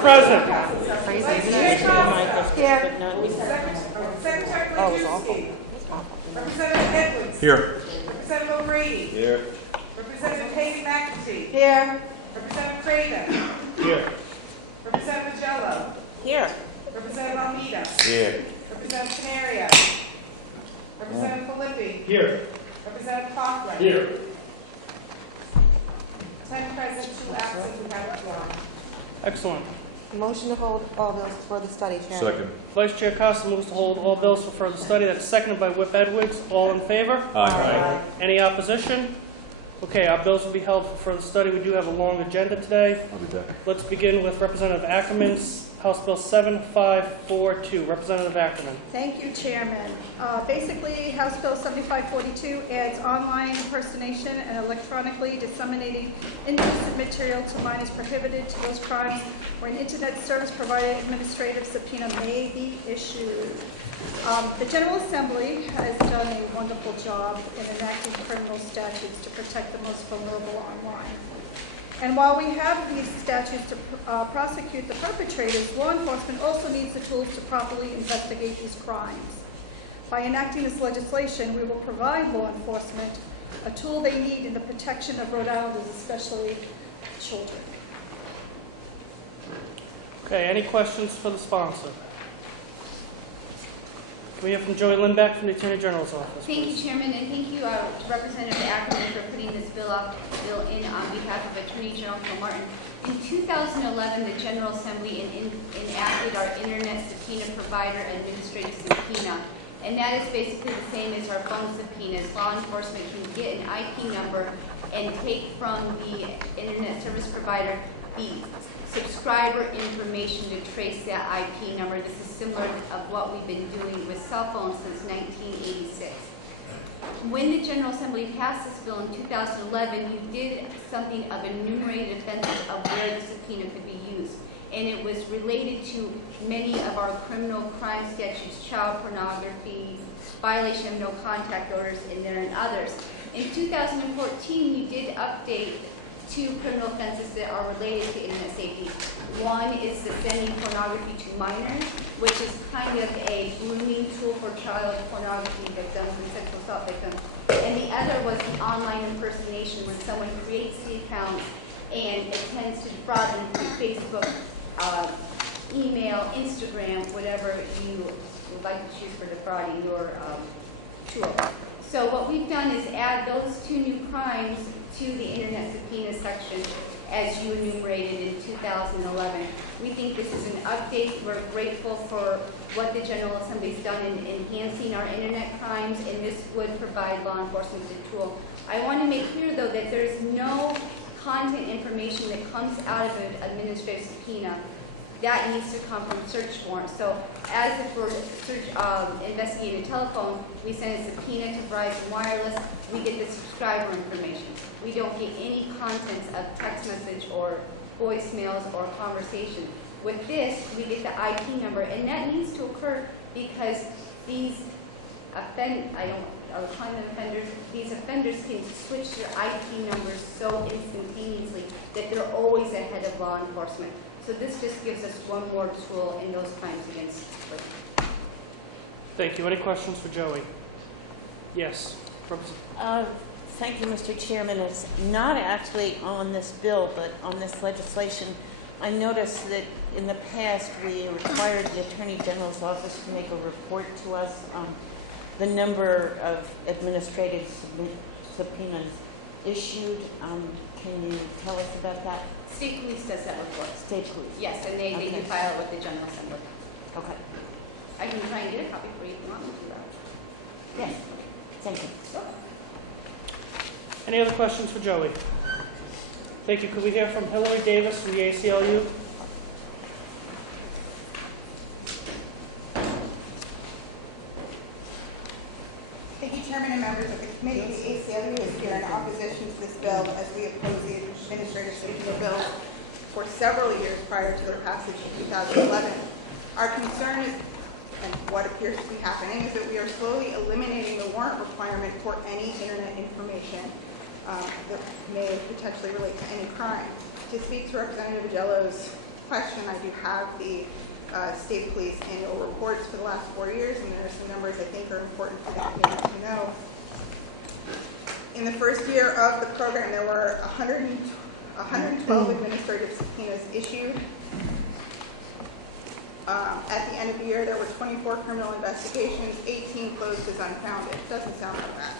present. Here. Secretary Kwiatkowski. Representative Edwards. Here. Representative O'Grady. Here. Representative Haley McAtee. Here. Representative Craven. Here. Representative Jello. Here. Representative Almeida. Here. Representative Canario. Representative Filippi. Here. Representative Coughlin. Here. 10 present, 2 absent, we have a quorum. Excellent. Motion to hold all bills for the study, Chair. Second. Vice Chair Costa moves to hold all bills for further study. That's seconded by Whip Edwards. All in favor? Aye. Any opposition? Okay, our bills will be held for further study. We do have a long agenda today. I'll be back. Let's begin with Representative Ackerman's House Bill 7542. Representative Ackerman. Thank you, Chairman. Basically, House Bill 7542 adds online impersonation and electronically disseminating indecent material to minors prohibited to those crimes where an Internet service provider administrative subpoena may be issued. The General Assembly has done a wonderful job in enacting criminal statutes to protect the most vulnerable online. And while we have these statutes to prosecute the perpetrators, law enforcement also needs the tools to properly investigate these crimes. By enacting this legislation, we will provide law enforcement a tool they need in the protection of Rhode Islanders, especially children. Okay, any questions for the sponsor? Can we hear from Joey Lindbeck from the Attorney General's office? Thank you, please? Chairman, and thank you to Representative Ackerman for putting this bill in on behalf of Attorney General Phil Martin. In 2011, the General Assembly enacted our Internet Subpoena Provider Administrative Subpoena, and that is basically the same as our phone subpoenas. Law enforcement can get an IP number and take from the Internet Service Provider the subscriber information to trace that IP number. This is similar of what we've been doing with cell phones since 1986. When the General Assembly passed this bill in 2011, you did something of enumerated offenses of where the subpoena could be used. And it was related to many of our criminal crime statutes, child pornography, violation of no contact orders, and there and others. In 2014, you did update 2 criminal offenses that are related to internet safety. One is the sending pornography to minors, which is kind of a grooming tool for child pornography victims and sexual assault victims. And the other was the online impersonation, when someone creates the account and attempts to defraud them through Facebook, email, Instagram, whatever you would like to choose for defrauding your tool. So what we've done is add those 2 new crimes to the Internet Subpoena section as you enumerated in 2011. We think this is an update. We're grateful for what the General Assembly's done in enhancing our Internet crimes, and this would provide law enforcement with a tool. I want to make clear, though, that there's no content information that comes out of an administrative subpoena. That needs to come from search warrants. So as if we're investigating a telephone, we send a subpoena to Verizon Wireless, we get the subscriber information. We don't get any contents of text message or voicemails or conversation. With this, we get the IP number, and that needs to occur because these these offenders can switch their IP numbers so instantaneously that they're always ahead of law enforcement. So this just gives us one more tool in those crimes against women. Thank you. Any questions for Joey? Yes. Thank you, Mr. Chairman. It's not actually on this bill, but on this legislation. I noticed that in the past we required the Attorney General's office to make a report to us on the number of administrative subpoenas issued. Can you tell us about that? State Police does that report. State Police? Yes, and they do file it with the General Assembly. Okay. I can try and get a copy for you if you want me to. Yes. Thank you. Any other questions for Joey? Thank you. Could we hear from Hillary Davis from the ACLU? Thank you, Chairman and members of the committee. The ACLU is here in opposition to this bill as we oppose the administrative subpoena bill for several years prior to their passage in 2011. Our concern is, and what appears to be happening, is that we are slowly eliminating the warrant requirement for any internet information that may potentially relate to any crime. To speak to Representative Agello's question, I do have the state police annual reports for the last 4 years, and there are some numbers I think are important for the community to know. In the first year of the program, there were 112 administrative subpoenas issued. At the end of the year, there were 24 criminal investigations, 18 closed as unfounded. Doesn't sound like that.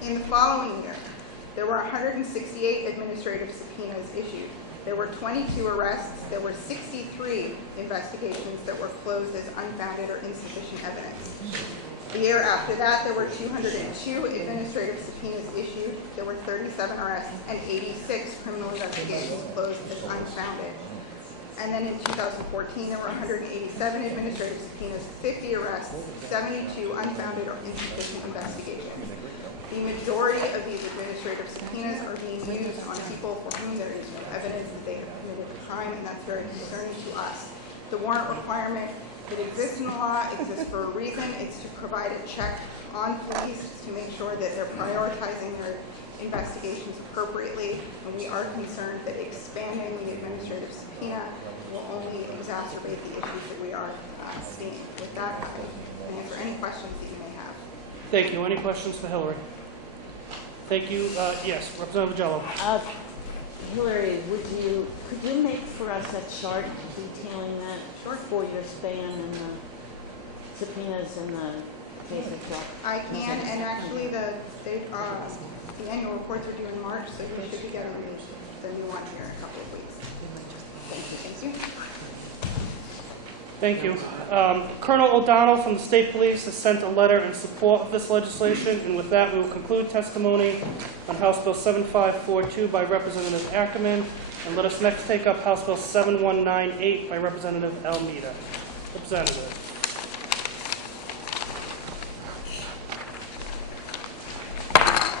In the following year, there were 168 administrative subpoenas issued. There were 22 arrests. There were 63 investigations that were closed as unfounded or insufficient evidence. The year after that, there were 202 administrative subpoenas issued. There were 37 arrests and 86 criminal investigations closed as unfounded. And then in 2014, there were 187 administrative subpoenas, 50 arrests, 72 unfounded or insufficient investigations. The majority of these administrative subpoenas are being used on people for whom there is no evidence that they have committed a crime, and that's very concerning to us. The warrant requirement that exists in the law exists for a reason. It's to provide a check on police to make sure that they're prioritizing their investigations appropriately, and we are concerned that expanding the administrative subpoena will only exacerbate the issues that we are seeing. With that, I can answer any questions that you may have. Thank you. Any questions for Hillary? Thank you. Yes, Representative Jello. Hillary, could you make for us a chart detailing that four-year span and the subpoenas and the basic job? I can, and actually the annual reports are due in March, so we should be getting the new one here in a couple of weeks. Thank you. Thank you. Colonel O'Donnell from the State Police has sent a letter in support of this legislation, and with that, we will conclude testimony on House Bill 7542 by Representative Ackerman, and let us next take up House Bill 7198 by Representative Almeida. Representative.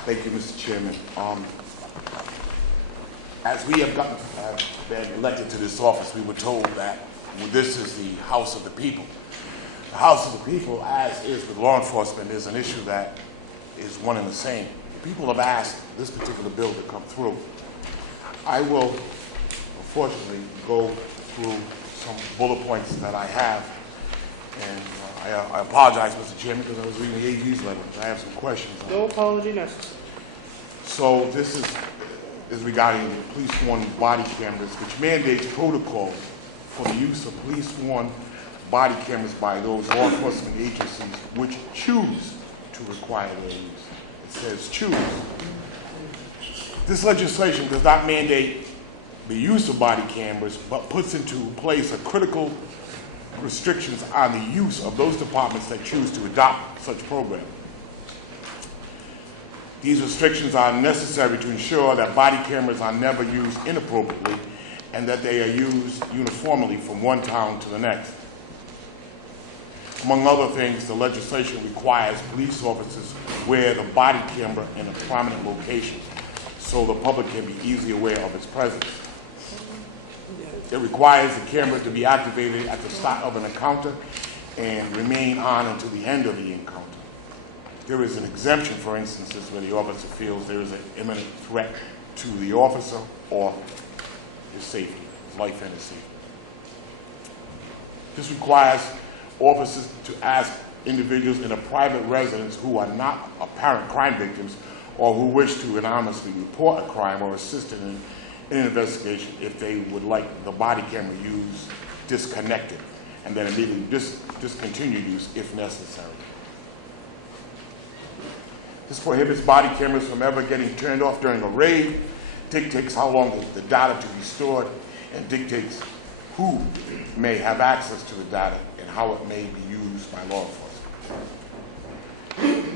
Thank you, Mr. Chairman. As we have been elected to this office, we were told that this is the House of the People. The House of the People, as is with law enforcement, is an issue that is one and the same. People have asked this particular bill to come through. I will, unfortunately, go through some bullet points that I have. And I apologize, Mr. Chairman, because I was reading the AG's letter. I have some questions. No apology necessary. So this is regarding the police-sworn body cameras, which mandates protocol for the use of police-sworn body cameras by those law enforcement agencies which choose to require their use. It says choose. This legislation does not mandate the use of body cameras, but puts into place a critical restrictions on the use of those departments that choose to adopt such program. These restrictions are necessary to ensure that body cameras are never used inappropriately and that they are used uniformly from one town to the next. Among other things, the legislation requires police officers wear the body camera in a prominent location so the public can be easily aware of its presence. It requires the camera to be activated at the start of an encounter and remain on until the end of the encounter. There is an exemption for instances where the officer feels there is an imminent threat to the officer or his safety, his life and his safety. This requires officers to ask individuals in a private residence who are not apparent crime victims or who wish to anonymously report a crime or assist in an investigation if they would like the body camera use disconnected and then immediately discontinue use if necessary. This prohibits body cameras from ever getting turned off during a raid, dictates how long the data to be stored, and dictates who may have access to the data and how it may be used by law enforcement.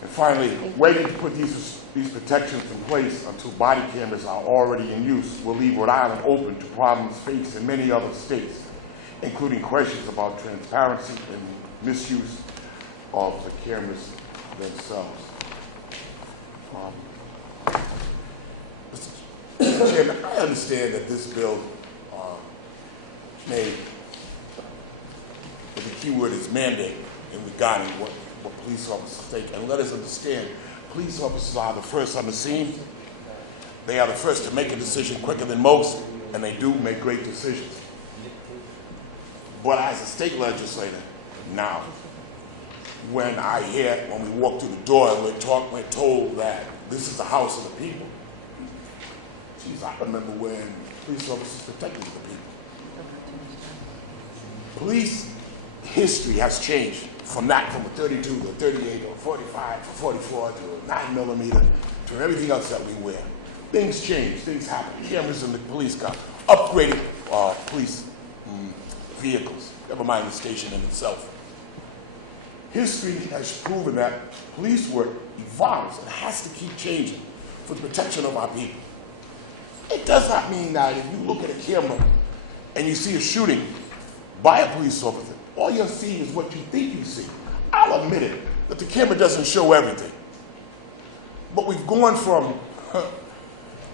And finally, waiting to put these protections in place until body cameras are already in use will leave Rhode Island open to problems faced in many other states, including questions about transparency and misuse of the cameras themselves. Mr. Chairman, I understand that this bill the key word is mandate in regarding what police officers take. And let us understand, police officers are the first on the scene. They are the first to make a decision quicker than most. and they do make great decisions. But as a state legislator now, when we walk through the door and we're told that this is the house of the people. Geez, I remember when police officers protected the people. Police history has changed from a 32 to a 38 or 45 to 44 to a 9mm to everything else that we wear. Things change, things happen. Cameras in the police car, upgraded police vehicles, never mind the station in itself. History has proven that police work evolves and has to keep changing for the protection of our people. It does not mean that if you look at a camera and you see a shooting by a police officer, all you're seeing is what you think you see. I'll admit it, that the camera doesn't show everything. But we've gone from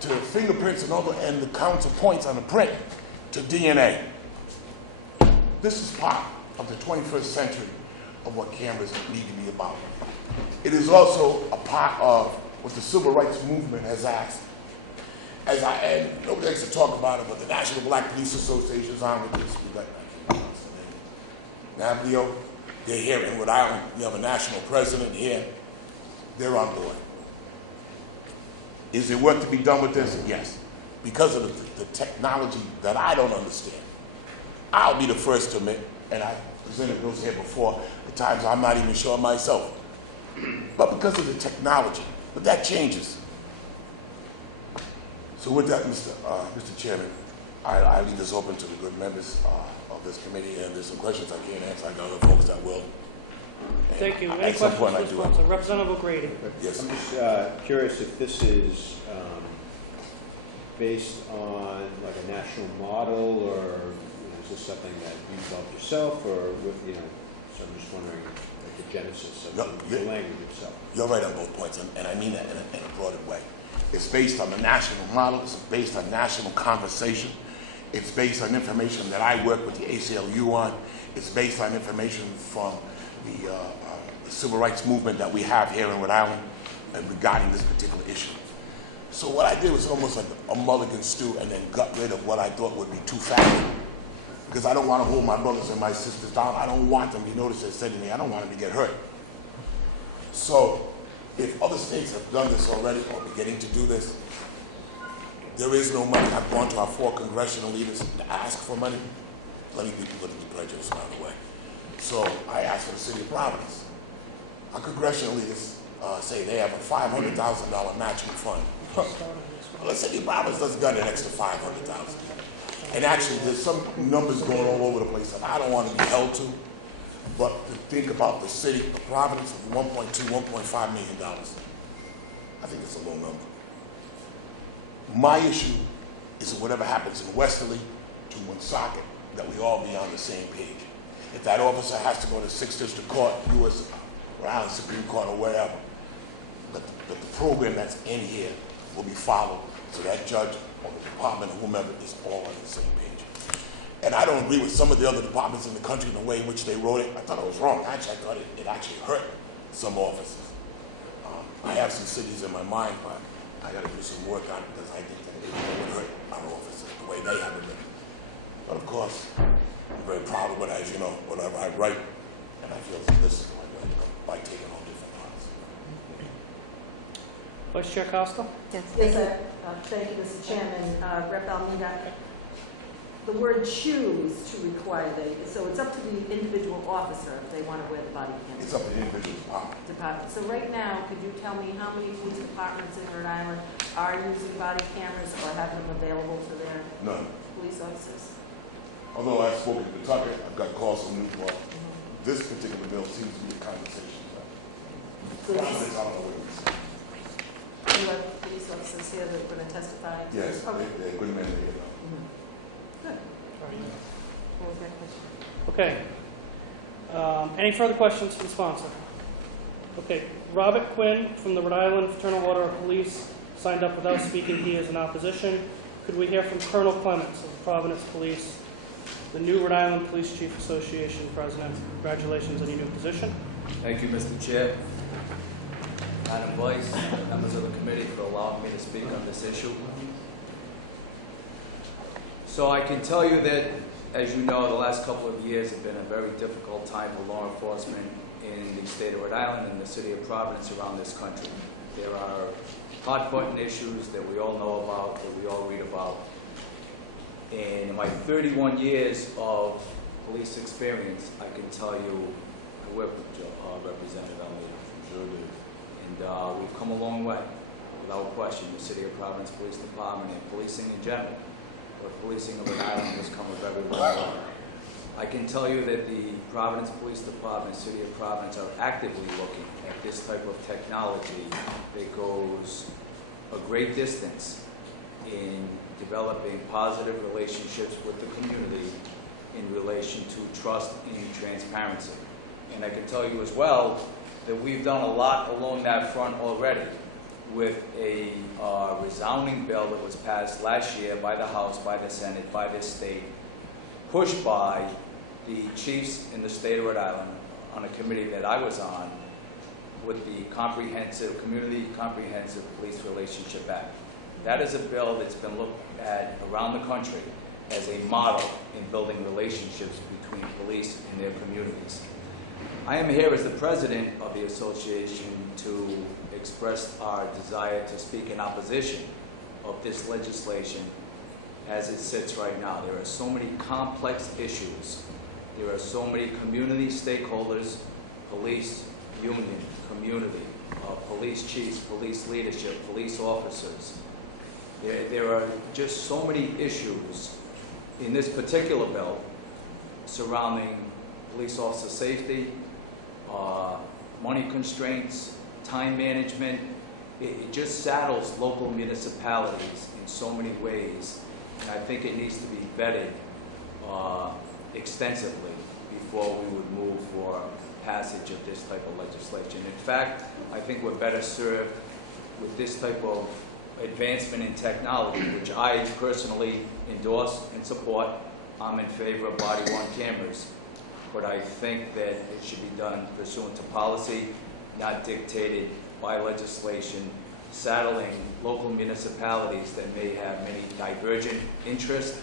to fingerprints and the counts of points on the print to DNA. This is part of the 21st century of what cameras need to be about. It is also a part of what the civil rights movement has asked. And nobody likes to talk about it, but the National Black Police Association is on with this. We got NABLEO, they're here in Rhode Island. We have a national president here. They're on board. Is there work to be done with this? Yes. Because of the technology that I don't understand. I'll be the first to admit, and I presented those here before, at times I'm not even sure myself. But because of the technology, but that changes. So with that, Mr. Chairman, I leave this open to the good members of this committee, and there's some questions I can't answer. I got other folks that will. And Thank you. Any at some questions point for I the do have. sponsor? Representative O'Grady. Yes. I'm just curious if this is based on like a national model, or is this something that you developed yourself, or with, so I'm just wondering like the genesis of the language itself. You're right on both points, and I mean that in a broader way. It's based on the national model. It's based on national conversation. It's based on information that I work with the ACLU on. It's based on information from the civil rights movement that we have here in Rhode Island regarding this particular issue. So what I did was almost like a mulligan stew, and then got rid of what I thought would be too fatty. Because I don't want to hold my brothers and my sisters down. I don't want them, you notice they said to me, I don't want them to get hurt. So if other states have done this already or beginning to do this, there is no money. I've gone to our 4 congressional leaders to ask for money. Let me put the prejudice out of the way. So I asked for the city of Providence. Our congressional leaders say they have a $500,000 matching fund. Well, the city of Providence doesn't got an extra $500,000. And actually, there's some numbers going all over the place that I don't want to be held to. But to think about the city of Providence of $1.2, $1.5 million, I think it's a low number. My issue is that whatever happens in Westerly to Woonsocket, that we all be on the same page. If that officer has to go to 6th District Court, U.S. Rhode Island Supreme Court, or wherever, but the program that's in here will be followed, so that judge or the department or whomever is all on the same page. And I don't agree with some of the other departments in the country in the way in which they wrote it. I thought it was wrong. Actually, I thought it actually hurt some officers. I have some cities in my mind, but I got to do some work on it because I think that it would hurt our officers the way they have it written. But of course, I'm very proud of it, as you know, whatever I write, and I feel that this is the right way to go by taking on different parts. Vice Chair Costa? Yes, Yes, thank you, Mr. Chairman. Rep. Almeida, the word choose to require so it's up to the individual officer if they want to wear the body cam. It's up to the individual department. So right now, could you tell me how many police departments in Rhode Island are using body cameras or have them available to their None. police officers? Although I've spoken to Tucker, I've got calls from Newport. This particular bill seems to be a conversation. So I this- don't know what it is. You have police officers here that are going to testify? Yes, Okay. they're good men here. Good. what was that question? Okay. Any further questions for the sponsor? Okay. Robert Quinn from the Rhode Island Fraternal Order of Police signed up without speaking. He is in opposition. Could we hear from Colonel Clements of the Providence Police, the new Rhode Island Police Chief Association President? Congratulations on your new position. Thank you, Mr. Chair, Madam Vice, members of the committee for allowing me to speak on this issue. So I can tell you that, as you know, the last couple of years have been a very difficult time for law enforcement in the state of Rhode Island and the city of Providence around this country. There are hot-button issues that we all know about, that we all read about. And in my 31 years of police experience, I can tell you, I worked with Representative Almeida, and we've come a long way, without question. The city of Providence Police Department and policing in general, but policing of Rhode Island has come a very long way. I can tell you that the Providence Police Department, City of Providence, are actively looking at this type of technology that goes a great distance in developing positive relationships with the community in relation to trust and transparency. And I can tell you as well that we've done a lot along that front already with a resounding bill that was passed last year by the House, by the Senate, by the state, pushed by the chiefs in the state of Rhode Island on a committee that I was on with the Community Comprehensive Police Relationship Act. That is a bill that's been looked at around the country as a model in building relationships between police and their communities. I am here as the president of the association to express our desire to speak in opposition of this legislation as it sits right now. There are so many complex issues. There are so many community stakeholders, police, union, community, police chiefs, police leadership, police officers. There are just so many issues in this particular bill surrounding police officer safety, money constraints, time management. It just saddles local municipalities in so many ways, and I think it needs to be vetted extensively before we would move for passage of this type of legislation. In fact, I think we're better served with this type of advancement in technology, which I personally endorse and support. I'm in favor of body-worn cameras, but I think that it should be done pursuant to policy, not dictated by legislation, saddling local municipalities that may have many divergent interests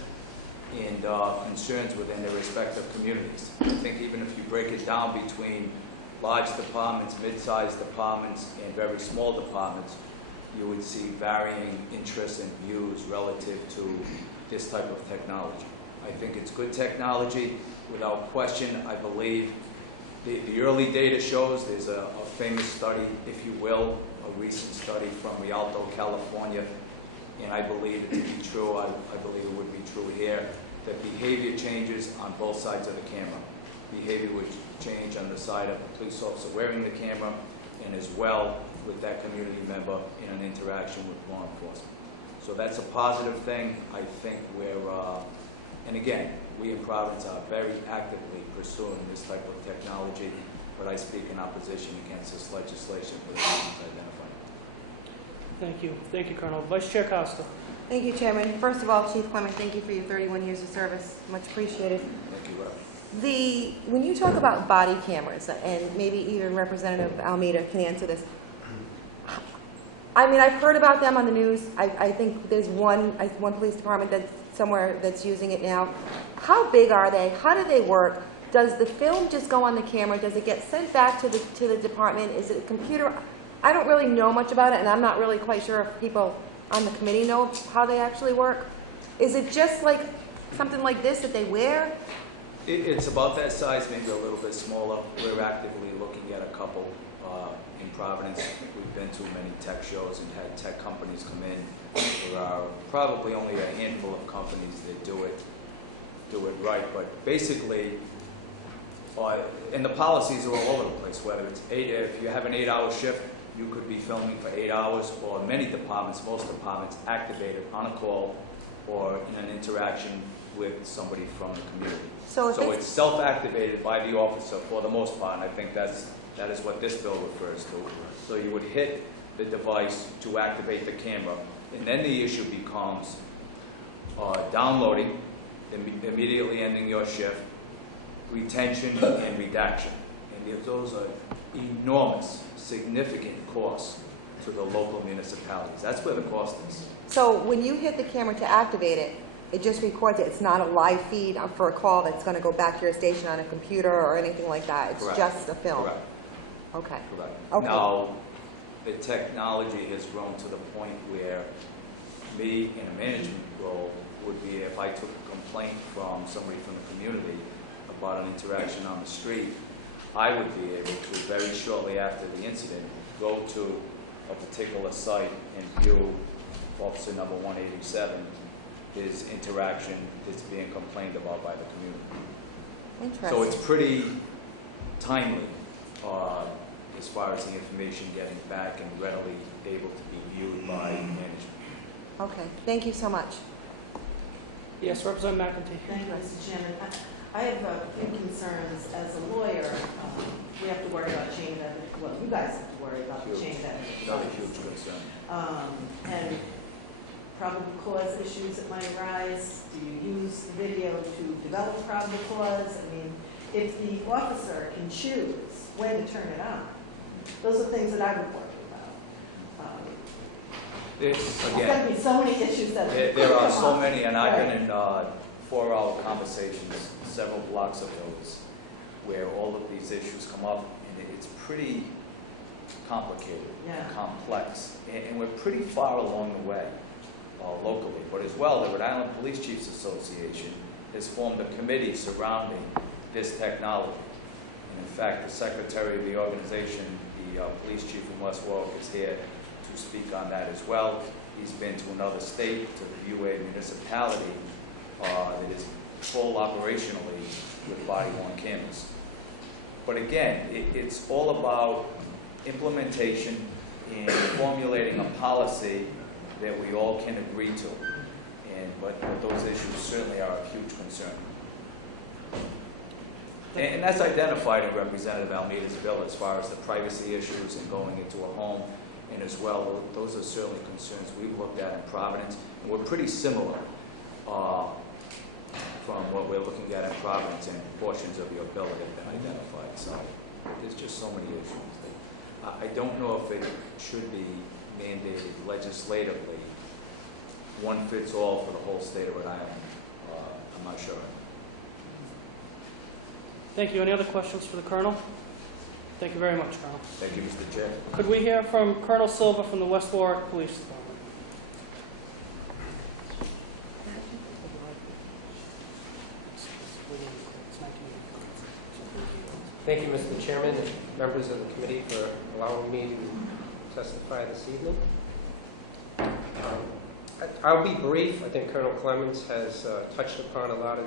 and concerns within their respective communities. I think even if you break it down between large departments, mid-sized departments, and very small departments, you would see varying interests and views relative to this type of technology. I think it's good technology. Without question, I believe the early data shows there's a famous study, if you will, a recent study from Rialto, California, and I believe it to be true. I believe it would be true here, that behavior changes on both sides of the camera. Behavior would change on the side of the police officer wearing the camera, and as well with that community member in an interaction with law enforcement. So that's a positive thing. I think and again, we in Providence are very actively pursuing this type of technology, but I speak in opposition against this legislation for the reasons identified. Thank you. Thank you, Colonel. Vice Chair Costa. Thank you, Chairman. First of all, Chief Clement, thank you for your 31 years of service. Much appreciated. Thank you, Rep. When you talk about body cameras, and maybe even Representative Almeida can answer this, I mean, I've heard about them on the news. I think there's one police department that's somewhere that's using it now. How big are they? How do they work? Does the film just go on the camera? Does it get sent back to the department? Is it a computer? I don't really know much about it, and I'm not really quite sure if people on the committee know how they actually work. Is it just like something like this that they wear? It's about that size, maybe a little bit smaller. We're actively looking at a couple in Providence. We've been to many tech shows and had tech companies come in. There are probably only a handful of companies that do it right. But basically, and the policies are all over the place. Whether it's if you have an 8-hour shift, you could be filming for 8 hours, or many departments, most departments, activated on a call or in an interaction with somebody from the community. So it's self-activated by the officer for the most part, and I think that is what this bill refers to. So you would hit the device to activate the camera, and then the issue becomes downloading, immediately ending your shift, retention, and redaction. And those are enormous, significant costs to the local municipalities. That's where the cost is. So when you hit the camera to activate it, It just records it. It's not a live feed for a call that's going to go back to your station on a computer or anything like that. It's Correct. just a film. Correct. Okay. Correct. Okay. Now, the technology has grown to the point where me in a management role would be if I took a complaint from somebody from the community about an interaction on the street, I would be able to, very shortly after the incident, go to a particular site and view officer number 187, his interaction is being complained about by the community. Interesting. So it's pretty timely as far as the information getting back and readily able to be viewed by management. Okay. Thank you so much. Yes, Representative McEntee. Thank you, Mr. Chairman. I have a few concerns. As a lawyer, we have to worry about chain of evidence. Well, you guys have to worry about the chain of evidence. Another huge concern. And probable cause issues that might arise. Do you use video to develop probable cause? I mean, if the officer can choose when to turn it on, those are things that I would worry about. There's, There's again, going to be so many issues that there are come so up. many, and I've Right. been in 4-hour conversations, several blocks of those, where all of these issues come up, and it's pretty complicated, Yeah. complex, and we're pretty far along the way locally. But as well, the Rhode Island Police Chiefs Association has formed a committee surrounding this technology. And in fact, the secretary of the organization, the police chief from West Warwick, is here to speak on that as well. He's been to another state to review a municipality that is full operationally with body-worn cameras. But again, it's all about implementation and formulating a policy that we all can agree to. But those issues certainly are a huge concern. And that's identified in Representative Almeida's bill as far as the privacy issues and going into a home. And as well, those are certainly concerns we've looked at in Providence. And we're pretty similar from what we're looking at in Providence, and portions of your bill have been identified. So there's just so many issues. I don't know if it should be mandated legislatively, one fits all for the whole state of Rhode Island. I'm not sure. Thank you. Any other questions for the Colonel? Thank you very much, Colonel. Thank you, Mr. Chair. Could we hear from Colonel Silva from the West Warwick Police Department? Thank you, Mr. Chairman, and members of the committee for allowing me to testify this evening. I'll be brief. I think Colonel Clemens has touched upon a lot of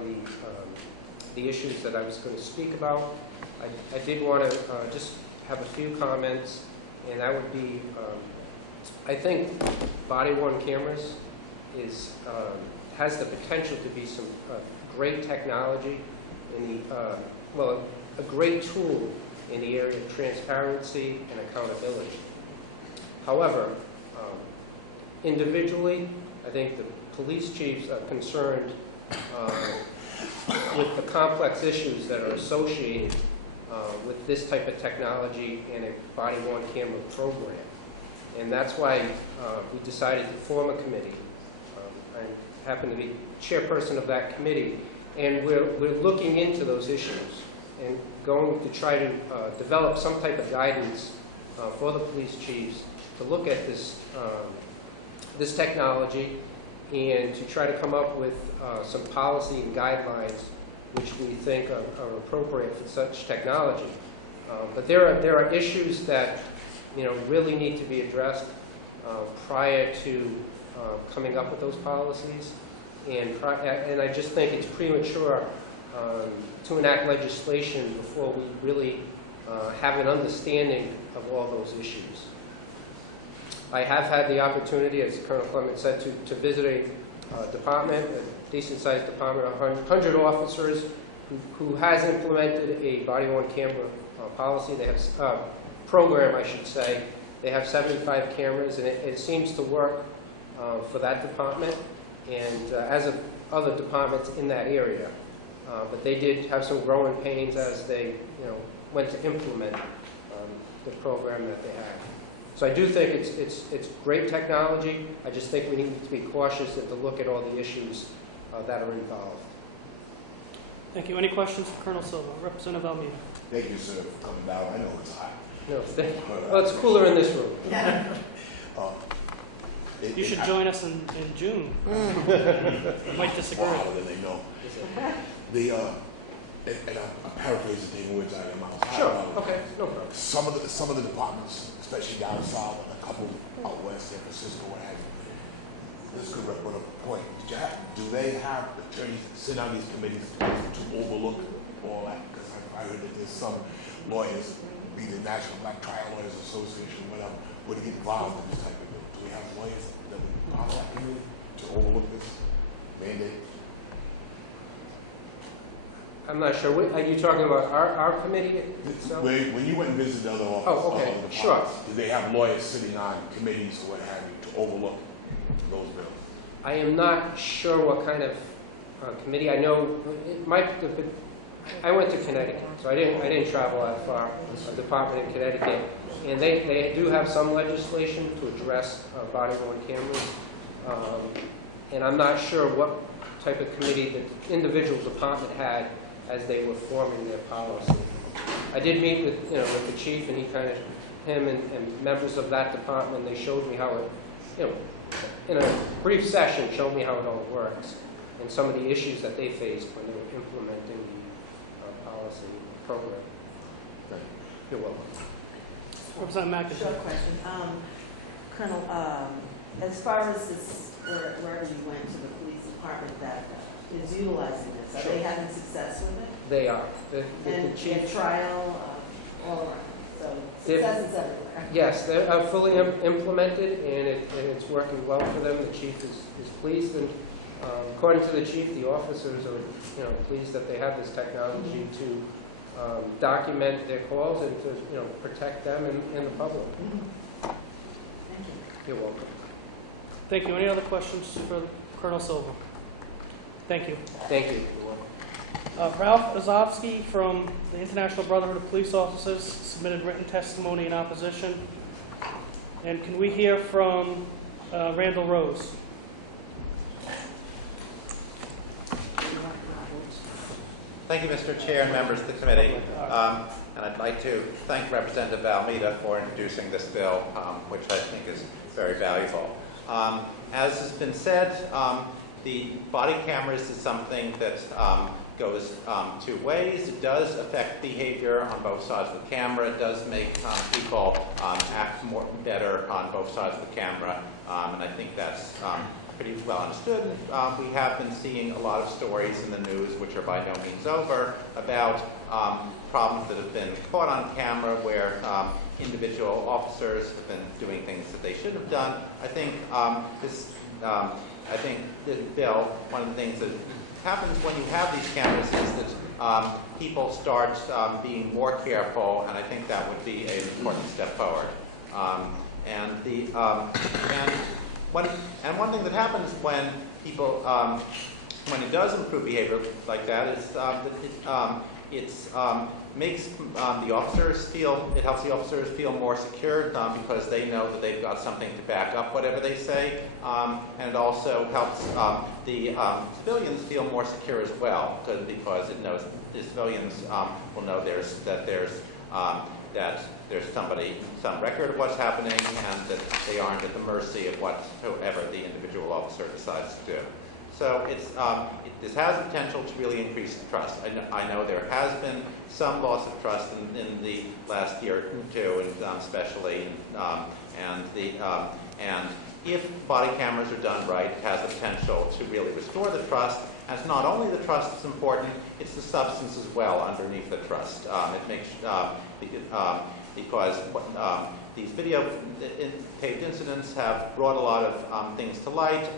the issues that I was going to speak about. I did want to just have a few comments, and that would be, I think body-worn cameras has the potential to be some great technology in the, a great tool in the area of transparency and accountability. However, individually, I think the police chiefs are concerned with the complex issues that are associated with this type of technology and a body-worn camera program. And that's why we decided to form a committee. I happen to be chairperson of that committee, and we're looking into those issues and going to try to develop some type of guidance for the police chiefs to look at this this technology and to try to come up with some policy and guidelines which we think are appropriate for such technology. But there are issues that really need to be addressed prior to coming up with those policies, and I just think it's premature to enact legislation before we really have an understanding of all those issues. I have had the opportunity, as Colonel Clement said, to visit a department, a decent-sized department, 100 officers who has implemented a body-worn camera policy. They have program, I should say. They have 75 cameras, and it seems to work for that department, and as of other departments in that area. But they did have some growing pains as they, went to implement the program that they had. So I do think it's great technology. I just think we need to be cautious and to look at all the issues that are involved. Thank you. Any questions for Colonel Silva? Representative Almeida. Thank you, sir, for coming down. I know it's hot. No, well, it's cooler in this room. You should join us in June. You might disagree. Wow, then they know. And I'm paraphrasing the words out of your mouth. Sure, okay, no problem. Some of the departments, especially down south and a couple out west, San Francisco, what have you, this could run a point. Do they have attorneys that sit on these committees to overlook all that? Because I heard that there's some lawyers, be the National Black Trial Lawyers Association, whatever, would get involved in this type of bill. Do we have lawyers that would follow that committee to overlook this mandate? I'm not sure. Are you talking about our committee itself? When you went and visited other offices, Oh, okay, sure. do they have lawyers sitting on committees or what have you to overlook those bills? I am not sure what kind of committee. I know it might. I went to Connecticut, so I didn't travel that far. A department in Connecticut, and they do have some legislation to address body-worn cameras. And I'm not sure what type of committee the individual department had as they were forming their policy. I did meet with the chief, and him and members of that department. They showed me how it, in a brief session, showed me how it all works and some of the issues that they faced when they were implementing the policy program. You're welcome. Representative McIntyre. Short question. Colonel, as far as this, wherever you went to the police department that is utilizing this, are they having success with it? They are. The And chief. their trial all around. So They're- success is everywhere. Yes, they're fully implemented, and it's working well for them. The chief is pleased, and according to the chief, the officers are pleased that they have this technology to document their calls and to protect them and the public. Thank you. You're welcome. Thank you. Any other questions for Colonel Silva? Thank you. Thank you. You're welcome. Ralph Azovsky from the International Brotherhood of Police Officers submitted written testimony in opposition. And can we hear from Randall Rose? Thank you, Mr. Chair and members of the committee. And I'd like to thank Representative Almeida for introducing this bill, which I think is very valuable. As has been said, the body cameras is something that goes two ways. It does affect behavior on both sides of the camera. It does make people act better on both sides of the camera. And I think that's pretty well understood. We have been seeing a lot of stories in the news, which are by no means over, about problems that have been caught on camera where individual officers have been doing things that they should have done. I think this bill, one of the things that happens when you have these cameras is that people start being more careful, and I think that would be an important step forward. One thing that happens when people, when it does improve behavior like that, is that it makes the officers feel, it helps the officers feel more secure because they know that they've got something to back up whatever they say, and it also helps the civilians feel more secure as well, because it knows the civilians will know that there's some record of what's happening, and that they aren't at the mercy of whatever the individual officer decides to do. So this has the potential to really increase trust. I know there has been some loss of trust in the last year or two, and especially, and if body cameras are done right, it has the potential to really restore the trust. And it's not only the trust that's important; it's the substance as well underneath the trust. It makes because these videotaped incidents have brought a lot of things to light,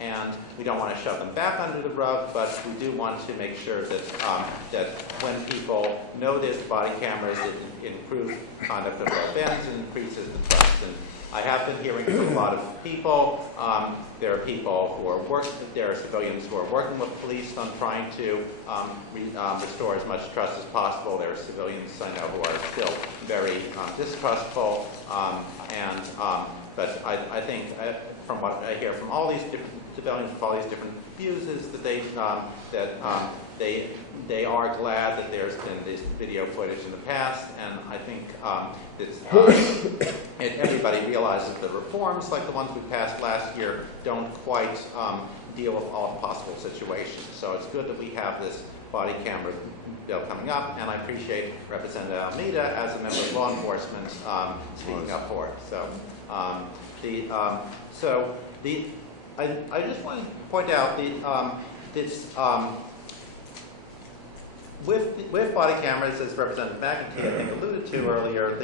and we don't want to shove them back under the rug, but we do want to make sure that when people know there's body cameras, it improves conduct of both ends and increases the trust. And I have been hearing from a lot of people. There are people who are there are civilians who are working with police on trying to restore as much trust as possible. There are civilians I know who are still very distrustful. But I think from what I hear from all these different civilians, from all these different views is that they are glad that there's been this video footage in the past, and I think everybody realizes that reforms like the ones we passed last year don't quite deal with all possible situations. So it's good that we have this body camera bill coming up, and I appreciate Representative Almeida as a member of law enforcement speaking up for it. So I just want to point out with body cameras, as Representative McEntee I think alluded to earlier,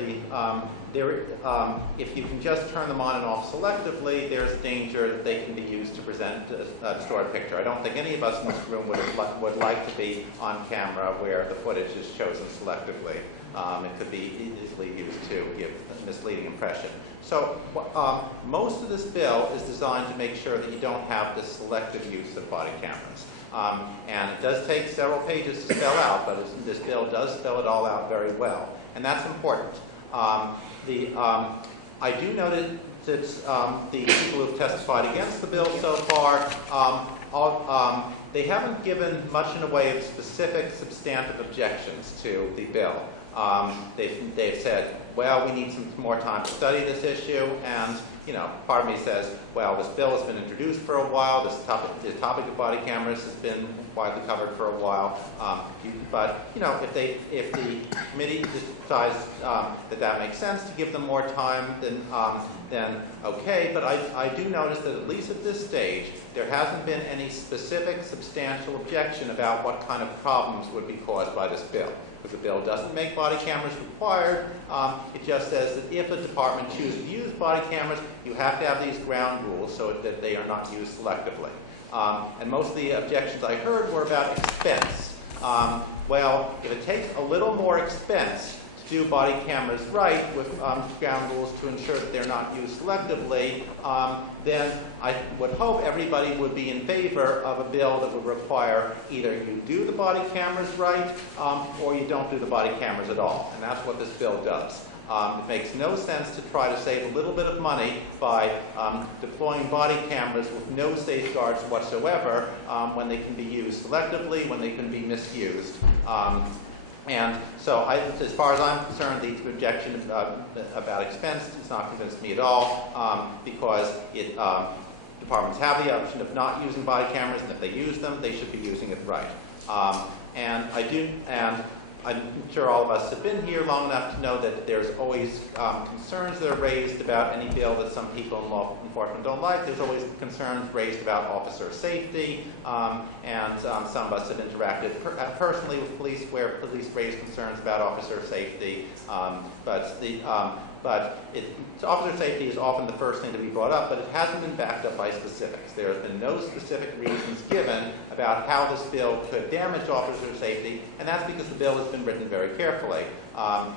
if you can just turn them on and off selectively, there's danger that they can be used to present a distorted picture. I don't think any of us in this room would like to be on camera where the footage is chosen selectively. It could be easily used to give a misleading impression. So most of this bill is designed to make sure that you don't have this selective use of body cameras. And it does take several pages to spell out, but this bill does spell it all out very well. And that's important. I do note that the people who have testified against the bill so far, they haven't given much in the way of specific substantive objections to the bill. They've said, well, we need some more time to study this issue, and part of me says, well, this bill has been introduced for a while. The topic of body cameras has been widely covered for a while. But if the committee decides that makes sense to give them more time, then okay. But I do notice that at least at this stage, there hasn't been any specific substantial objection about what kind of problems would be caused by this bill. Because the bill doesn't make body cameras required. It just says that if a department chooses to use body cameras, you have to have these ground rules so that they are not used selectively. And most of the objections I heard were about expense. Well, if it takes a little more expense to do body cameras right with ground rules to ensure that they're not used selectively, then I would hope everybody would be in favor of a bill that would require either you do the body cameras right or you don't do the body cameras at all. And that's what this bill does. It makes no sense to try to save a little bit of money by deploying body cameras with no safeguards whatsoever when they can be used selectively, when they can be misused. And so, as far as I'm concerned, the objection about expense does not convince me at all, because departments have the option of not using body cameras, and if they use them, they should be using it right. And I'm sure all of us have been here long enough to know that there's always concerns that are raised about any bill that some people in law enforcement don't like. There's always concerns raised about officer safety, and some of us have interacted personally with police where police raise concerns about officer safety. Officer safety is often the first thing to be brought up, but it hasn't been backed up by specifics. There have been no specific reasons given about how this bill could damage officer safety, and that's because the bill has been written very carefully.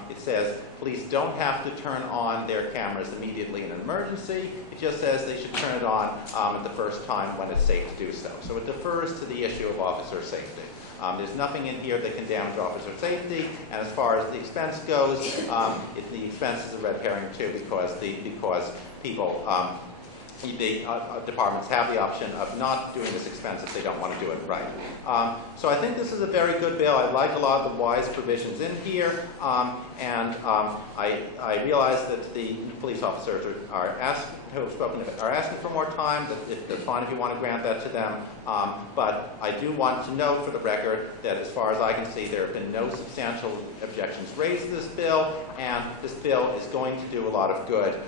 It says police don't have to turn on their cameras immediately in an emergency. It just says they should turn it on at the first time when it's safe to do so. So it defers to the issue of officer safety. There's nothing in here that can damage officer safety, and as far as the expense goes, the expense is a red herring too, because people, the departments have the option of not doing this expense if they don't want to do it right. So I think this is a very good bill. I like a lot of the wise provisions in here, and I realize that the police officers who have spoken are asking for more time. That's fine if you want to grant that to them. But I do want to note for the record that as far as I can see, there have been no substantial objections raised to this bill, and this bill is going to do a lot of good.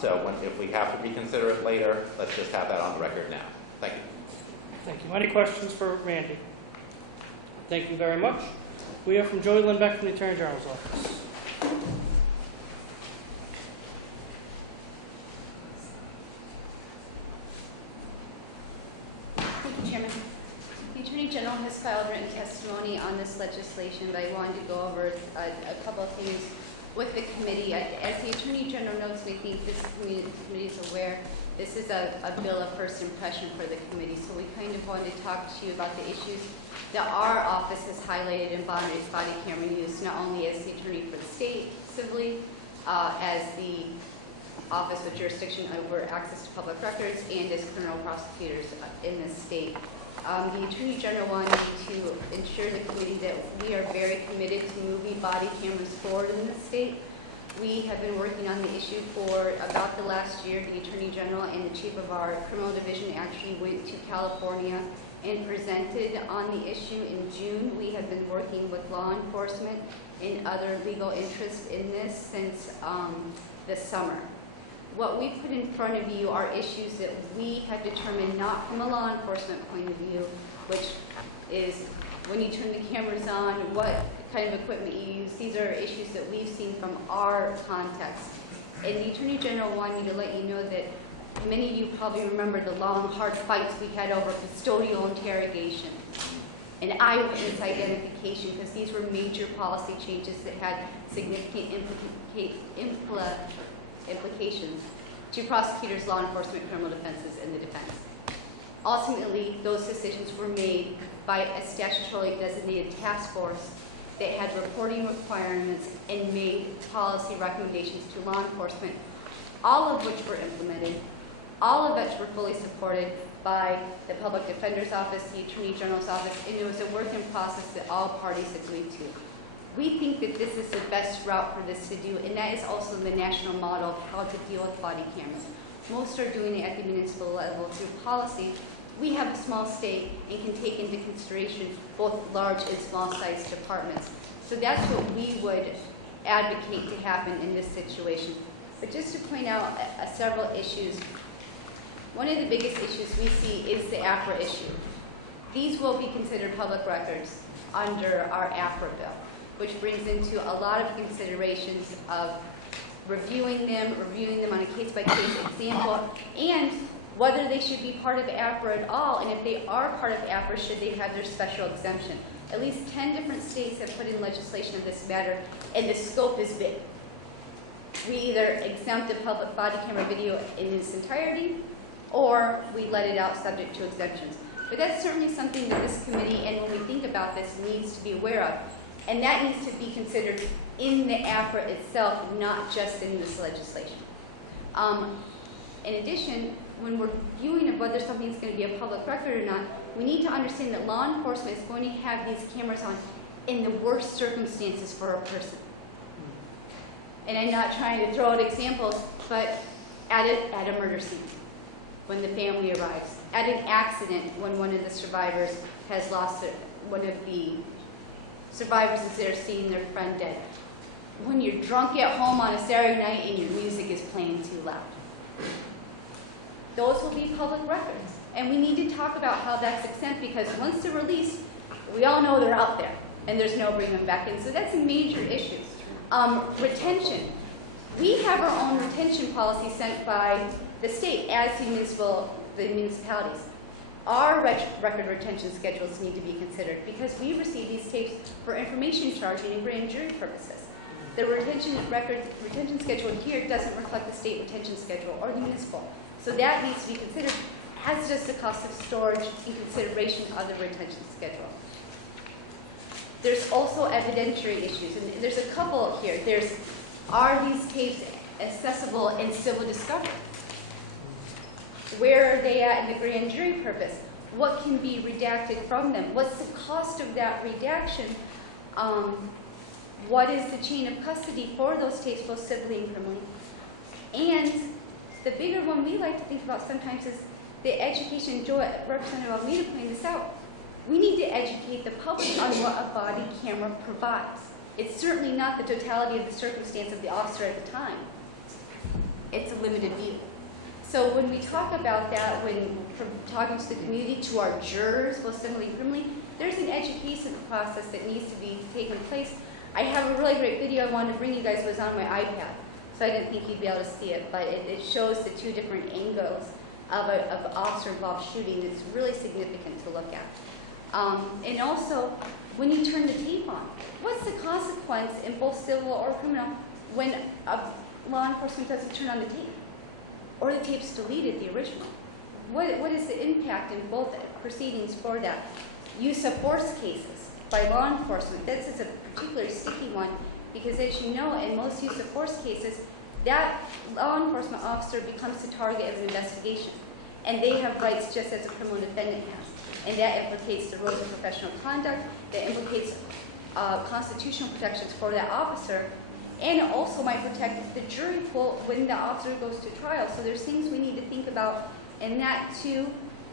So if we have to reconsider it later, let's just have that on the record now. Thank you. Thank you. Any questions for Randy? Thank you very much. We hear from Joey Lindbeck from the Attorney General's office. Thank you, Chairman. The Attorney General has filed written testimony on this legislation, but I wanted to go over a couple of things with the committee. As the Attorney General notes, we think this committee is aware this is a bill of first impression for the committee, so we kind of wanted to talk to you about the issues that our office has highlighted in body camera use, not only as the attorney for the state civilly, as the office with jurisdiction over access to public records, and as criminal prosecutors in this state. The Attorney General wanted to ensure the committee that we are very committed to moving body cameras forward in the state. We have been working on the issue for about the last year. The Attorney General and the Chief of our Criminal Division actually went to California and presented on the issue in June. We have been working with law enforcement and other legal interests in this since the summer. What we put in front of you are issues that we have determined not from a law enforcement point of view, which is when you turn the cameras on, what kind of equipment you use. These are issues that we've seen from our context. And the Attorney General wanted me to let you know that many of you probably remember the long, hard fights we had over custodial interrogation and eyewitness identification, because these were major policy changes that had significant implications to prosecutors, law enforcement, criminal defenses, and the defense. Ultimately, those decisions were made by a statutorily designated task force that had reporting requirements and made policy recommendations to law enforcement, all of which were implemented, all of which were fully supported by the Public Defender's Office, the Attorney General's Office, and it was a working process that all parties agreed to. We think that this is the best route for this to do, and that is also the national model of how to deal with body cameras. Most are doing it at the municipal level through policy. We have a small state and can take into consideration both large and small-sized departments. So that's what we would advocate to happen in this situation. But just to point out several issues, one of the biggest issues we see is the APRA issue. These will be considered public records under our APRA bill, which brings into a lot of considerations of reviewing them on a case-by-case example, and whether they should be part of APRA at all, and if they are part of APRA, should they have their special exemption. At least 10 different states have put in legislation of this matter, and the scope is big. We either exempt the public body camera video in its entirety, or we let it out subject to exemptions. But that's certainly something that this committee, and when we think about this, needs to be aware of. And that needs to be considered in the APRA itself, not just in this legislation. In addition, when we're viewing of whether something's going to be a public record or not, we need to understand that law enforcement is going to have these cameras on in the worst circumstances for a person. And I'm not trying to throw out examples, but at a murder scene, when the family arrives, at an accident when one of the survivors has lost it, one of the survivors is there seeing their friend dead. When you're drunk at home on a Saturday night and your music is playing too loud. Those will be public records. And we need to talk about how that's exempt, because once they're released, we all know they're out there and there's no bringing them back in. So that's a major issue. Retention. We have our own retention policy sent by the state as the municipalities. Our record retention schedules need to be considered, because we receive these tapes for information charging and grand jury purposes. The retention schedule here doesn't reflect the state retention schedule or the municipal. So that needs to be considered, as does the cost of storage in consideration of the retention schedule. There's also evidentiary issues, and there's a couple here. Are these tapes accessible in civil discovery? Where are they at in the grand jury purpose? What can be redacted from them? What's the cost of that redaction? What is the chain of custody for those tapes, both civilly and criminally? And the bigger one we like to think about sometimes is the education. Representative Almeida pointed this out. We need to educate the public on what a body camera provides. It's certainly not the totality of the circumstance of the officer at the time. It's a limited view. So when we talk about that, from talking to the community, to our jurors, both civilly and criminally, there's an education process that needs to be taken place. I have a really great video I wanted to bring you guys. It was on my iPad, so I didn't think you'd be able to see it, but it shows the two different angles of an officer-involved shooting. It's really significant to look at. And also, when you turn the tape on, what's the consequence in both civil or criminal when law enforcement doesn't turn on the tape? Or the tape's deleted, the original? What is the impact in both proceedings for that? Use of force cases by law enforcement. This is a particularly sticky one, because as you know, in most use of force cases, that law enforcement officer becomes the target of an investigation. And they have rights just as a criminal defendant has. and that implicates the rules of professional conduct, that implicates constitutional protections for that officer, and it also might protect the jury pool when the officer goes to trial. So there's things we need to think about, and that too,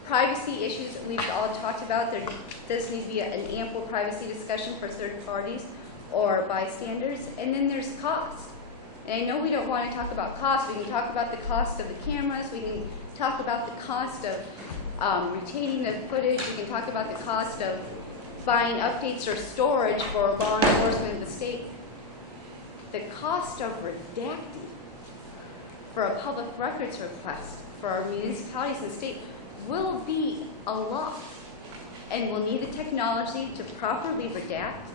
privacy issues we've all talked about. There does need to be an ample privacy discussion for third parties or bystanders, and then there's cost. And I know we don't want to talk about cost. We can talk about the cost of the cameras. We can talk about the cost of retaining the footage. We can talk about the cost of buying updates or storage for law enforcement in the state. The cost of redacting for a public records request for our municipalities and state will be a lot. And we'll need the technology to properly redact.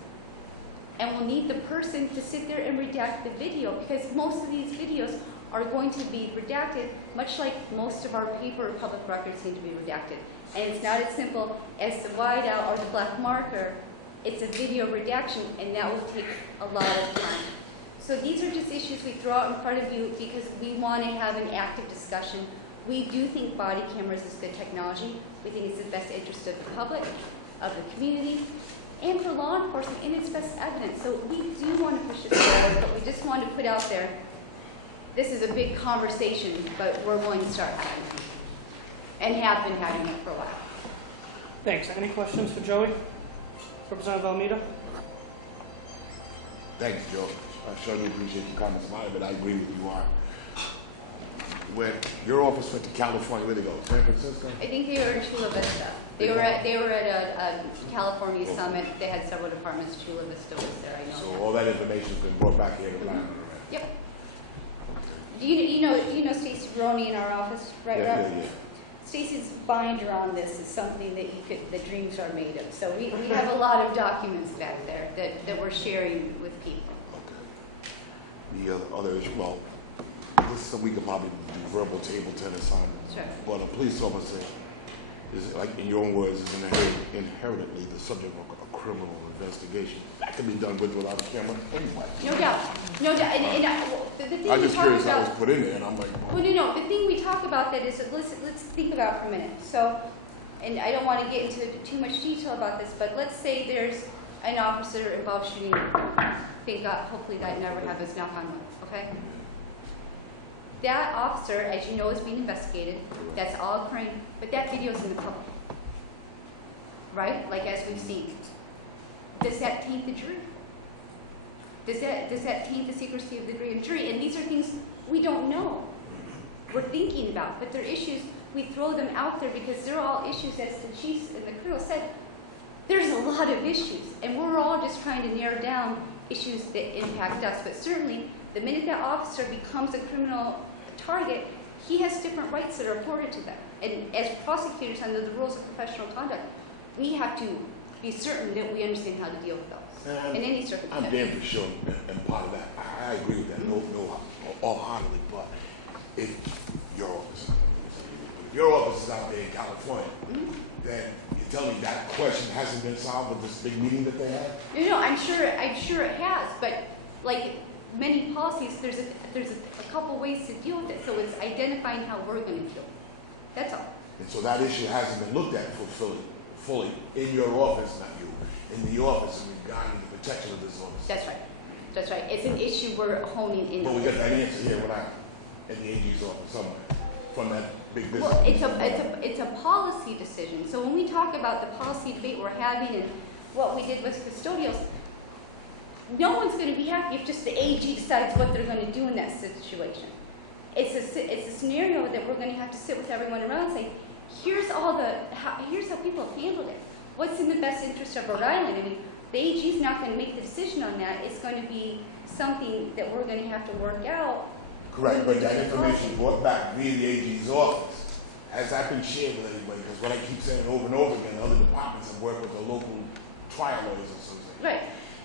And we'll need the person to sit there and redact the video, because most of these videos are going to be redacted, much like most of our paper public records need to be redacted. And it's not as simple as the whiteout or the black marker. It's a video redaction, and that will take a lot of time. So these are just issues we throw out in front of you because we want to have an active discussion. We do think body cameras is good technology. We think it's in the best interest of the public, of the community, and for law enforcement, and it's best evidence. So we do want to push it forward, but we just want to put out there, this is a big conversation, but we're willing to start having it, and have been having it for a while. Thanks. Any questions for Joey? Representative Almeida? Thanks, Joe. I sure do appreciate your comments about it, but I agree with you. When your office went to California, where they go? San Francisco? I think they were in Chula Vista. They were at a California summit. They had several departments. Chula Vista was there. I know. So all that information has been brought back here to Atlanta. Yep. Do you know Stacy Roney in our office, right, Rob? Yeah. Stacy's binder on this is something that dreams are made of. So we have a lot of documents back there that we're sharing with people. Okay. The other issue, well, this is we could probably do verbal table tennis on. Sure. But a police officer is, like in your own words, is inherently the subject of a criminal investigation. That can be done with without a camera anyway. No doubt. No doubt. The thing I'm we just talk curious about, how it's put in there, and I'm like, well, no. The thing we talk about that is, let's think about for a minute. So, and I don't want to get into too much detail about this, but let's say there's an officer involved shooting. Thank God, hopefully that never happens. Knock on wood. Okay. That officer, as you know, is being investigated. That's all occurring, but that video is in the public, right? Like as we've seen. Does that taint the jury? Does that taint the secrecy of the grand jury? And these are things we don't know. We're thinking about, but they're issues. We throw them out there because they're all issues, as the chiefs and the colonel said. There's a lot of issues, and we're all just trying to narrow down issues that impact us. But certainly, the minute that officer becomes a criminal target, he has different rights that are afforded to them. And as prosecutors, under the rules of professional conduct, we have to be certain that we understand how to deal with those in any circumstance. I'm damn for sure, and part of that, I agree with that, no, all-heartedly, but if your office is out there in California, then you tell me that question hasn't been solved with this big meeting that they had? No, I'm sure it has, but like many policies, there's a couple ways to deal with it. So it's identifying how we're going to deal. That's all. And so that issue hasn't been looked at fully in your office, not you, in the office regarding the protection of this office. That's right. That's right. It's an issue we're honing in. But we got that answer here in the AG's office somewhere from that big business. Well, it's a policy decision. So when we talk about the policy debate we're having and what we did with custodials, no one's going to be happy if just the AG decides what they're going to do in that situation. It's a scenario that we're going to have to sit with everyone around and say, here's how people have handled it. What's in the best interest of Rhode Island? I mean, the AG is not going to make the decision on that. It's going to be something that we're going to have to work out. Correct, but that information brought back via the AG's office, has that been shared with anybody? Because what I keep saying over and over again, other departments have worked with the local trial lawyers or something. Right.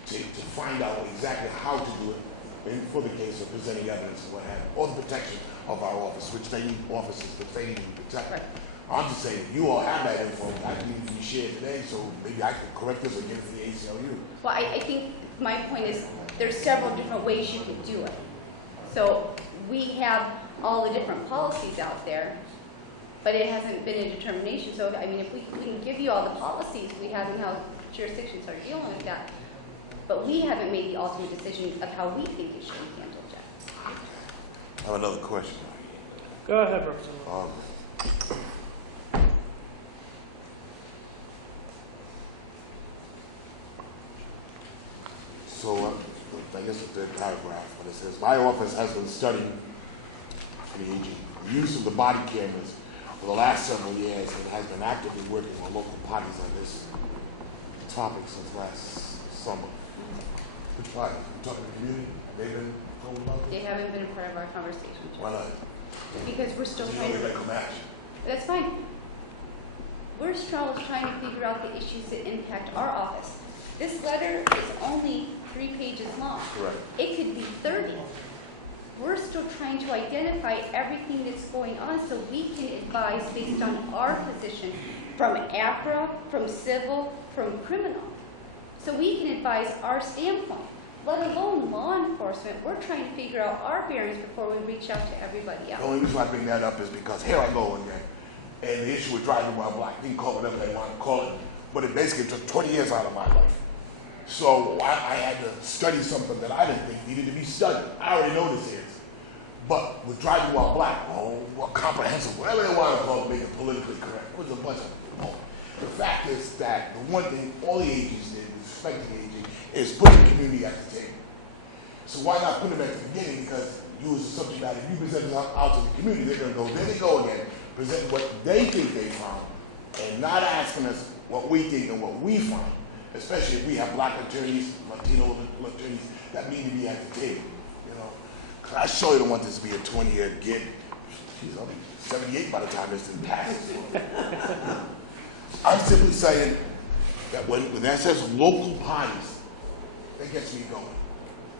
To find out exactly how to do it for the case of presenting evidence and what have you, or the protection of our office, which they need officers that they need to protect. Right. I'm just saying, you all have that info, that needs to be shared today, so maybe I can correct this or give it to the ACLU. Well, I think my point is there's several different ways you can do it. So we have all the different policies out there, but it hasn't been a determination. So, I mean, if we can give you all the policies we have and how jurisdictions are dealing with that, but we haven't made the ultimate decision of how we think it should be handled yet. I have another question. Go ahead, Representative. So, I guess the third paragraph, when it says, my office has been studying the use of the body cameras for the last several years and has been actively working with local parties on this topic since last summer. Which party? You talking to the community? Have they been told about They this? haven't been a part of our conversation. Why not? Because we're still You trying know to... they come action. That's fine. We're still trying to figure out the issues that impact our office. This letter is only 3 pages long. Correct. It could be 30. We're still trying to identify everything that's going on so we can advise based on our position from APRA, from civil, from criminal. So we can advise our standpoint, let alone law enforcement. We're trying to figure out our bearings before we reach out to everybody The else. only reason I bring that up is because here I go again. And the issue with driving while black, you can call it whatever they want to call it, but it basically took 20 years out of my life. So I had to study something that I didn't think needed to be studied. I already know this is. But with driving while black, comprehensive, whatever they want to call it, make it politically correct. It was a bunch of bull. The fact is that the one thing all the AGs did, respecting AG, is put the community at the table. So why not put them at the beginning? Because you as a subject matter, you present it out to the community, they're going to go, there they go again, present what they think they found, and not asking us what we think and what we find, especially if we have black attorneys, Latino attorneys that need to be at the table. You know, 'cause I surely don't want this to be a 20-year gig. She's only 78 by the time this thing passes. I'm simply saying that when that says local parties, that gets me going.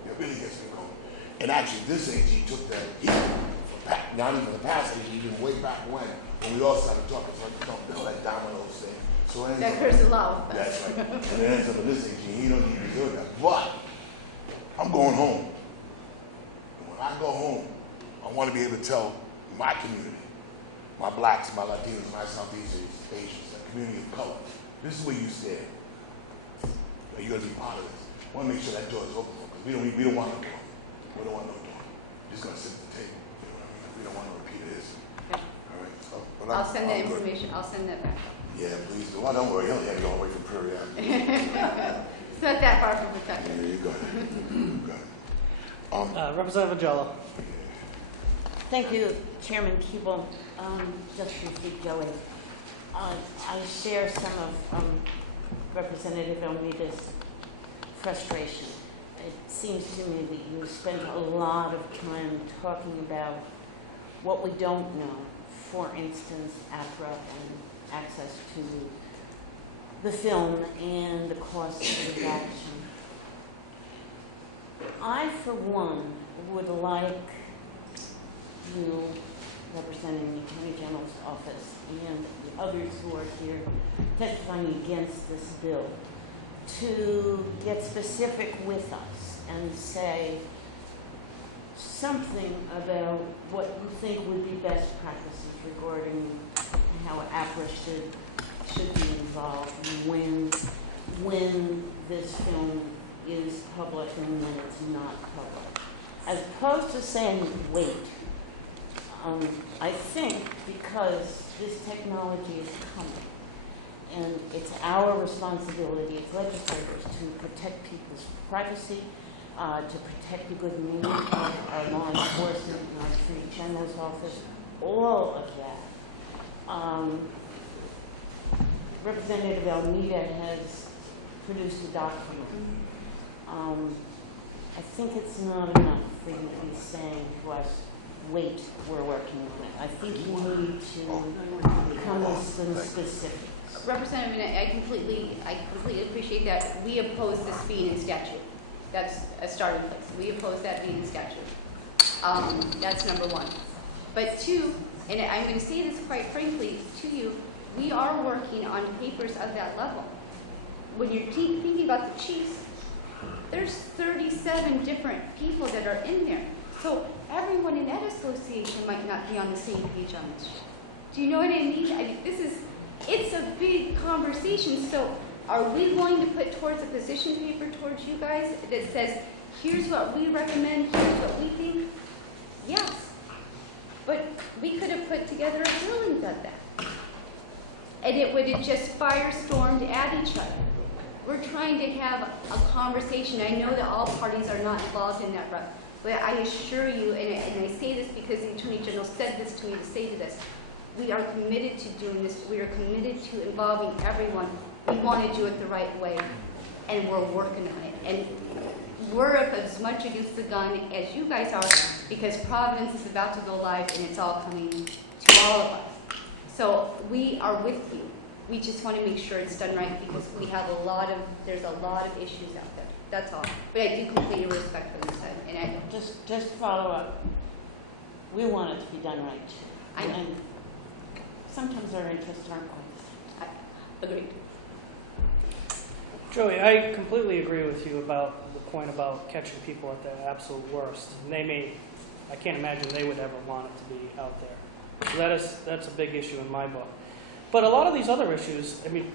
It really gets me going. And actually, this AG took that heat, not even the past AG, even way back when we all started talking, it's like, don't build that domino thing. So it ends That up- curse is loud. That's right. And it ends up in this AG, he don't need to be doing that. But I'm going home. And when I go home, I want to be able to tell my community, my blacks, my Latinos, my Southeast Asians, the community of color, this is where you stand. You're going to be part of this. I want to make sure that door is open because we don't want no door. We don't want no door. Just going to sit at the table. You know what I mean? We don't want to repeat this. Okay. All right. So, but I'll send that I'm good. information. I'll send that back. Yeah, please. Well, don't worry. He'll have you all the way from Prairie Avenue. It's not that far from the country. Yeah, you got it. You got it. Representative Agello. Thank you, Chairman Keeble. Just briefly, Joey. I share some of Representative Almeida's frustration. It seems to me that you spent a lot of time talking about what we don't know. For instance, APRA and access to the film and the cost of the action. I, for one, would like you, representing the Attorney General's office and the others who are here testifying against this bill, to get specific with us and say something about what you think would be best practices regarding how APRA should be involved when this film is public and when it's not public. As opposed to saying, wait, I think because this technology is coming, and it's our responsibility as legislators to protect people's privacy, to protect the good name of our law enforcement and our Attorney General's office, all of that. Representative Almeida has produced a document. I think it's not enough for you to be saying to us, wait, we're working on it. I think you need to come with some specifics. Representative, I completely appreciate that. We oppose this being in statute. That's a starting place. We oppose that being in statute. That's number one. But two, and I'm going to say this quite frankly to you, we are working on papers of that level. When you're thinking about the chiefs, there's 37 different people that are in there. So everyone in that association might not be on the same page on this. Do you know what I mean? I mean, it's a big conversation, so are we going to put towards a position paper towards you guys that says, here's what we recommend, here's what we think? Yes. But we could have put together a bill and done that. And it would have just firestormed at each other. We're trying to have a conversation. I know that all parties are not involved in that, but I assure you, and I say this because the Attorney General said this to me to say to this, we are committed to doing this. We are committed to involving everyone. We want to do it the right way, and we're working on it. And we're up as much against the gun as you guys are, because Providence is about to go live, and it's all coming to all of us. So we are with you. We just want to make sure it's done right, because we have there's a lot of issues out there. That's all. But I do completely respect what you said, and I Just follow up. We want it to be done right. I know. And sometimes our interests aren't quite. Agreed. Joey, I completely agree with you about the point about catching people at their absolute worst. And I can't imagine they would ever want it to be out there. So that's a big issue in my book. But a lot of these other issues, I mean,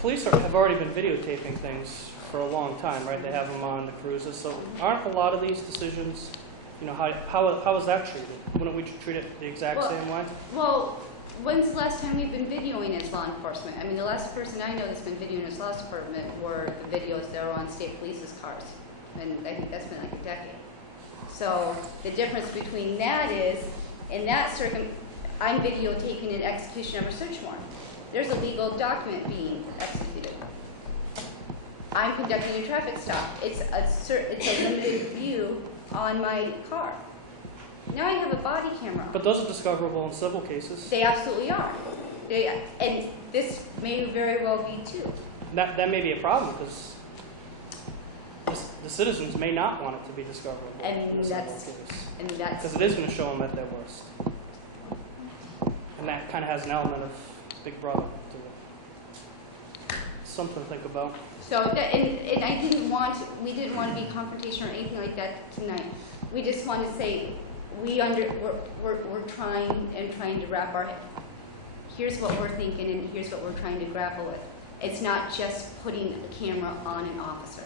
police have already been videotaping things for a long time, right? They have them on the cruises. So aren't a lot of these decisions, you know, how is that treated? Wouldn't we treat it the exact same way? Well, when's the last time we've been videoing as law enforcement? I mean, the last person I know that's been videoing as law enforcement were the videos that were on state police's cars. And I think that's been like a decade. So the difference between that is, in that I'm videotaping an execution of a search warrant. There's a legal document being executed. I'm conducting a traffic stop. It's a limited view on my car. Now I have a body camera. But those are discoverable in civil cases. They absolutely are. And this may very well be too. That may be a problem, because the citizens may not want it to be discoverable in a civil case. Because it is going to show them at their worst. And that kind of has an element of Big Brother to it. Something to think about. So, and we didn't want to be confrontational or anything like that tonight. We just want to say, we're trying to wrap our head. Here's what we're thinking, and here's what we're trying to grapple with. It's not just putting a camera on an officer.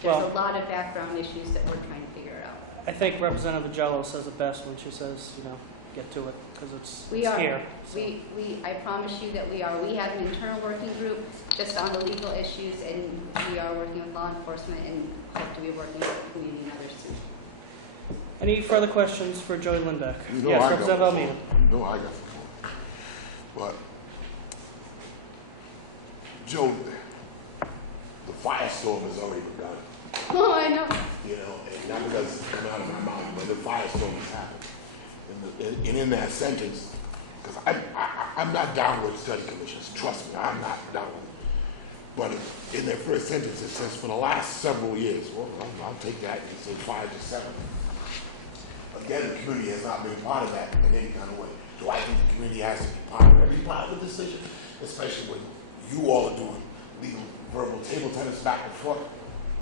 There's a lot of background issues that we're trying to figure out. I think Representative Jello says it best when she says, you know, get to it, because it's here. So. I promise you that we are. We have an internal working group just on the legal issues, and we are working with law enforcement and hope to be working with the community and others too. Any further questions for Joey Lindbeck? You know, yes, Representative Almeida. You know I got the floor. But, Joe, the firestorm has already begun. Oh, I know. You know, and not because it's come out of my mouth, but the firestorm has happened. And in that sentence, because I'm not down with study commissions, trust me, I'm not down with it. But in their first sentence, it says, for the last several years, well, I'll take that and say 5 to 7. Again, the community has not been part of that in any kind of way. Do I think the community has to be part of every part of the decision? Especially when you all are doing legal verbal table tennis back and forth?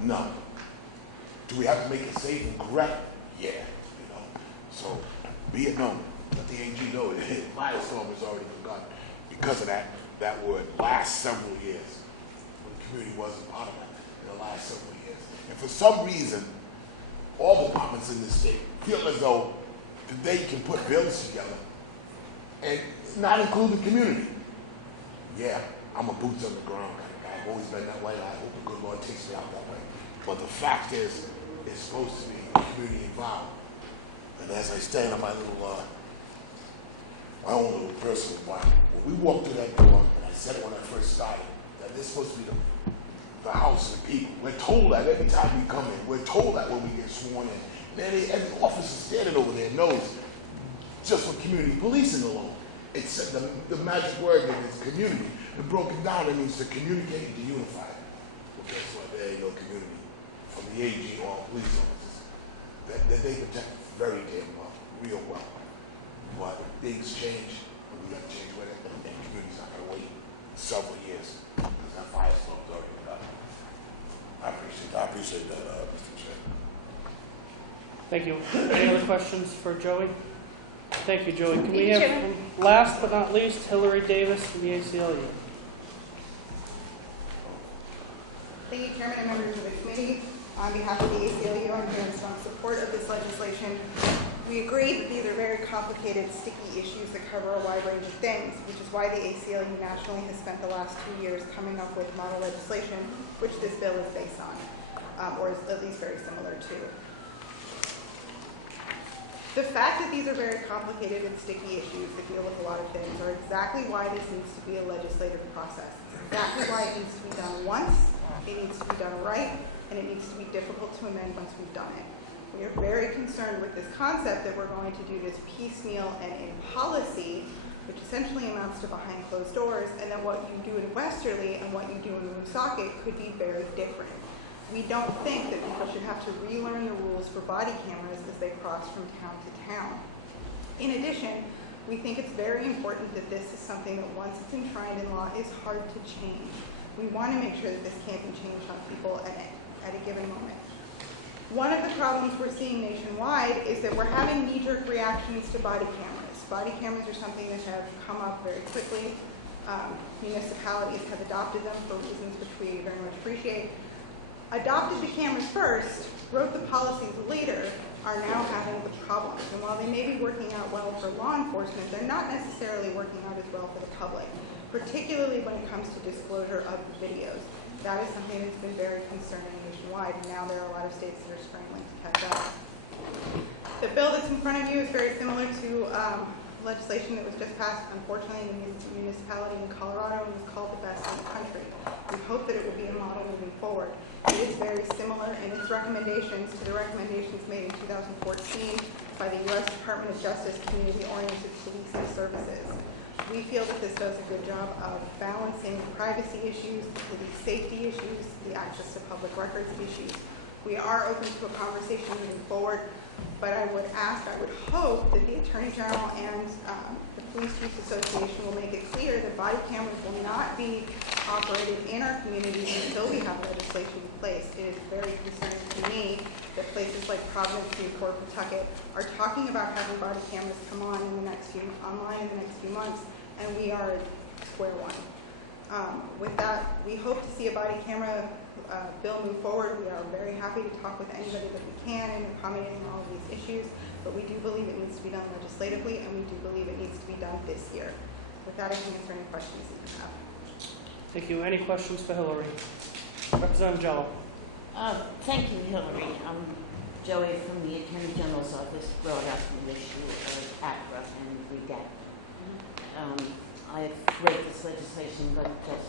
No. Do we have to make it safe and correct? Yeah. You know. So be it known. Let the AG know that firestorm has already begun because of that word last several years. When the community wasn't part of that in the last several years. And for some reason, all departments in this state feel as though they can put bills together and not include the community. Yeah, I'm a boots on the ground kind of guy. I've always been that way. I hope the good Lord takes me out that way. But the fact is, it's supposed to be community involved. And as I stand on my little, my own little personal Bible, when we walked through that door, and I said it when I first started, that this is supposed to be the house of the people. We're told that every time we come in. We're told that when we get sworn in. And every officer standing over there knows just for community policing alone. It's the magic word that is community. And broken down, it means to communicate and to unify. Well, guess what? There ain't no community from the AG or police officers. That they protect very damn well, real well. But things change, and we got to change with it. And the community's not going to wait several years because that firestorm's already begun. I appreciate that, Mr. Chair. Thank you. Any other questions for Joey? Thank you, Joey. Can we Thank you, have, Chairman. last but not least, Hillary Davis from the ACLU? Thank you, Chairman and members of the committee. On behalf of the ACLU, I'm here in strong support of this legislation. We agree that these are very complicated, sticky issues that cover a wide range of things, which is why the ACLU nationally has spent the last 2 years coming up with model legislation, which this bill is based on, or is at least very similar to. The fact that these are very complicated and sticky issues that deal with a lot of things are exactly why this needs to be a legislative process. It's exactly why it needs to be done once, it needs to be done right, and it needs to be difficult to amend once we've done it. We are very concerned with this concept that we're going to do this piecemeal and in policy, which essentially amounts to behind closed doors, and that what you do in Westerly and what you do in Woonsocket could be very different. We don't think that people should have to relearn the rules for body cameras as they cross from town to town. In addition, we think it's very important that this is something that once it's enshrined in law is hard to change. We want to make sure that this can't be changed on people at a given moment. One of the problems we're seeing nationwide is that we're having knee-jerk reactions to body cameras. Body cameras are something that have come up very quickly. Municipalities have adopted them for reasons which we very much appreciate. Adopted the cameras first, wrote the policies later, are now having the problems. And while they may be working out well for law enforcement, they're not necessarily working out as well for the public, particularly when it comes to disclosure of videos. That is something that's been very concerning nationwide, and now there are a lot of states that are scrambling to catch up. The bill that's in front of you is very similar to legislation that was just passed, unfortunately, in a municipality in Colorado, and was called the best in the country. We hope that it will be a model moving forward. It is very similar in its recommendations to the recommendations made in 2014 by the U.S. Department of Justice Community-Oriented Policing Services. We feel that this does a good job of balancing privacy issues, police safety issues, the access to public records issues. We are open to a conversation moving forward, but I would hope that the Attorney General and the Police Chiefs Association will make it clear that body cameras will not be operated in our communities until we have legislation in place. It is very concerning to me that places like Providence, Newport, Pawtucket are talking about having body cameras come on online in the next few months, and we are at square one. With that, we hope to see a body camera bill move forward. We are very happy to talk with anybody that we can in accommodating all of these issues, but we do believe it needs to be done legislatively, and we do believe it needs to be done this year. With that, I can answer any questions that you have. Thank you. Any questions for Hillary? Representative Jello. Thank you, Hillary. Joey from the Attorney General's office brought up the issue of ACRA and redact. I've read this legislation, but just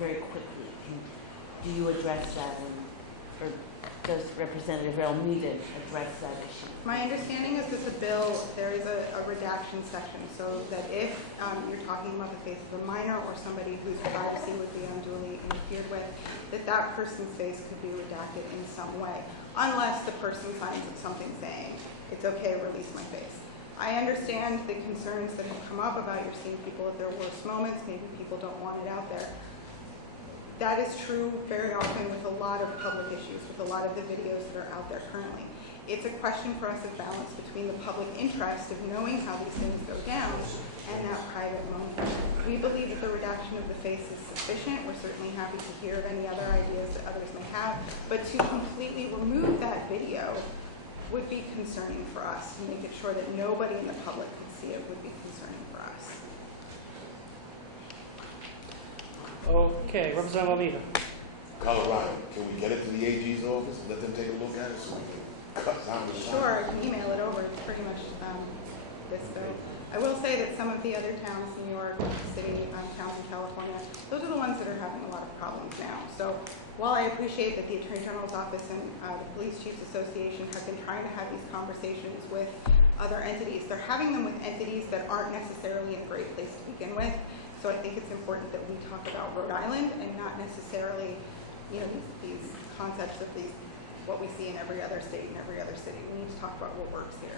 very quickly, do you address that, or does Representative Almeida address that issue? My understanding is that the bill, there is a redaction section, so that if you're talking about the face of a minor or somebody whose privacy would be unduly interfered with, that person's face could be redacted in some way, unless the person signs something saying, it's okay, release my face. I understand the concerns that have come up about you're seeing people at their worst moments, maybe people don't want it out there. That is true very often with a lot of public issues, with a lot of the videos that are out there currently. It's a question for us of balance between the public interest of knowing how these things go down and that private moment. We believe that the redaction of the face is sufficient. We're certainly happy to hear of any other ideas that others may have, but to completely remove that video would be concerning for us. To make it sure that nobody in the public can see it would be concerning for us. Okay, Representative Almeida. Colorado, can we get it to the AG's office, let them take a look at it so we can cut down the time? Sure, I can email it over. It's pretty much this bill. I will say that some of the other towns, New York, City, towns in California, those are the ones that are having a lot of problems now. So while I appreciate that the Attorney General's office and the Police Chiefs Association have been trying to have these conversations with other entities, they're having them with entities that aren't necessarily in a great place to begin with. So I think it's important that we talk about Rhode Island and not necessarily, these concepts of what we see in every other state and every other city. We need to talk about what works here.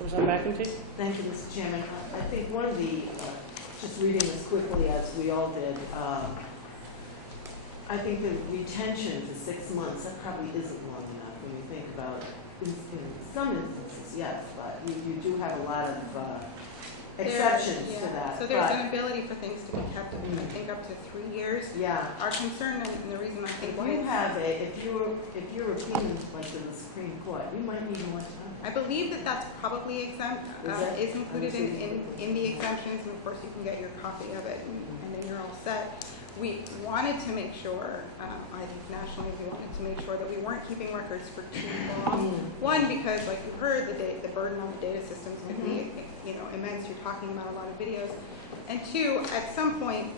Representative McEntee. Thank you, Mr. Chairman. I think one of the, just reading this quickly as we all did, I think the retention to 6 months, that probably isn't long enough when you think about, in some instances, yes, but you do have a lot of exceptions to that. So there's but- an ability for things to be kept, I think, up to 3 years. Yeah. Our concern, and the reason I think why You it's- have if you're appealing like to the Supreme Court, you might need more time. I believe that that's probably exempt, is included in the exemptions, and of course you can get your copy of it, and then you're all set. We wanted to make sure, I think nationally, we wanted to make sure that we weren't keeping records for too long. One, because like you heard, the burden on the data systems can be, immense. You're talking about a lot of videos. And two, at some point,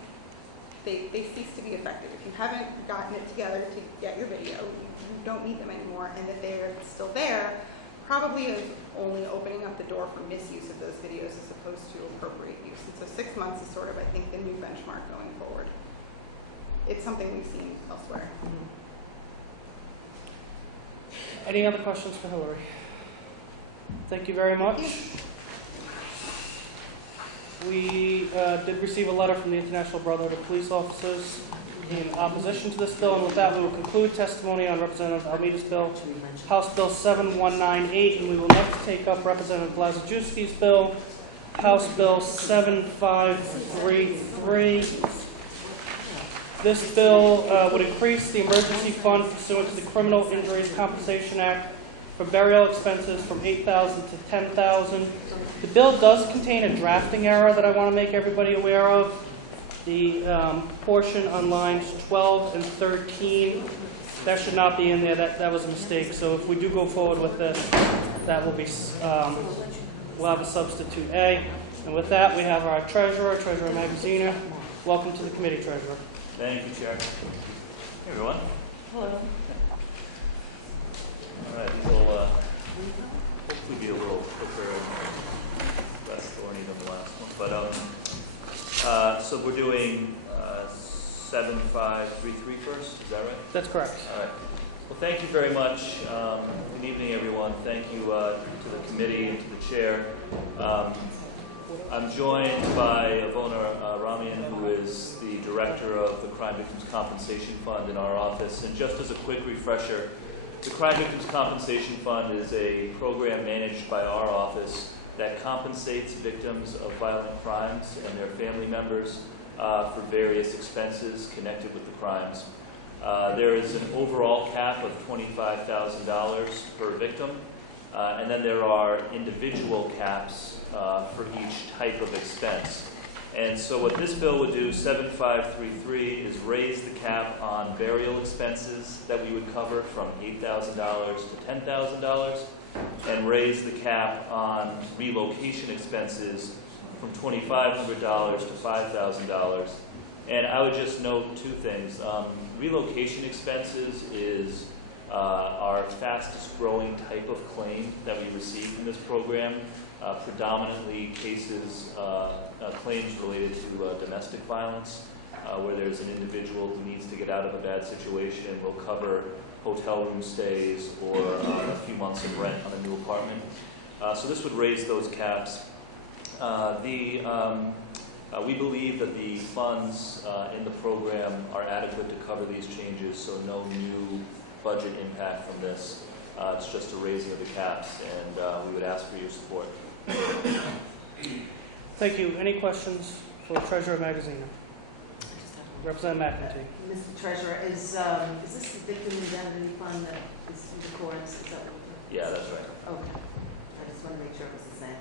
they cease to be effective. If you haven't gotten it together to get your video, you don't need them anymore, and that they're still there, probably is only opening up the door for misuse of those videos as opposed to appropriate use. And so 6 months is sort of, I think, the new benchmark going forward. It's something we've seen elsewhere. Any other questions for Hillary? Thank you very much. We did receive a letter from the International Brotherhood of Police Officers in opposition to this bill, and with that we will conclude testimony on Representative Almeida's bill, House Bill 7198, and we will next take up Representative Blazajewski's bill, House Bill 7533. This bill would increase the emergency fund pursuant to the Criminal Injuries Compensation Act for burial expenses from $8,000 to $10,000. The bill does contain a drafting error that I want to make everybody aware of. The portion on lines 12 and 13, that should not be in there. That was a mistake. So if we do go forward with this, that will be, we'll have a substitute A. And with that, we have our Treasurer Magaziner. Welcome to the committee, Treasurer. Thank you, Chair. Hey, everyone. Hello. All right, we'll hopefully be a little quicker and less thorny than the last one. But so we're doing 7533 first. Is that right? That's correct. All right. Well, thank you very much. Good evening, everyone. Thank you to the committee and to the chair. I'm joined by Ivona Ramian, who is the director of the Crime Victims Compensation Fund in our office. And just as a quick refresher, the Crime Victims Compensation Fund is a program managed by our office that compensates victims of violent crimes and their family members for various expenses connected with the crimes. There is an overall cap of $25,000 per victim, and then there are individual caps for each type of expense. And so what this bill would do, 7533, is raise the cap on burial expenses that we would cover from $8,000 to $10,000, and raise the cap on relocation expenses from $2,500 to $5,000. And I would just note two things. Relocation expenses is our fastest growing type of claim that we receive from this program. Predominantly cases, claims related to domestic violence, where there's an individual who needs to get out of a bad situation. We'll cover hotel room stays or a few months of rent on a new apartment. So this would raise those caps. We believe that the funds in the program are adequate to cover these changes, so no new budget impact from this. It's just a raising of the caps, and we would ask for your support. Thank you. Any questions for Treasurer Magaziner? Representative McEntee. Mr. Treasurer, is this the victim indemnity fund that is through the courts? Is that what Yeah, that's right. Okay. I just want to make sure it was the same.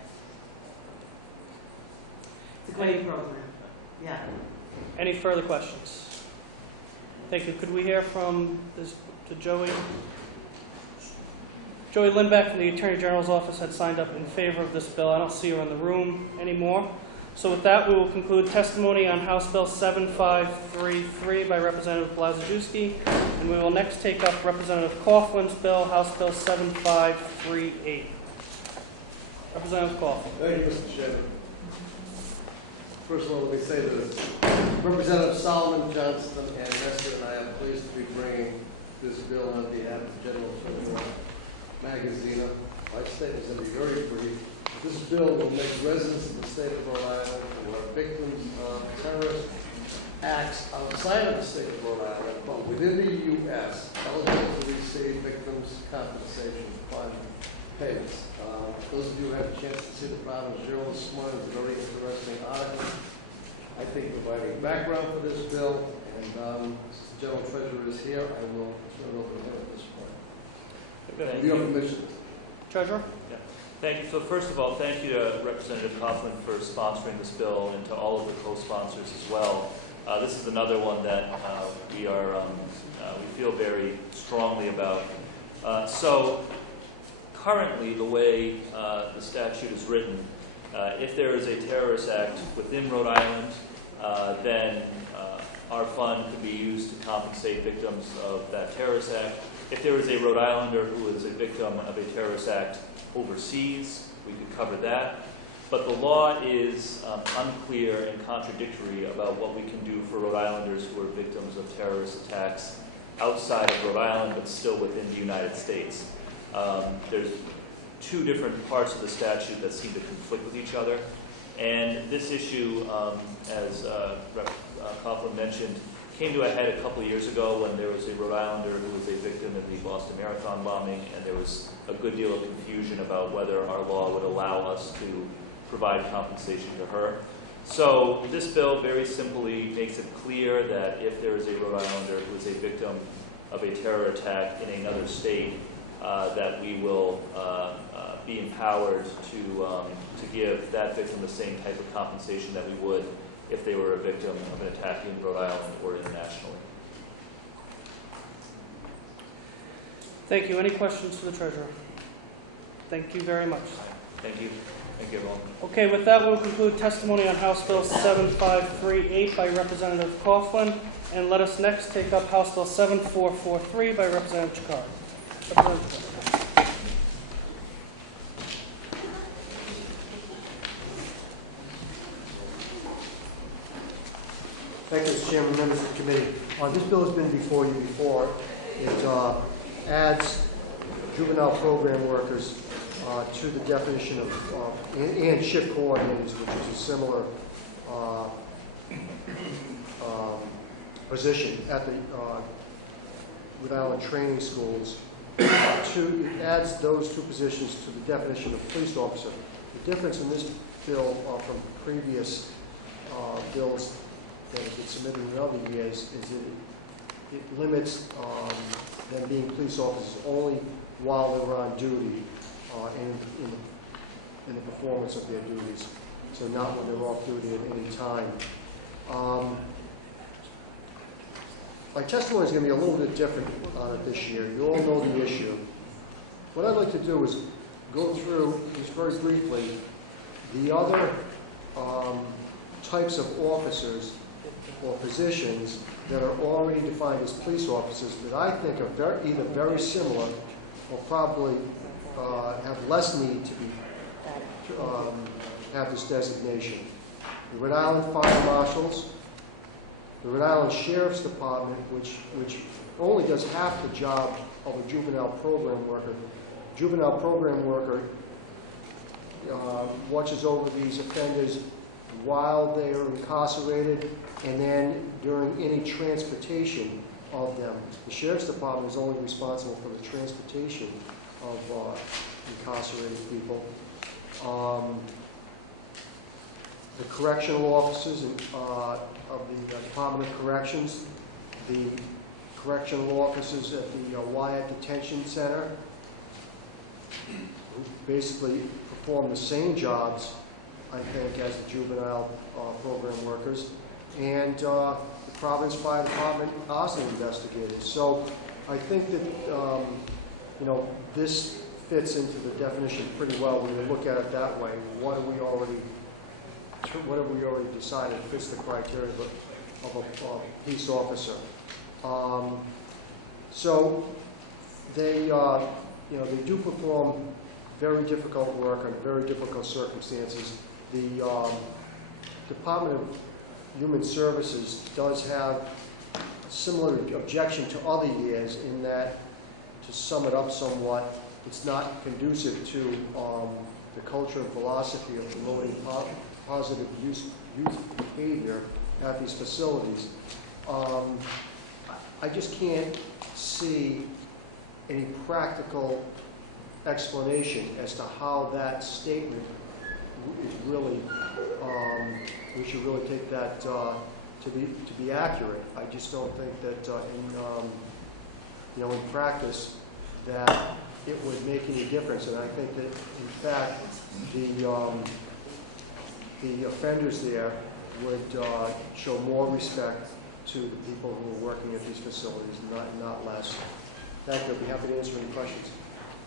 It's a great program. Yeah. Any further questions? Thank you. Could we hear from Joey? Joey Lindbeck from the Attorney General's office had signed up in favor of this bill. I don't see her in the room anymore. So with that, we will conclude testimony on House Bill 7533 by Representative Blazajewski, and we will next take up Representative Coughlin's bill, House Bill 7538. Representative Coughlin. Thank you, Mr. Chairman. First of all, let me say that Representative Solomon, Johnston, and Nestor and I are pleased to be bringing this bill on behalf of General Magaziner. My statement is going to be very brief. This bill will make residents of the state of Rhode Island who are victims of terrorist acts outside of the state of Rhode Island, but within the U.S., eligible to receive victims' compensation fund payments. Those of you who had a chance to see the Providence Journal this morning, it's a very interesting article, I think providing background for this bill, and since the General Treasurer is here, I will turn it over to him at this point. With your permission. Treasurer? Yeah. Thank you. So first of all, thank you to Representative Coughlin for sponsoring this bill and to all of the co-sponsors as well. This is another one that we feel very strongly about. So currently, the way the statute is written, if there is a terrorist act within Rhode Island, then our fund could be used to compensate victims of that terrorist act. If there is a Rhode Islander who is a victim of a terrorist act overseas, we could cover that. But the law is unclear and contradictory about what we can do for Rhode Islanders who are victims of terrorist attacks outside of Rhode Island, but still within the United States. There's two different parts of the statute that seem to conflict with each other. And this issue, as Rep. Coughlin mentioned, came to a head a couple of years ago when there was a Rhode Islander who was a victim of the Boston Marathon bombing, and there was a good deal of confusion about whether our law would allow us to provide compensation to her. So this bill very simply makes it clear that if there is a Rhode Islander who is a victim of a terror attack in another state, that we will be empowered to give that victim the same type of compensation that we would if they were a victim of an attack in Rhode Island or internationally. Thank you. Any questions for the Treasurer? Thank you very much. Thank you. Thank you, everyone. Okay, with that, we'll conclude testimony on House Bill 7538 by Representative Coughlin. And let us next take up House Bill 7443 by Representative Chikari. Representative Chikari. Thank you, Mr. Chairman, members of the committee. This bill has been before you before. It adds juvenile program workers to the definition of and shift coordinators, which is a similar position at the Rhode Island training schools. It adds those two positions to the definition of police officer. The difference in this bill from previous bills that have been submitted in other years is that it limits them being police officers only while they're on duty in the performance of their duties, so not when they're off duty at any time. My testimony is going to be a little bit different on it this year. You all know the issue. What I'd like to do is go through, just very briefly, the other types of officers or positions that are already defined as police officers that I think are either very similar or probably have less need to have this designation. The Rhode Island Fire Marshals, the Rhode Island Sheriff's Department, which only does half the job of a juvenile program worker. Juvenile program worker watches over these offenders while they are incarcerated and then during any transportation of them. The Sheriff's Department is only responsible for the transportation of incarcerated people. The correctional officers of the Department of Corrections, the correctional officers at the Wyatt Detention Center, who basically perform the same jobs, I think, as the juvenile program workers, and the Providence Fire Department arson investigators. So I think that this fits into the definition pretty well when you look at it that way. What have we already decided fits the criteria of a police officer? So they do perform very difficult work under very difficult circumstances. The Department of Human Services does have a similar objection to other years in that, to sum it up somewhat, it's not conducive to the culture and philosophy of promoting positive youth behavior at these facilities. I just can't see any practical explanation as to how that statement is really, we should really take that to be accurate. I just don't think that in practice that it would make any difference. And I think that in fact the offenders there would show more respect to the people who are working at these facilities, not less. Thank you. I'd be happy to answer any questions.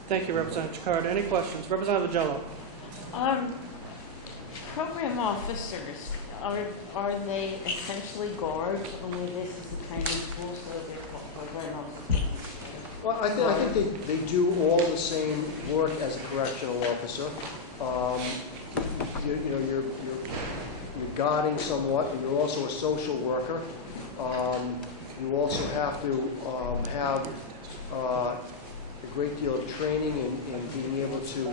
Thank you, Representative Chikara. Any questions? Representative Jello. Program officers, are they essentially guards? Only this is a training school, so they're called program officers. Well, I think they do all the same work as a correctional officer. You're guarding somewhat, and you're also a social worker. You also have to have a great deal of training in being able to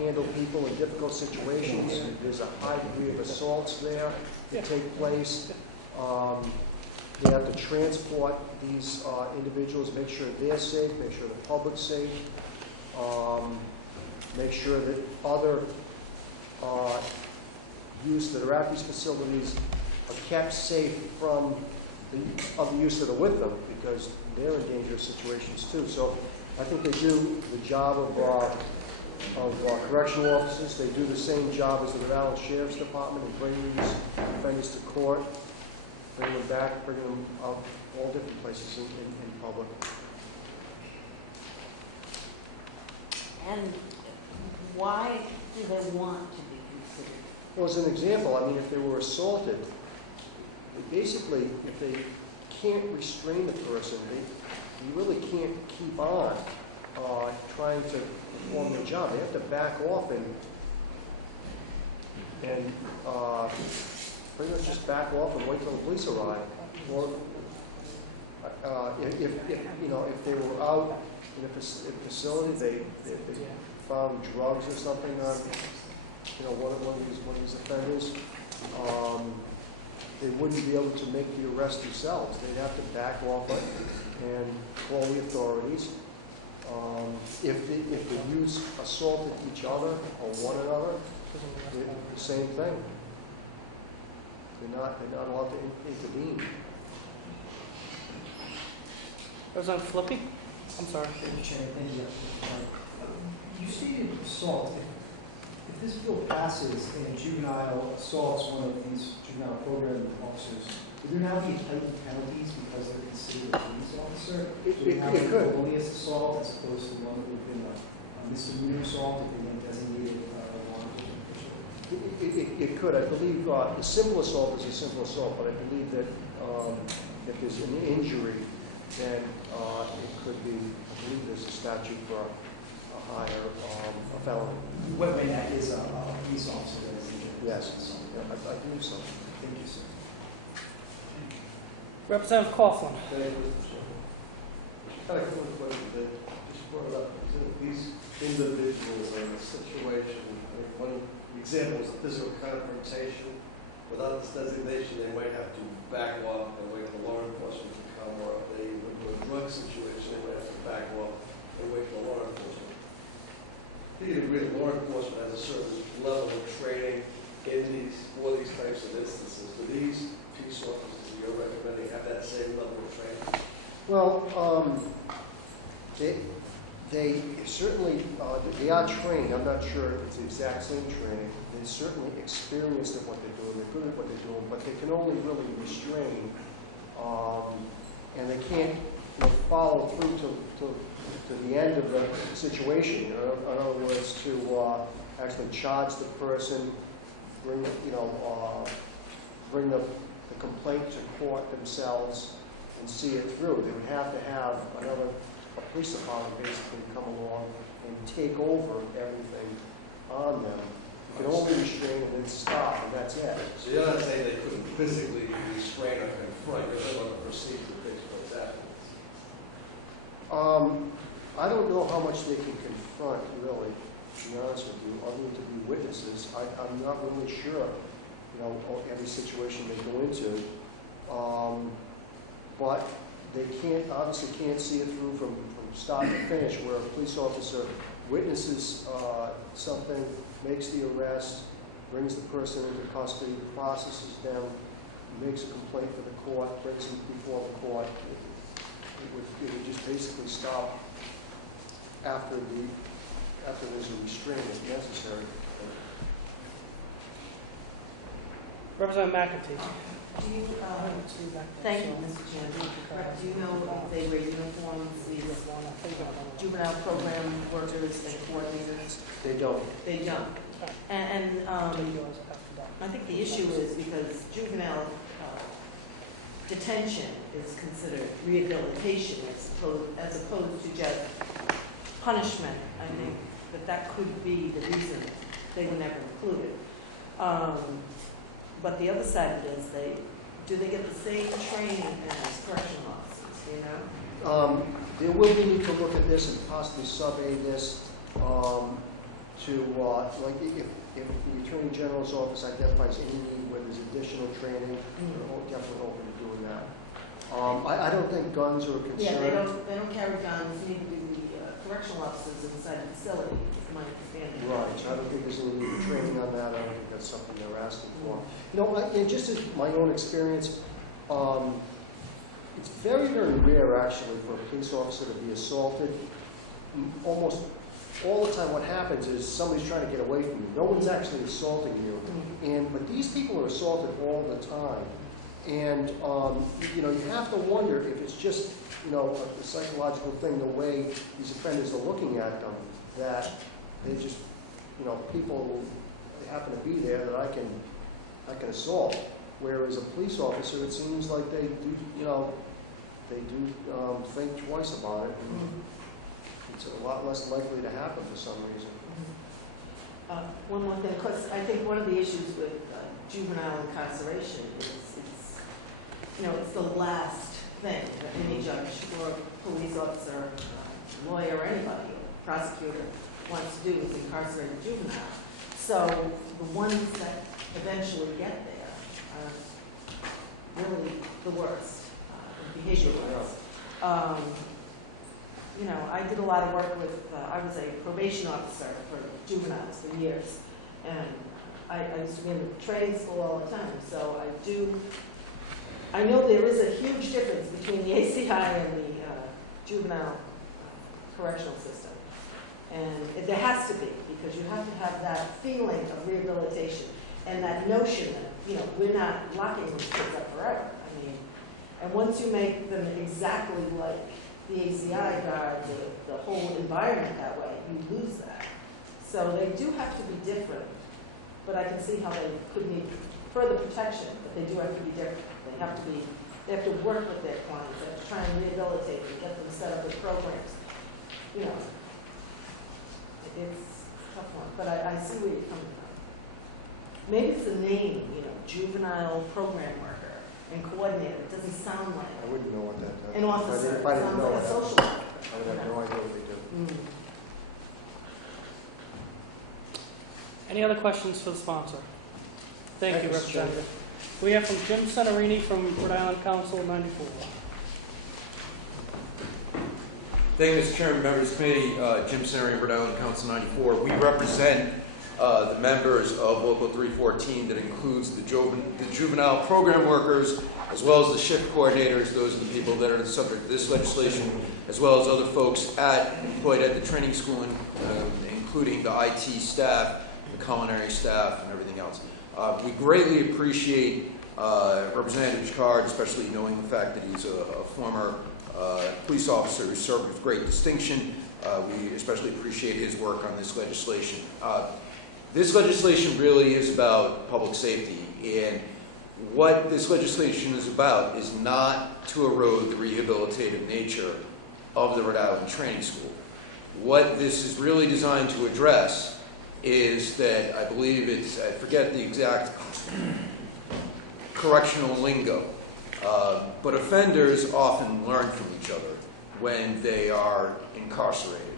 handle people in difficult situations. There's a high degree of assaults there that take place. They have to transport these individuals, make sure they're safe, make sure the public's safe, make sure that other youths that are at these facilities are kept safe from the other youths that are with them, because they're in dangerous situations too. So I think they do the job of correctional officers. They do the same job as the Rhode Island Sheriff's Department in bringing these offenders to court, bringing them back, bringing them out all different places in public. And why do they want to be considered? Well, as an example, I mean, if they were assaulted, basically, if they can't restrain the person, you really can't keep on trying to perform their job. They have to back off and pretty much just back off and wait till the police arrive. Or if they were out in a facility, they found drugs or something on one of these offenders. They wouldn't be able to make the arrest themselves. They'd have to back off it and call the authorities. If the youths assaulted each other or one another, the same thing. They're not allowed to intervene. Representative Filippi? I'm sorry. You stated assault. If this bill passes and a juvenile assaults one of these juvenile program officers, would there now be heightened penalties because they're considered a police officer? It could. Only as assault as opposed to one that would have been a misdemeanor assault if they weren't designated law enforcement official? It could. I believe a simple assault is a simple assault, but I believe that if there's an injury, then it could be, I believe there's a statute for a higher a felony. When that is a police officer that is injured? Yes. Yeah, I believe so. Thank you, sir. Representative Coughlin. Thank you, Mr. Chairman. I had a quick question that just brought up. These individuals are in a situation, one example is a physical confrontation. Without this designation, they might have to back off and wait for law enforcement to come, or if they went to a drug situation, they might have to back off and wait for law enforcement. I think you agree that law enforcement has a certain level of training for these types of instances. Do these peace officers that you're recommending have that same level of training? Well, they certainly they are trained. I'm not sure if it's the exact same training. They're certainly experienced at what they're doing. They're good at what they're doing, but they can only really restrain, and they can't follow through to the end of the situation. In other words, to actually charge the person, bring the complaint to court themselves, and see it through. They would have to have a police department basically come along and take over everything on them. You can only restrain and then stop, and that's it. So you're not saying they couldn't physically restrain or confront, you're talking about the procedure takes place afterwards. I don't know how much they can confront, really, to be honest with you, other than to be witnesses. I'm not really sure, every situation they go into. But they obviously can't see it through from start to finish, where a police officer witnesses something, makes the arrest, brings the person into custody, processes them, makes a complaint to the court, brings them before the court. It would just basically stop after there's a restraint if necessary. Representative McEntee. Do you, thank you, Mr. Chairman. Do you know if they wear uniforms, these juvenile program workers and coordinators? They don't. They don't. And I think the issue is because juvenile detention is considered rehabilitation as opposed to just punishment. I think that could be the reason they were never included. But the other side of it is, do they get the same training as correctional officers, you know? There will be need to look at this and possibly sub-A this like if the Attorney General's office identifies any need where there's additional training, we're definitely open to doing that. I don't think guns are a concern. Yeah, they don't carry guns. Maybe the correctional officers inside the facility, is my understanding. Right, so I don't think there's any need for training on that. I don't think that's something they're asking for. You know, and just as my own experience, it's very, very rare actually for a police officer to be assaulted. Almost all the time what happens is somebody's trying to get away from you. No one's actually assaulting you. But these people are assaulted all the time. And, you know, you have to wonder if it's just, you know, a psychological thing, the way these offenders are looking at them, that they just, you know, people happen to be there that I can assault. Whereas a police officer, it seems like they do, you know, they do think twice about it. It's a lot less likely to happen for some reason. One more thing, because I think one of the issues with juvenile incarceration is it's the last thing that any judge or police officer, lawyer, or anybody, prosecutor wants to do is incarcerate a juvenile. So the ones that eventually get there are really the worst, behavior-wise. You know, I did a lot of work with, I was a probation officer for juveniles for years, and I used to be in the training school all the time, so I know there is a huge difference between the ACI and the juvenile correctional system. And there has to be, because you have to have that feeling of rehabilitation and that notion that, you know, we're not locking these kids up forever. I mean, and once you make them exactly like the ACI guard, the whole environment that way, you lose that. So they do have to be different, but I can see how they could need further protection, but they do have to be different. They have to work with their clients. They have to try and rehabilitate them, get them set up with programs. You know, it's a tough one, but I see where you're coming from. Maybe it's the name, you know, juvenile program worker and coordinator. It doesn't sound like I wouldn't know what that does. an officer. If I It didn't sounds know like a what social that, worker. I would have no idea what they do. Any other questions for the sponsor? Thank you, Mr. Representative. We have from Jim Cenarini from Rhode Island Council 94. Thank you, Mr. Chairman, members of the committee. Jim Cenarini, Rhode Island Council 94. We represent the members of Local 314 that includes the juvenile program workers, as well as the shift coordinators. Those are the people that are the subject of this legislation, as well as other folks employed at the training school, including the IT staff, the culinary staff, and everything else. We greatly appreciate Representative Card, especially knowing the fact that he's a former police officer who served with great distinction. We especially appreciate his work on this legislation. This legislation really is about public safety, and what this legislation is about is not to erode the rehabilitative nature of the Rhode Island Training School. What this is really designed to address is that, I believe it's, I forget the exact correctional lingo, but offenders often learn from each other when they are incarcerated.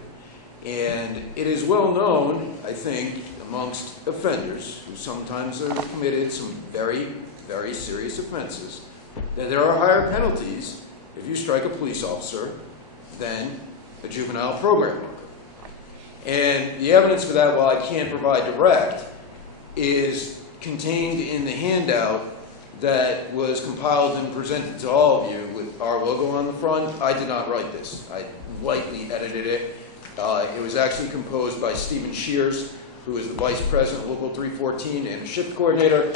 And it is well known, I think, amongst offenders who sometimes have committed some very, very serious offenses, that there are higher penalties if you strike a police officer than a juvenile program worker. And the evidence for that, while I can't provide direct, is contained in the handout that was compiled and presented to all of you with our logo on the front. I did not write this. I lightly edited it. It was actually composed by Stephen Shears, who is the Vice President of Local 314 and a shift coordinator.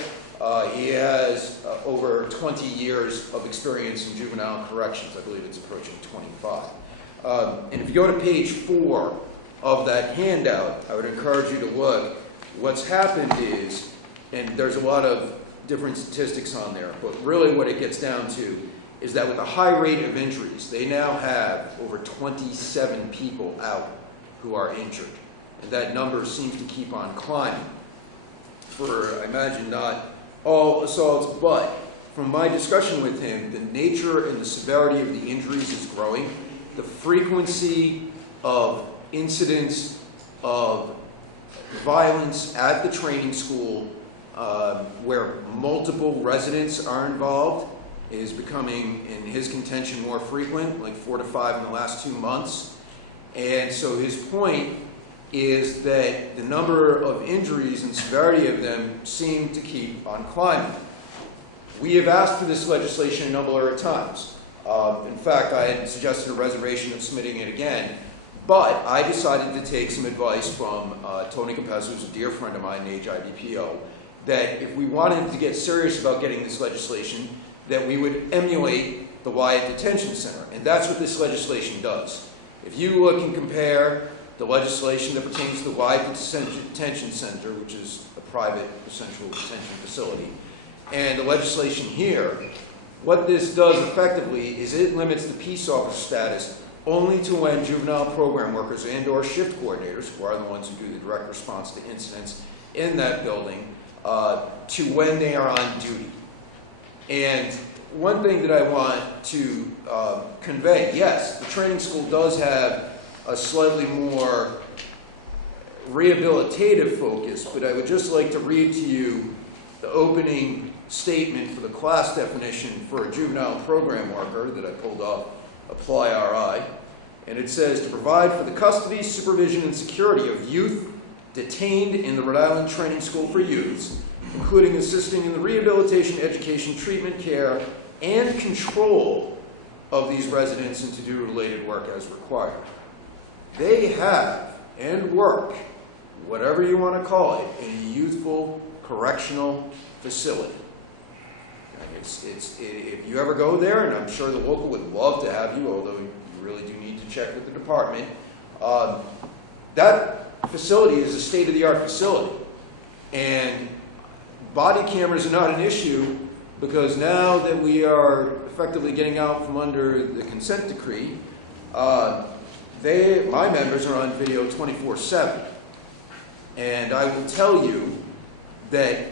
He has over 20 years of experience in juvenile corrections. I believe it's approaching 25. And if you go to page 4 of that handout, I would encourage you to look. What's happened is, and there's a lot of different statistics on there, but really what it gets down to is that with a high rate of injuries, they now have over 27 people out who are injured. And that number seems to keep on climbing. For, I imagine, not all assaults, but from my discussion with him, the nature and the severity of the injuries is growing. The frequency of incidents of violence at the training school where multiple residents are involved is becoming, in his contention, more frequent, like 4 to 5 in the last 2 months. And so his point is that the number of injuries and severity of them seem to keep on climbing. We have asked for this legislation a number of times. In fact, I had suggested a reservation of submitting it again, but I decided to take some advice from Tony Capes, who's a dear friend of mine, an HIDPO, that if we wanted to get serious about getting this legislation, that we would emulate the Wyatt Detention Center. And that's what this legislation does. If you look and compare the legislation that pertains to the Wyatt Detention Center, which is a private essential detention facility, and the legislation here, what this does effectively is it limits the peace officer status only to when juvenile program workers and or shift coordinators, who are the ones who do the direct response to incidents in that building, to when they are on duty. And one thing that I want to convey, yes, the training school does have a slightly more rehabilitative focus, but I would just like to read to you the opening statement for the class definition for a juvenile program worker that I pulled off Apply RI. And it says, to provide for the custody, supervision, and security of youth detained in the Rhode Island Training School for Youths, including assisting in the rehabilitation, education, treatment, care, and control of these residents and to do related work as required. They have and work, whatever you want to call it, in a youthful correctional facility. And if you ever go there, and I'm sure the local would love to have you, although you really do need to check with the department, that facility is a state-of-the-art facility. And body cameras are not an issue because now that we are effectively getting out from under the consent decree, my members are on video 24/7. And I will tell you that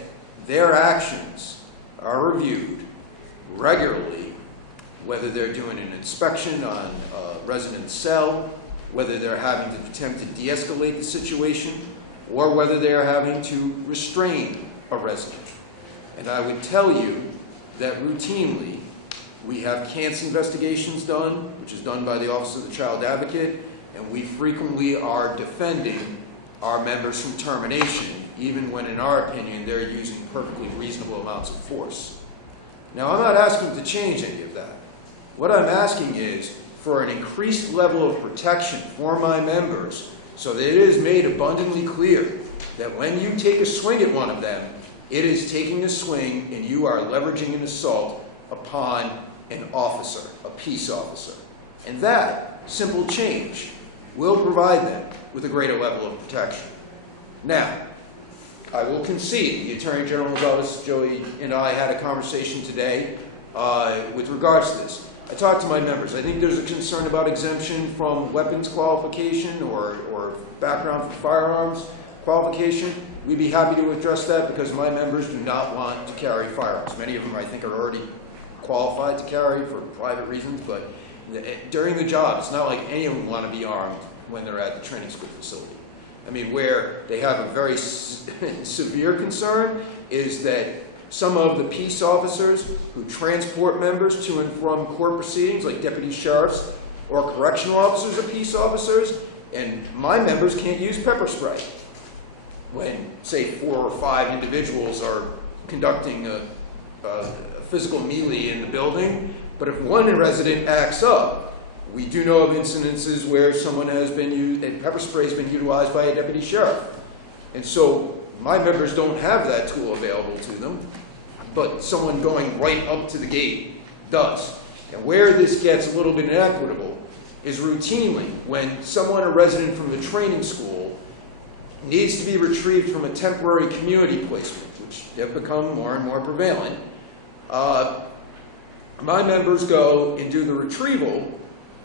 their actions are reviewed regularly, whether they're doing an inspection on a resident's cell, whether they're having to attempt to de-escalate the situation, or whether they're having to restrain a resident. And I would tell you that routinely we have CANTS investigations done, which is done by the Office of the Child Advocate, and we frequently are defending our members from termination, even when, in our opinion, they're using perfectly reasonable amounts of force. Now, I'm not asking to change any of that. What I'm asking is for an increased level of protection for my members so that it is made abundantly clear that when you take a swing at one of them, it is taking a swing and you are leveraging an assault upon an officer, a peace officer. And that simple change will provide them with a greater level of protection. Now, I will concede, the Attorney General's office, Joey and I had a conversation today with regards to this. I talked to my members. I think there's a concern about exemption from weapons qualification or background for firearms qualification. We'd be happy to address that because my members do not want to carry firearms. Many of them, I think, are already qualified to carry for private reasons, but during the job, it's not like any of them want to be armed when they're at the training school facility. I mean, where they have a very severe concern is that some of the peace officers who transport members to and from court proceedings, like deputy sheriffs or correctional officers or peace officers, and my members can't use pepper spray when, say, 4 or 5 individuals are conducting a physical melee in the building. But if one resident acts up, we do know of incidences where someone has been used, and pepper spray has been utilized by a deputy sheriff. And so my members don't have that tool available to them, but someone going right up to the gate does. And where this gets a little bit inequitable is routinely when someone, a resident from the training school, needs to be retrieved from a temporary community placement, which have become more and more prevalent. My members go and do the retrieval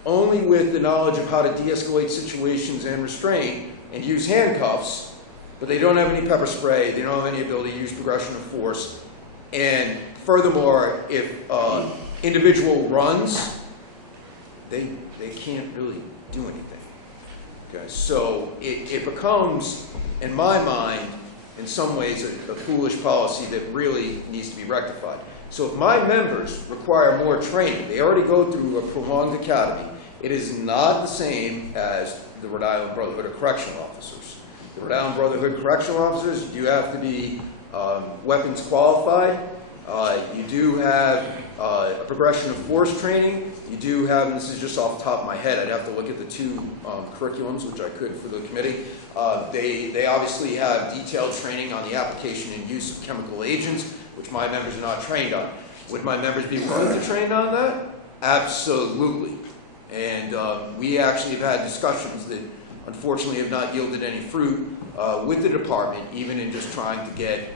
only with the knowledge of how to de-escalate situations and restraint and use handcuffs, but they don't have any pepper spray, they don't have any ability to use progression of force. And furthermore, if individual runs, they can't really do anything. Okay, so it becomes, in my mind, in some ways, a foolish policy that really needs to be rectified. So if my members require more training, they already go through a prolonged academy. It is not the same as the Rhode Island Brotherhood of Correctional Officers. The Rhode Island Brotherhood of Correctional Officers, you do have to be weapons qualified. You do have a progression of force training. You do have, and this is just off the top of my head, I'd have to look at the 2 curriculums, which I could for the committee. They obviously have detailed training on the application and use of chemical agents, which my members are not trained on. Would my members be willing to train on that? Absolutely. And we actually have had discussions that unfortunately have not yielded any fruit with the department, even in just trying to get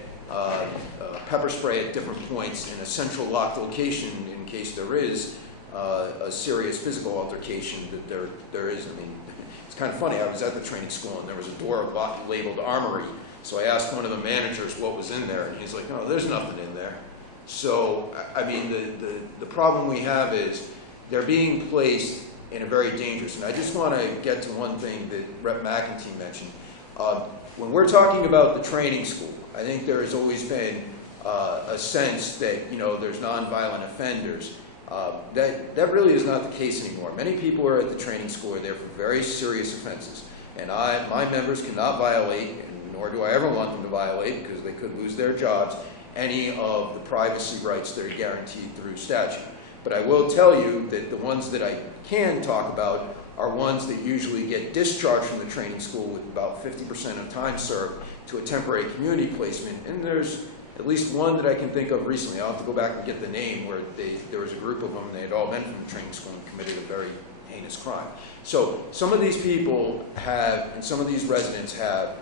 pepper spray at different points in a central locked location in case there is a serious physical altercation that there is. I mean, it's kind of funny. I was at the training school and there was a door labeled armory. So I asked one of the managers what was in there, and he's like, "No, there's nothing in there." So, I mean, the problem we have is they're being placed in a very dangerous, and I just want to get to one thing that Rep. McEntee mentioned. When we're talking about the training school, I think there has always been a sense that, you know, there's nonviolent offenders. That really is not the case anymore. Many people who are at the training school are there for very serious offenses, and my members cannot violate, and nor do I ever want them to violate, because they could lose their jobs, any of the privacy rights that are guaranteed through statute. But I will tell you that the ones that I can talk about are ones that usually get discharged from the training school with about 50% of time served to a temporary community placement. And there's at least one that I can think of recently. I'll have to go back and get the name, where there was a group of them, and they had all been from the training school and committed a very heinous crime. So some of these people have, and some of these residents have,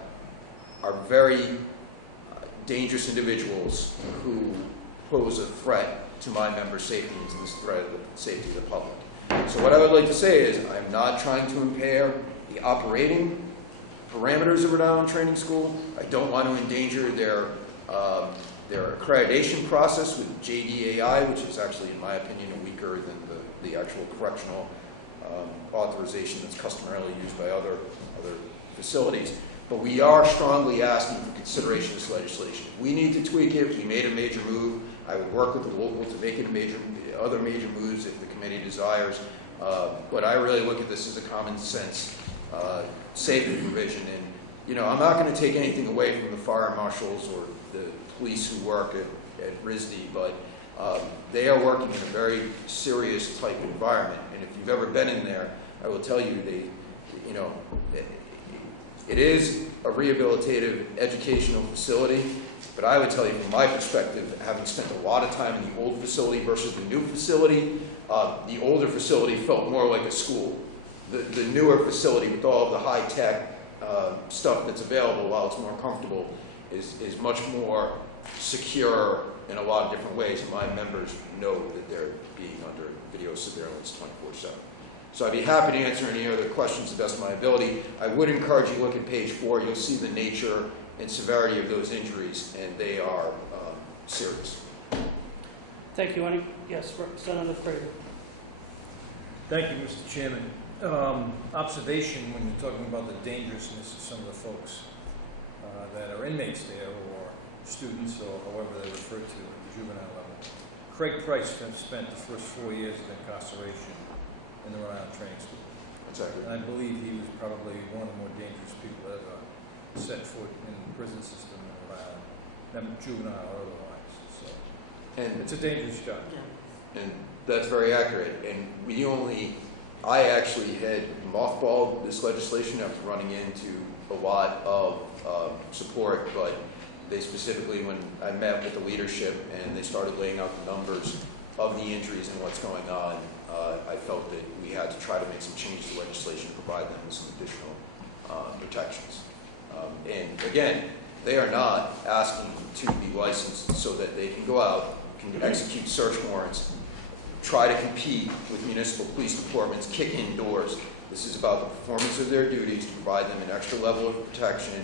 are very dangerous individuals who pose a threat to my members' safety and to the threat of the safety of the public. So what I would like to say is I'm not trying to impair the operating parameters of Rhode Island Training School. I don't want to endanger their accreditation process with JDAI, which is actually, in my opinion, weaker than the actual correctional authorization that's customarily used by other facilities. But we are strongly asking for consideration of this legislation. We need to tweak it. We made a major move. I would work with the local to make it other major moves if the committee desires. But I really look at this as a common sense safety provision. And, you know, I'm not going to take anything away from the fire marshals or the police who work at RISD, but they are working in a very serious type environment. And if you've ever been in there, I will tell you, it is a rehabilitative educational facility, but I would tell you from my perspective, having spent a lot of time in the old facility versus the new facility, the older facility felt more like a school. The newer facility, with all of the high-tech stuff that's available, while it's more comfortable, is much more secure in a lot of different ways, and my members know that they're being under video surveillance 24/7. So I'd be happy to answer any other questions to the best of my ability. I would encourage you to look at page 4. You'll see the nature and severity of those injuries, and they are serious. Thank you. Yes, Representative Fraser. Thank you, Mr. Chairman. Observation when you're talking about the dangerousness of some of the folks that are inmates there or students, or however they're referred to at the juvenile level. Craig Price spent the first 4 years of incarceration in the Rhode Island Training School. Exactly. And I believe he was probably one of the more dangerous people ever set foot in the prison system in Rhode Island, juvenile or otherwise. So And it's a dangerous job. And that's very accurate. And I actually had mothballed this legislation after running into a lot of support, but they specifically, when I met with the leadership and they started laying out the numbers of the injuries and what's going on, I felt that we had to try to make some changes to legislation to provide them with some additional protections. And again, they are not asking to be licensed so that they can go out, can execute search warrants, try to compete with municipal police departments, kick in doors. This is about the performance of their duties to provide them an extra level of protection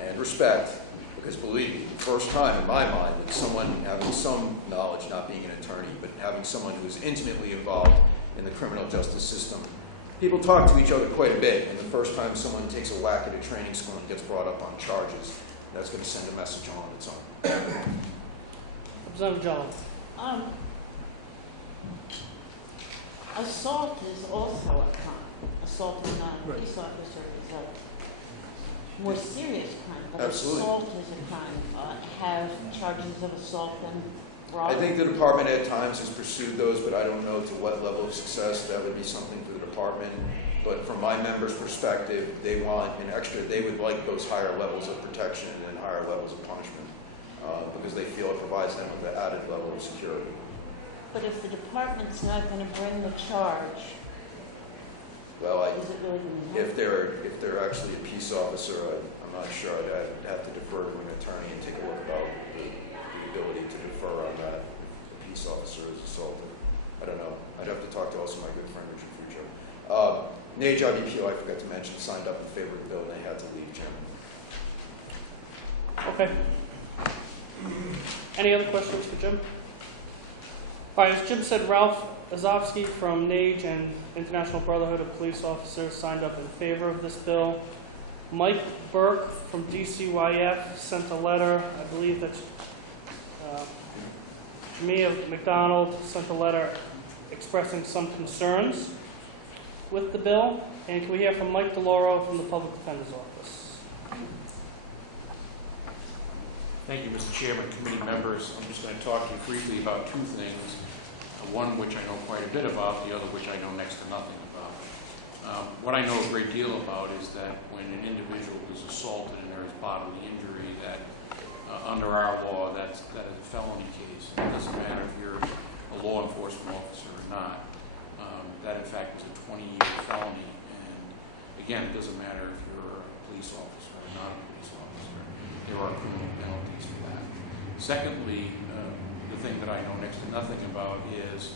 and respect, because believe me, the first time in my mind that someone having some knowledge, not being an attorney, but having someone who is intimately involved in the criminal justice system, people talk to each other quite a bit, and the first time someone takes a whack at a training school and gets brought up on charges, that's going to send a message on its own. Representative Jones. Assault is also a crime. Assault is not a police officer, is a more serious crime, but Absolutely. assault is a crime. Have charges of assault been brought? I think the department at times has pursued those, but I don't know to what level of success. That would be something for the department. But from my members' perspective, they want an extra, they would like those higher levels of protection and higher levels of punishment because they feel it provides them with an added level of security. But if the department's not going to bring the charge, Well, is it really going to happen? if they're actually a peace officer, I'm not sure. I'd have to defer to an attorney and take a look about the ability to defer on that if a peace officer is assaulted. I don't know. I'd have to talk to also my good friend Richard Fuccio. Nage IBPO, I forgot to mention, signed up in favor of the bill and they had to leave, Chairman. Okay. Any other questions for Jim? All right, as Jim said, Ralph Azovsky from NAGE and International Brotherhood of Police Officers signed up in favor of this bill. Mike Burke from DCYF sent a letter. I believe that's Jamia McDonald sent a letter expressing some concerns with the bill. And can we hear from Mike DeLauro from the Public Defender's Office? Thank you, Mr. Chairman, committee members. I'm just going to talk to you briefly about two things. One which I know quite a bit about, the other which I know next to nothing about. What I know a great deal about is that when an individual is assaulted and there is bodily injury, that under our law, that is a felony case. It doesn't matter if you're a law enforcement officer or not. That, in fact, is a 20-year felony. And again, it doesn't matter if you're a police officer or not a police officer. There are criminal penalties for that. Secondly, the thing that I know next to nothing about is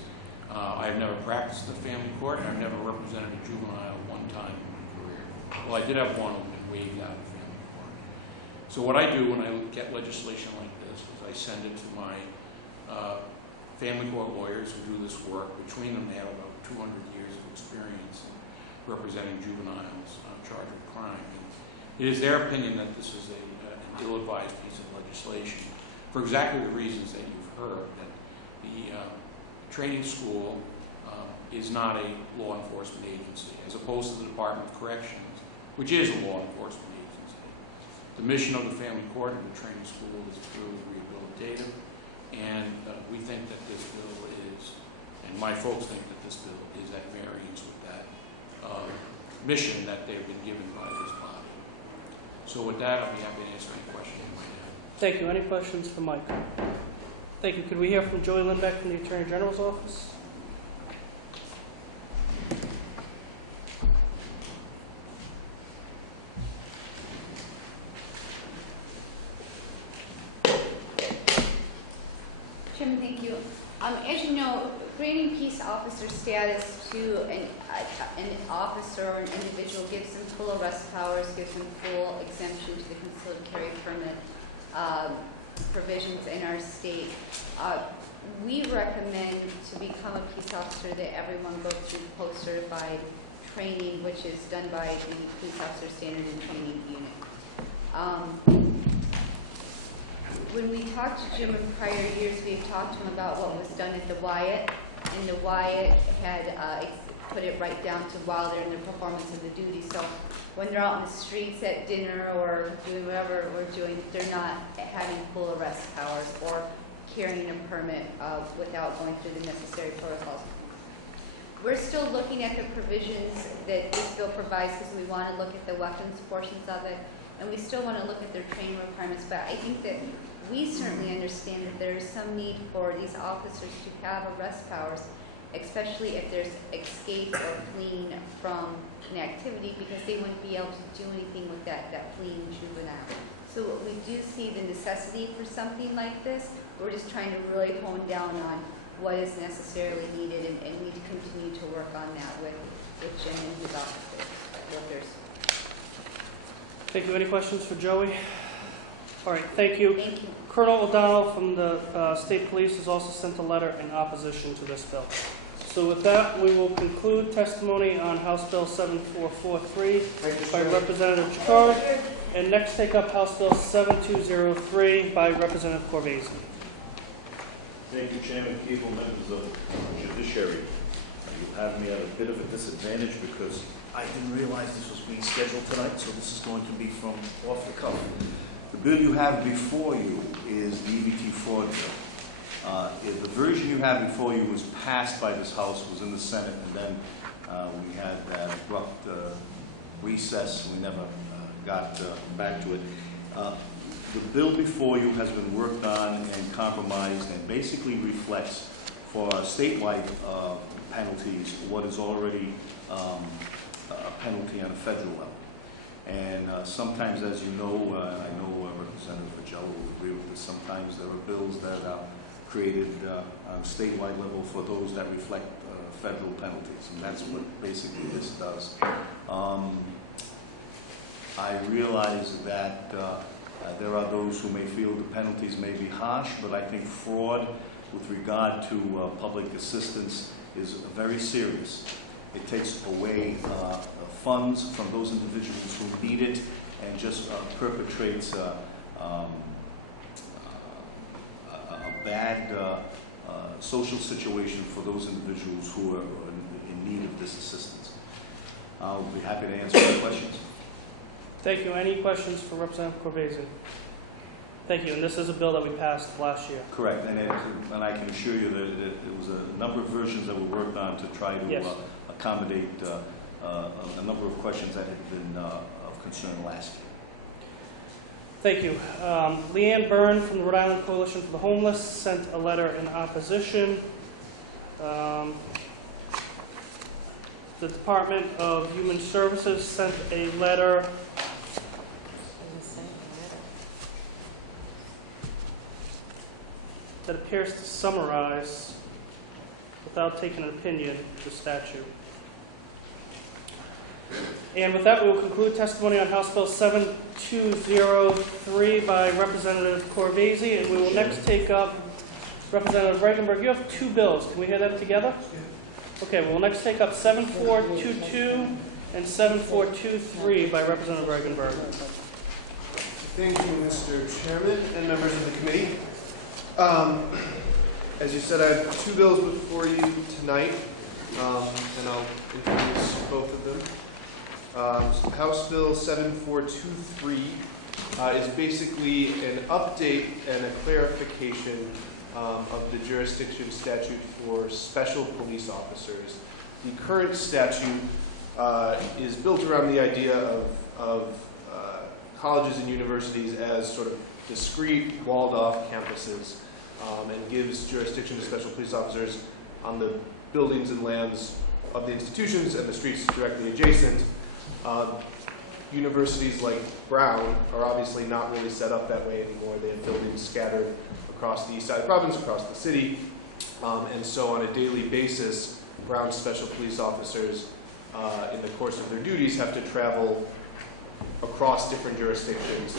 I've never practiced the family court, and I've never represented a juvenile one time in my career. Well, I did have one who been waived out of family court. So what I do when I get legislation like this is I send it to my family court lawyers who do this work. Between them, they have about 200 years of experience in representing juveniles charged with crime. And it is their opinion that this is an ill-advised piece of legislation for exactly the reasons that you've heard, that the training school is not a law enforcement agency, as opposed to the Department of Corrections, which is a law enforcement agency. The mission of the family court and the training school is purely rehabilitative, and we think that this bill is, and my folks think that this bill is at variance with that mission that they've been given by this body. So with that, I'll be happy to answer any questions you might have. Thank you. Any questions for Mike? Thank you. Could we hear from Joey Lindbeck from the Attorney General's office? Chairman, thank you. As you know, granting peace officer status to an officer or an individual gives them full arrest powers, gives them full exemption to the concealed carry permit provisions in our state. We recommend to become a peace officer that everyone go through post-certified training, which is done by the Police Officer Standard and Training Unit. when we talked to Jim in prior years, we've talked to him about what was done at the Wyatt, and the Wyatt had put it right down to while they're in the performance of the duty. So when they're out in the streets at dinner or doing whatever we're doing, they're not having full arrest powers or carrying a permit without going through the necessary protocols. We're still looking at the provisions that this bill provides because we want to look at the weapons portions of it, and we still want to look at their training requirements. But I think that we certainly understand that there is some need for these officers to have arrest powers, especially if there's escape or fleeing from an activity, because they wouldn't be able to do anything with that fleeing juvenile. So we do see the necessity for something like this. We're just trying to really hone down on what is necessarily needed, and we need to continue to work on that with Jim and his officers. Thank you. Any questions for Joey? All right, thank you. Thank you. Colonel O'Donnell from the State Police has also sent a letter in opposition to this bill. So with that, we will conclude testimony on House Bill 7443 by Representative Chikora, and next take up House Bill 7203 by Representative Corvese. Thank you, Chairman Keeble, members of the Judiciary. You have me at a bit of a disadvantage because I didn't realize this was being scheduled tonight, so this is going to be from off the cuff. The bill you have before you is the EBT fraud bill. The version you have before you was passed by this House, was in the Senate, and then we had that abrupt recess. We never got back to it. The bill before you has been worked on and compromised and basically reflects for statewide penalties what is already a penalty on a federal level. And sometimes, as you know, I know Representative Pagello will agree with this, sometimes there are bills that are created on a statewide level for those that reflect federal penalties, and that's what basically this does. I realize that there are those who may feel the penalties may be harsh, but I think fraud with regard to public assistance is very serious. It takes away funds from those individuals who need it and just perpetrates a bad social situation for those individuals who are in need of this assistance. I'll be happy to answer any questions. Thank you. Any questions for Representative Corvese? Thank you. And this is a bill that we passed last year. Correct. And I can assure you that there was a number of versions that were worked on to try to accommodate a number of questions that had been of concern last year. Thank you. Leanne Byrne from the Rhode Island Coalition for the Homeless sent a letter in opposition. The Department of Human Services sent a letter that appears to summarize, without taking an opinion, the statute. And with that, we will conclude testimony on House Bill 7203 by Representative Corvese, and we will next take up Representative Reichenberg. You have two bills. Can we hear them together? Okay, we'll next take up 7422 and 7423 by Representative Reichenberg. Thank you, Mr. Chairman and members of the committee. As you said, I have two bills before you tonight, and I'll introduce both of them. House Bill 7423 is basically an update and a clarification of the jurisdiction statute for special police officers. The current statute is built around the idea of colleges and universities as sort of discrete, walled-off campuses, and gives jurisdiction to special police officers on the buildings and lands of the institutions and the streets directly adjacent. Universities like Brown are obviously not really set up that way anymore. They have buildings scattered across the east side of the province, across the city, and so on a daily basis, Brown special police officers in the course of their duties have to travel across different jurisdictions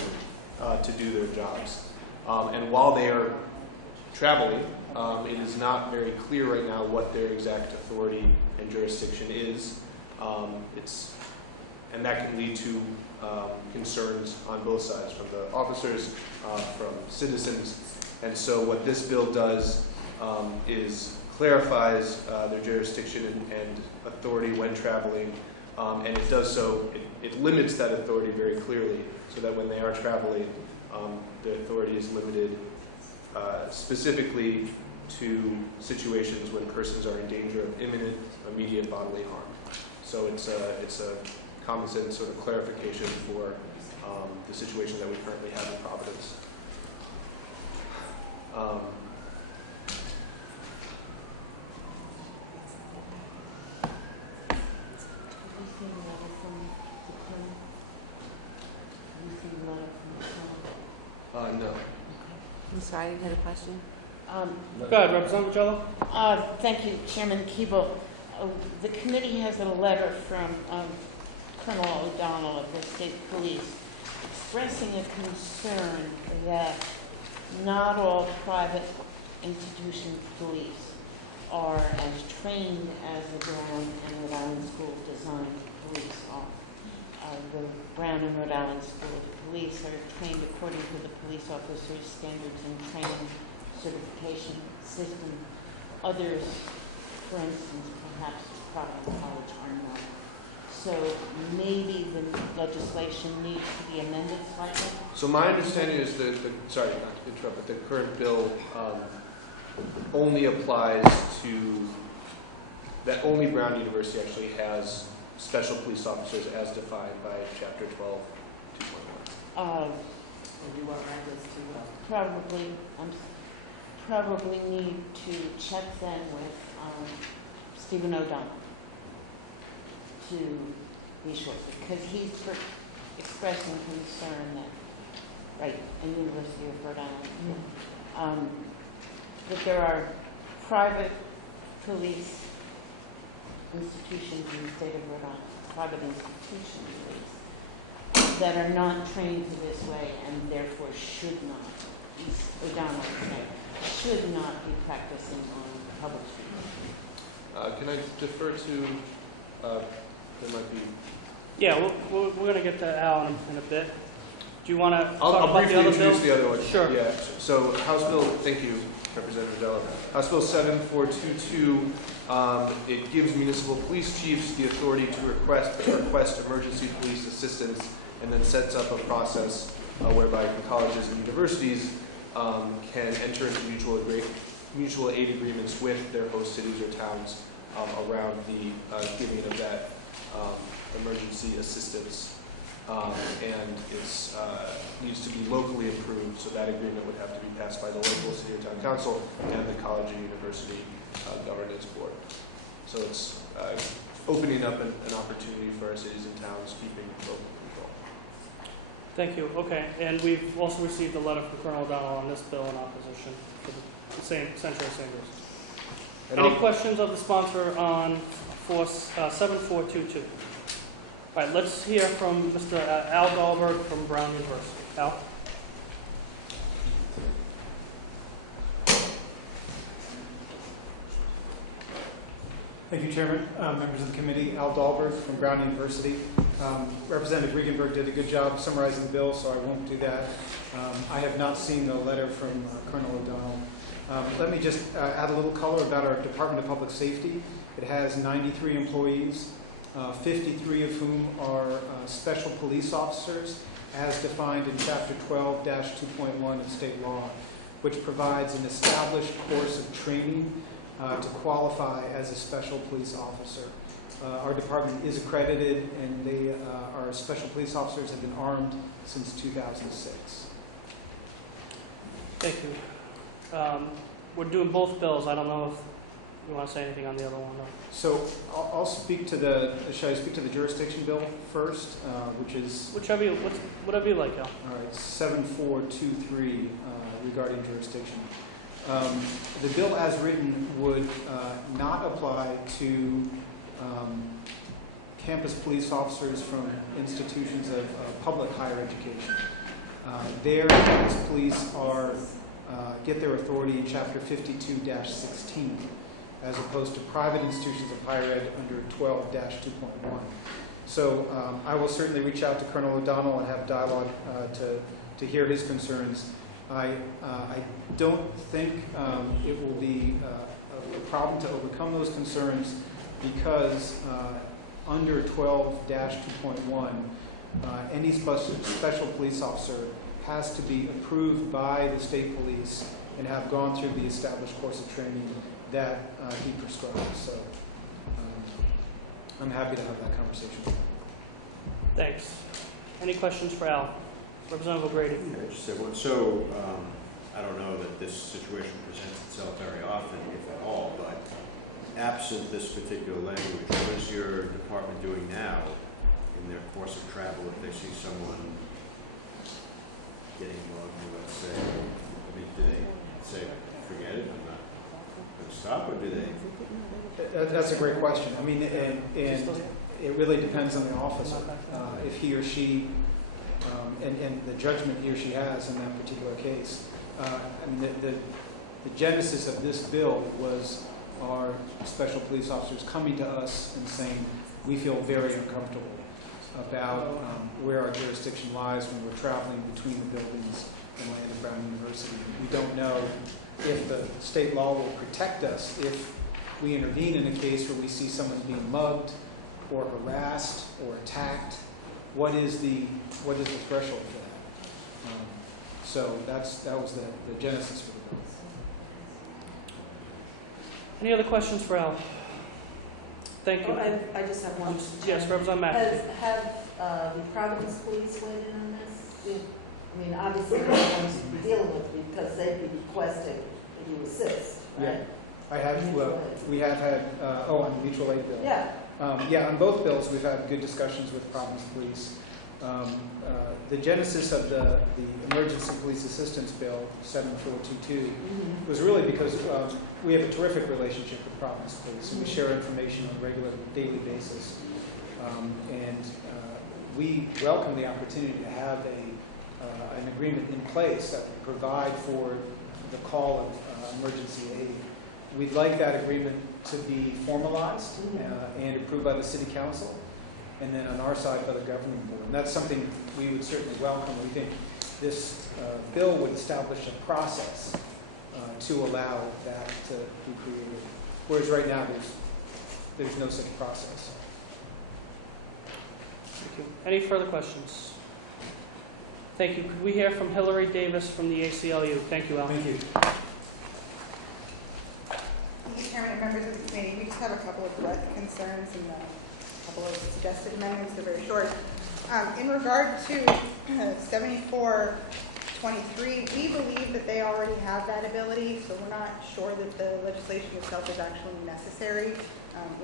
to do their jobs. And while they are traveling, it is not very clear right now what their exact authority and jurisdiction is. It's and that can lead to concerns on both sides, from the officers, from citizens. And so what this bill does is clarifies their jurisdiction and authority when traveling, and it does so, it limits that authority very clearly, so that when they are traveling, their authority is limited specifically to situations when persons are in danger of imminent, immediate bodily harm. So it's a common sense sort of clarification for the situation that we currently have in Providence. I'm No. sorry, I had a question. Go ahead, Representative Jello. Thank you, Chairman Keeble. The committee has a letter from Colonel O'Donnell of the State Police expressing a concern that not all private institution police are as trained as the Brown and Rhode Island School of Design police are. The Brown and Rhode Island School of Police are trained according to the police officers' standards and training certification system. Others, for instance, perhaps Providence College, are not. So maybe the legislation needs to be amended slightly? So my understanding is that, sorry not to interrupt, but the current bill only applies to, that only Brown University actually has special police officers as defined by Chapter 12, 2.1. Probably need to check then with Stephen O'Donnell to be sure, because he's expressing concern that, right, in University of Rhode Island, that there are private police institutions in the state of Rhode Island, private institutions that are not trained to this way and therefore should not, O'Donnell should not be practicing on public streets. Can I defer to, there might be... Yeah, we're going to get to Al in a bit. Do you want to talk I'll about briefly the other introduce bill? the other one. Sure. Yeah. So House Bill, thank you, Representative Jello. House Bill 7422, it gives municipal police chiefs the authority to request emergency police assistance, and then sets up a process whereby colleges and universities can enter into mutual aid agreements with their host cities or towns around the giving of that emergency assistance. And it needs to be locally approved, so that agreement would have to be passed by the local city or town council and the college and university governance board. So it's opening up an opportunity for our cities and towns, keeping local control. Thank you. Okay, and we've also received a letter from Colonel O'Donnell on this bill in opposition for the same Central Sanders. Any questions of the sponsor on 7422? All right, let's hear from Mr. Al Dahlberg from Brown University. Al? Thank you, Chairman. Members of the committee, Al Dahlberg from Brown University. Representative Regenberg did a good job summarizing the bill, so I won't do that. I have not seen the letter from Colonel O'Donnell. Let me just add a little color about our Department of Public Safety. It has 93 employees, 53 of whom are special police officers, as defined in Chapter 12-2.1 of state law, which provides an established course of training to qualify as a special police officer. Our department is accredited, and our special police officers have been armed since 2006. Thank you. We're doing both bills. I don't know if you want to say anything on the other one. Or... So I'll speak to shall I speak to the jurisdiction bill first, which is... whatever you like, Al. All right, 7423 regarding jurisdiction. The bill as written would not apply to campus police officers from institutions of public higher education. Their campus police get their authority in Chapter 52-16, as opposed to private institutions of higher ed under 12-2.1. So I will certainly reach out to Colonel O'Donnell and have dialogue to hear his concerns. I don't think it will be a problem to overcome those concerns because under 12-2.1, any special police officer has to be approved by the state police and have gone through the established course of training that he prescribes. So I'm happy to have that conversation with him. Thanks. Any questions for Al? Representative O'Grady. Yeah, just say one. So I don't know that this situation presents itself very often, if at all, but absent this particular language, what is your department doing now in their course of travel if they see someone getting mugged, let's say? I mean, do they say, forget it, I'm not going to stop, or do they? That's a great question. I mean, and it really depends on the officer. If he or she, and the judgment he or she has in that particular case. I mean, the genesis of this bill was our special police officers coming to us and saying, we feel very uncomfortable about where our jurisdiction lies when we're traveling between the buildings and Landon Brown University. We don't know if the state law will protect us if we intervene in a case where we see someone being mugged or harassed or attacked. What is the threshold for that? So that was the genesis for the bill. Any other questions for Al? Thank you. I just have one. Yes, Representative Mackey. Have the Providence Police weighed in on this? I mean, obviously, they're the ones you'd be dealing with because they'd be requesting that you assist, right? Yeah, I have. We have had. On the mutual aid bill. Yeah. Yeah, on both bills, we've had good discussions with Providence Police. The genesis of the Emergency Police Assistance Bill 7422 was really because we have a terrific relationship with Providence Police, and we share information on a regular, daily basis. And we welcome the opportunity to have an agreement in place that would provide for the call of emergency aid. We'd like that agreement to be formalized and approved by the City Council, and then on our side by the Governing Board. And that's something we would certainly welcome. We think this bill would establish a process to allow that to be created, whereas right now there's no such process. Thank you. Any further questions? Thank you. Could we hear from Hillary Davis from the ACLU? Thank you, Al. Thank you. Thank you, Chairman and members of the committee. We just have a couple of direct concerns and a couple of suggested amendments. They're very short. In regard to 7423, we believe that they already have that ability, so we're not sure that the legislation itself is actually necessary.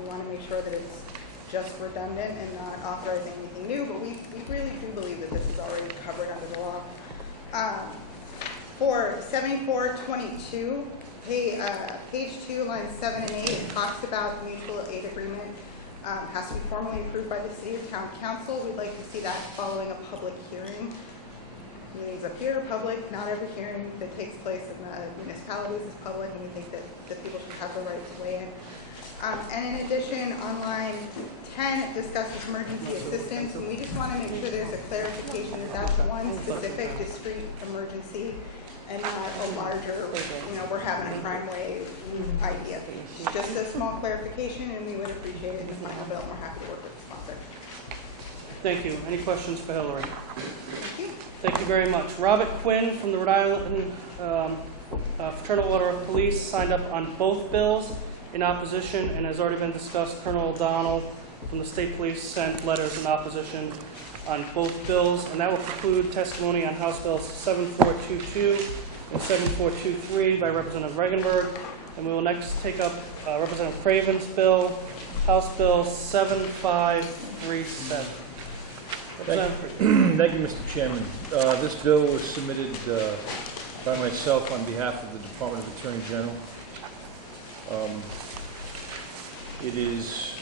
We want to make sure that it's just redundant and not authorizing anything new, but we really do believe that this is already covered under the law. For 7422, page 2, lines 7 and 8, it talks about the mutual aid agreement has to be formally approved by the City Council. We'd like to see that following a public hearing. Meetings up here are public. Not every hearing that takes place in the municipalities is public, and we think that people should have the right to weigh in. And in addition, on line 10, it discusses emergency assistance, and we just want to make sure there's a clarification that that's one specific discrete emergency and not a larger, we're having a crime wave idea. Just a small clarification, and we would appreciate it in the final bill, and we're happy to work with the sponsor. Thank you. Any questions for Hillary? Thank you. Thank you very much. Robert Quinn from the Rhode Island Fraternal Order of Police signed up on both bills in opposition, and has already been discussed. Colonel O'Donnell from the State Police sent letters in opposition on both bills, and that will conclude testimony on House Bills 7422 and 7423 by Representative Regenberg. And we will next take up Representative Craven's bill, House Bill 7537. Thank you, Mr. Chairman. This bill was submitted by myself on behalf of the Department of Attorney General. It is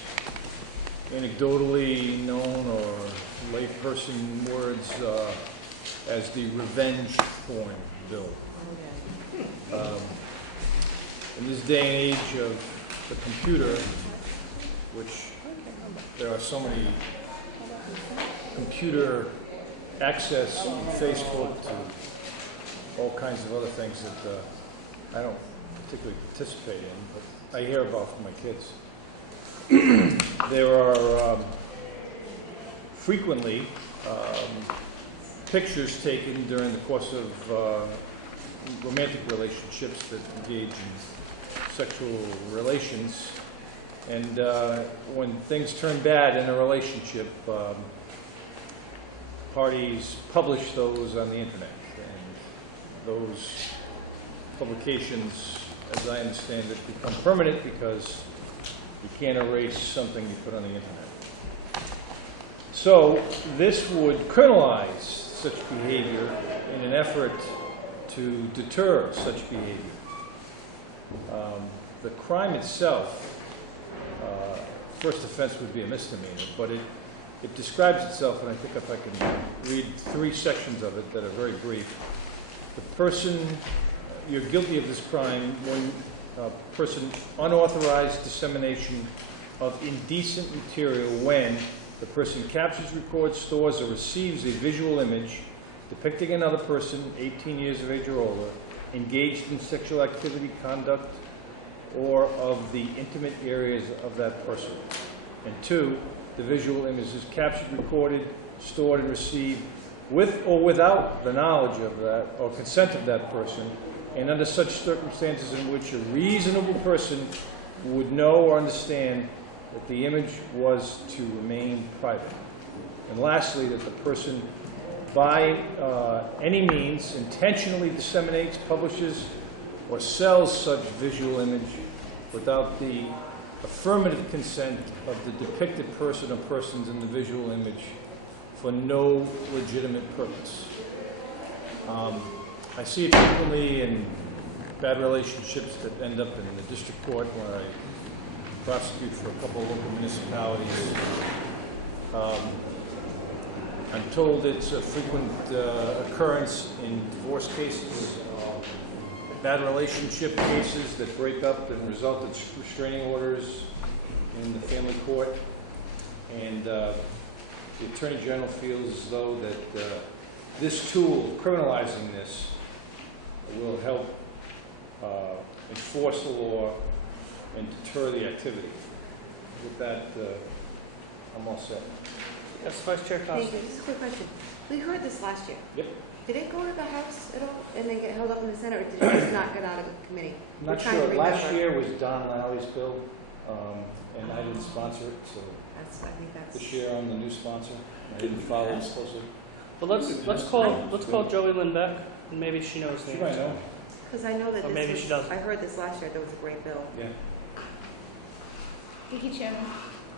anecdotally known, or layperson words, as the revenge porn bill. In this day and age of the computer, which there are so many computer access to Facebook, to all kinds of other things that I don't particularly participate in, but I hear about from my kids. There are frequently pictures taken during the course of romantic relationships that engage in sexual relations. And when things turn bad in a relationship, parties publish those on the internet. And those publications, as I understand it, become permanent because you can't erase something you put on the internet. So this would criminalize such behavior in an effort to deter such behavior. The crime itself, first offense would be a misdemeanor, but it describes itself, and I think if I can read 3 sections of it that are very brief. The person, you're guilty of this crime when a person unauthorized dissemination of indecent material when the person captures, records, stores, or receives a visual image depicting another person, 18 years of age or older, engaged in sexual activity, conduct, or of the intimate areas of that person. And 2, the visual image is captured, recorded, stored, and received with or without the knowledge of that or consent of that person, and under such circumstances in which a reasonable person would know or understand that the image was to remain private. And lastly, that the person by any means intentionally disseminates, publishes, or sells such visual image without the affirmative consent of the depicted person or persons in the visual image for no legitimate purpose. I see it frequently in bad relationships that end up in the district court where I prosecute for a couple of local municipalities. I'm told it's a frequent occurrence in divorce cases, bad relationship cases that break up and result in restraining orders in the family court. And the Attorney General feels as though that this tool, criminalizing this, will help enforce the law and deter the activity. With that, I'm all set. Yes, Vice Chair Thank Costa. you. Just a quick question. We heard this last year. Yep. Did it go to the House at all and then get held up in the Senate, or did it just not get out of the committee? I'm not sure. Last year was Don Lowry's bill, and I didn't sponsor it, so I think that's... this year I'm the new sponsor. I didn't follow this closely. But let's call Joey Lynn Beck, and maybe she knows the She might answer. know. Because I know that Or this maybe was, she doesn't. I heard this last year, that was a great bill. Yeah. Thank you, Chairman.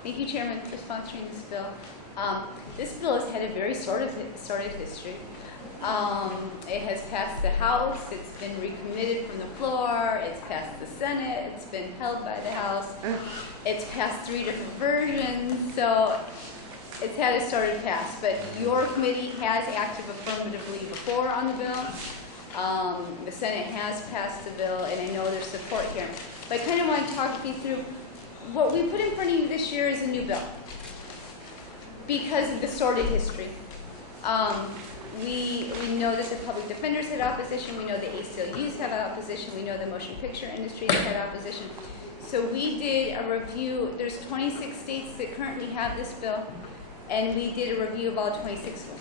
Thank you, Chairman, for sponsoring this bill. This bill has had a very sordid history. It has passed the House, it's been recommitted from the floor, it's passed the Senate, it's been held by the House, it's passed 3 different versions, so it's had a sordid past. But your committee has acted affirmatively before on the bill. The Senate has passed the bill, and I know there's support here. But I kind of want to talk you through what we put in front of you this year is a new bill because of the sordid history. We know that the public defenders had opposition. We know the ACLUs have opposition. We know the motion picture industry had opposition. So we did a review. There's 26 states that currently have this bill, and we did a review of all 26 of them.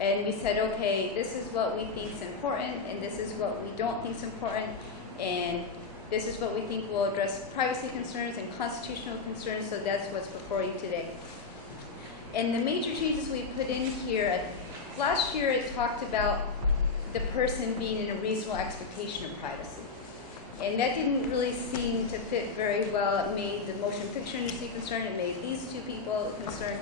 And we said, okay, this is what we think is important, and this is what we don't think is important, and this is what we think will address privacy concerns and constitutional concerns, so that's what's before you today. And the major changes we put in here, last year it talked about the person being in a reasonable expectation of privacy. And that didn't really seem to fit very well. It made the motion picture industry concerned, it made these 2 people concerned.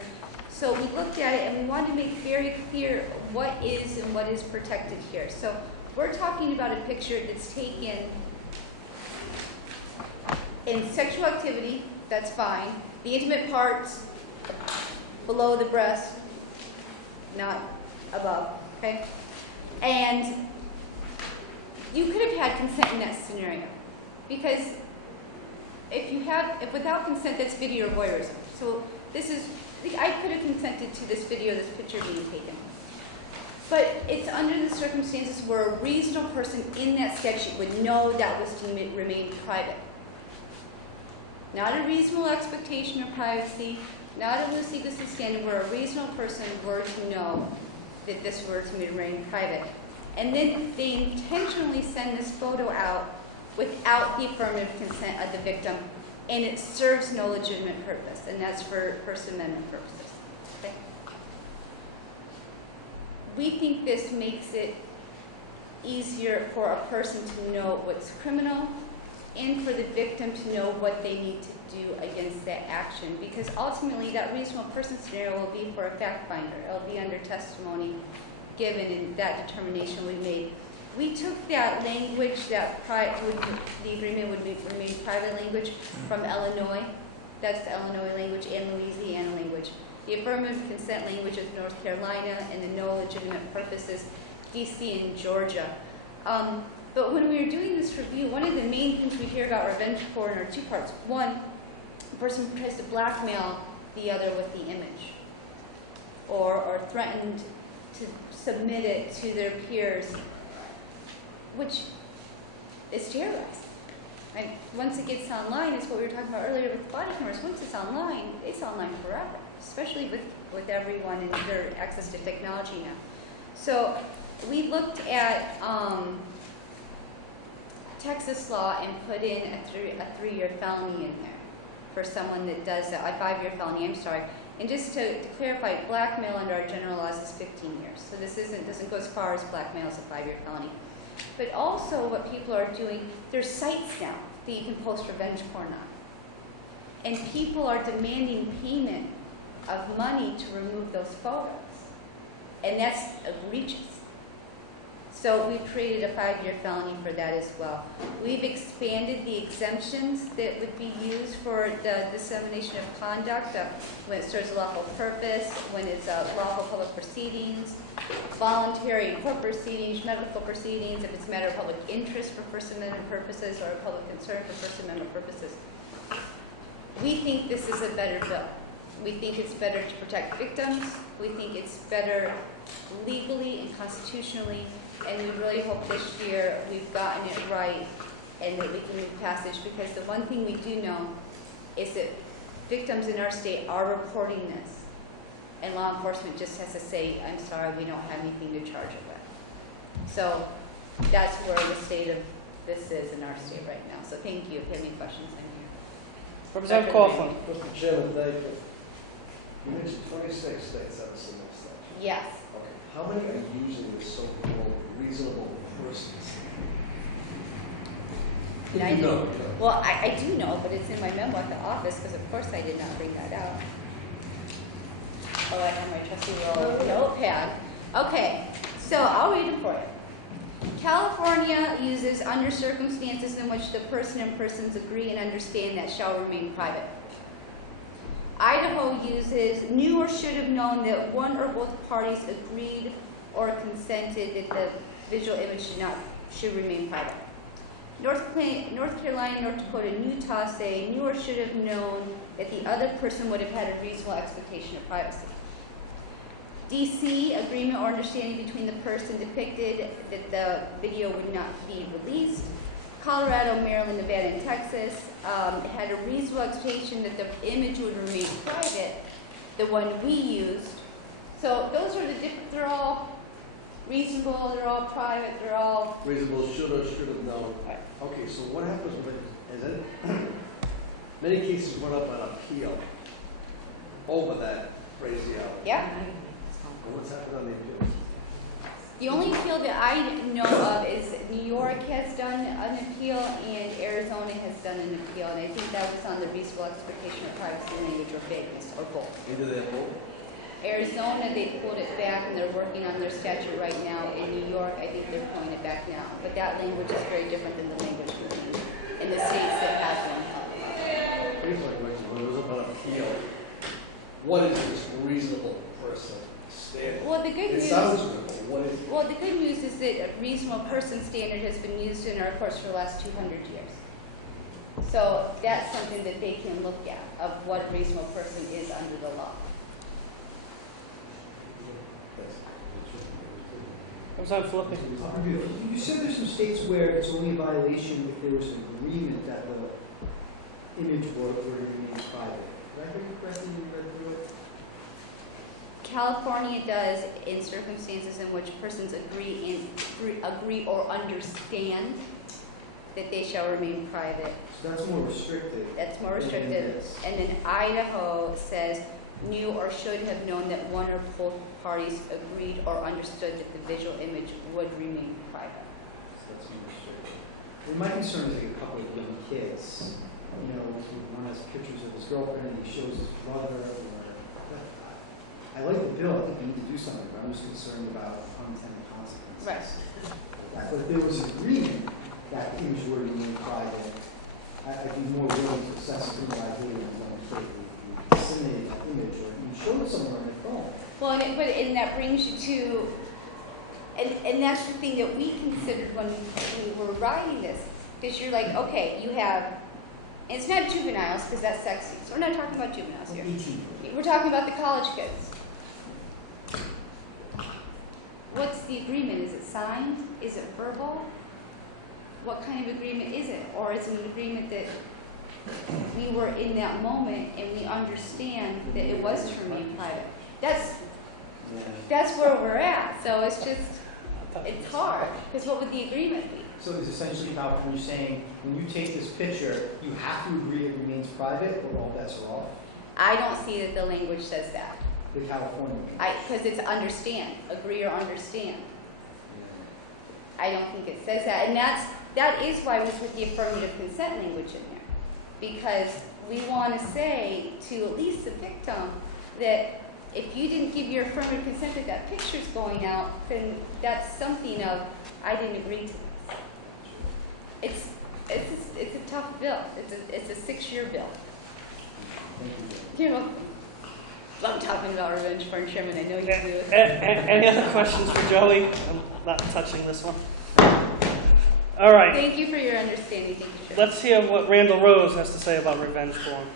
So we looked at it and we wanted to make very clear what is and what is protected here. So we're talking about a picture that's taken in sexual activity, that's fine. The intimate parts below the breast, not above, okay? And you could have had consent in that scenario, because if without consent, that's video voyeurism. So this is I could have consented to this video, this picture being taken. But it's under the circumstances where a reasonable person in that statute would know that was to remain private. Not a reasonable expectation of privacy, not a loosey-goosey standard, where a reasonable person were to know that this were to remain private. And then they intentionally send this photo out without the affirmative consent of the victim, and it serves no legitimate purpose, and that's for First Amendment purposes. Okay? We think this makes it easier for a person to know what's criminal and for the victim to know what they need to do against that action, because ultimately that reasonable person scenario will be for a fact finder. It'll be under testimony given and that determination we made. We took that language that the agreement would remain private language from Illinois. That's the Illinois language and Louisiana language. The affirmative consent language is North Carolina, and the no legitimate purposes, DC and Georgia. But when we were doing this review, one of the main things we hear about revenge porn are two parts. One, the person tries to blackmail the other with the image, or threatened to submit it to their peers, which is terrorizing. Right? Once it gets online, it's what we were talking about earlier with body cameras. Once it's online forever, especially with everyone and their access to technology now. So we looked at Texas law and put in a 3-year felony in there for someone that does that, a 5-year felony, I'm sorry. And just to clarify, blackmail under our general laws is 15 years. So this doesn't go as far as blackmail as a 5-year felony. But also what people are doing, there's sites now that you can post revenge porn on. And people are demanding payment of money to remove those photos. And that's egregious. So we've created a 5-year felony for that as well. We've expanded the exemptions that would be used for the dissemination of conduct when it serves a lawful purpose, when it's lawful public proceedings, voluntary and court proceedings, medical proceedings, if it's a matter of public interest for First Amendment purposes or public concern for First Amendment purposes. We think this is a better bill. We think it's better to protect victims. We think it's better legally and constitutionally. And we really hope this year we've gotten it right and that we can move passage, because the one thing we do know is that victims in our state are reporting this. And law enforcement just has to say, I'm sorry, we don't have anything to charge it with. So that's where the state of this is in our state right now. So thank you. If you have any questions, I'm here. Representative Coughlin. Mr. Chairman, thank you. You mentioned 26 states have a similar statute. Yes. Okay. How many are using this so-called reasonable persons? And I do. Well, I do know, but it's in my memo at the office, because of course I did not bring that out. Oh, I have my trusty little notepad. Okay, so I'll read it for you. California uses under circumstances in which the person and persons agree and understand that shall remain private. Idaho uses knew or should have known that one or both parties agreed or consented that the visual image should remain private. North Carolina, North Dakota, and Utah say knew or should have known that the other person would have had a reasonable expectation of privacy. DC, agreement or understanding between the person depicted that the video would not be released. Colorado, Maryland, Nevada, and Texas had a reasonable expectation that the image would remain private, the one we used. So those are the different, they're all reasonable, they're all private, they're all... Reasonable, should have known. Right. Okay, so what happens when, many cases went up on appeal over that crazy hour. Yeah. And what's happened on the appeals? The only appeal that I know of is New York has done an appeal and Arizona has done an appeal, and I think that was on the reasonable expectation of privacy language or vagueness, or both. Either they both? Arizona, they pulled it back and they're working on their statute right now. In New York, I think they're pulling it back now. But that language is very different than the language we use in the states that have one. Here's my question. When it was up on appeal, what is this reasonable person standard? Well, the good It news, sounds reasonable. What is it? well, the good news is that a reasonable person standard has been used in our courts for the last 200 years. So that's something that they can look at, of what a reasonable person is under the law. Representative Filippi. You said there's some states where it's only a violation if there was an agreement that the image would remain private. Did I hear you correctly when you read through it? California does in circumstances in which persons agree or understand that they shall remain private. So that's more restrictive. That's more than restrictive. this. And then Idaho says knew or should have known that one or both parties agreed or understood that the visual image would remain private. So that's more restrictive. And my concern is like a couple of young kids, you know, one has pictures of his girlfriend and he shows his brother. I like the bill, I think we need to do something, but I'm just concerned about unintended consequences. Right. But if there was an agreement that the image were to remain private, I'd be more willing to assess a criminal liability than going to disseminate that image or even show it somewhere on your phone. Well, and that brings you to, and that's the thing that we considered when we were writing this, because you're like, okay, you have, and it's not juveniles because that's sexy, so we're not talking about juveniles here. 18. We're talking about the college kids. What's the agreement? Is it signed? Is it verbal? What kind of agreement is it? Or is it an agreement that we were in that moment and we understand that it was to remain private? That's where we're at. So it's just, it's hard. Because what would the agreement be? So it's essentially about when you're saying, when you take this picture, you have to agree it remains private or all bets are off? I don't see that the language says that. The California. Because it's understand, agree or understand. I don't think it says that. And that is why we put the affirmative consent language in there. Because we want to say to at least the victim that if you didn't give your affirmative consent that that picture's going out, then that's something of, I didn't agree to this. It's a tough bill. It's a 6-year bill. You know, I'm talking about revenge porn, Chairman. I know you do. Any other questions for Joey? I'm not touching this one. All right. Thank you for your understanding. Thank you, Chairman. Let's hear what Randall Rose has to say about revenge porn.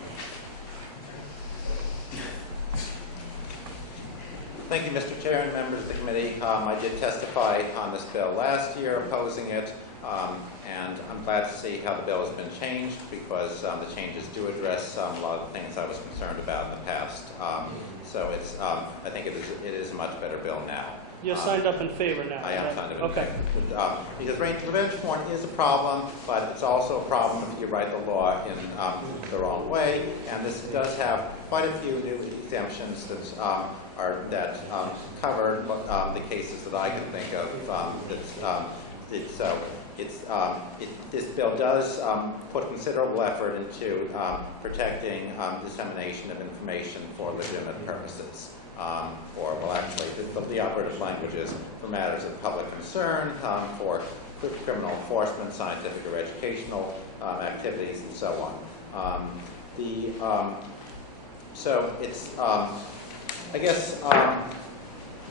Thank you, Mr. Chair and members of the committee. I did testify on this bill last year opposing it, and I'm glad to see how the bill has been changed because the changes do address a lot of the things I was concerned about in the past. So it's, I think it is a much better bill now. You're signed up in favor now. I am signed up in Okay. favor. Because revenge porn is a problem, but it's also a problem if you write the law in the wrong way. And this does have quite a few new exemptions that cover the cases that I can think of. This bill does put considerable effort into protecting dissemination of information for legitimate purposes. The operative language is for matters of public concern, for criminal enforcement, scientific or educational activities, and so on. So it's, I guess,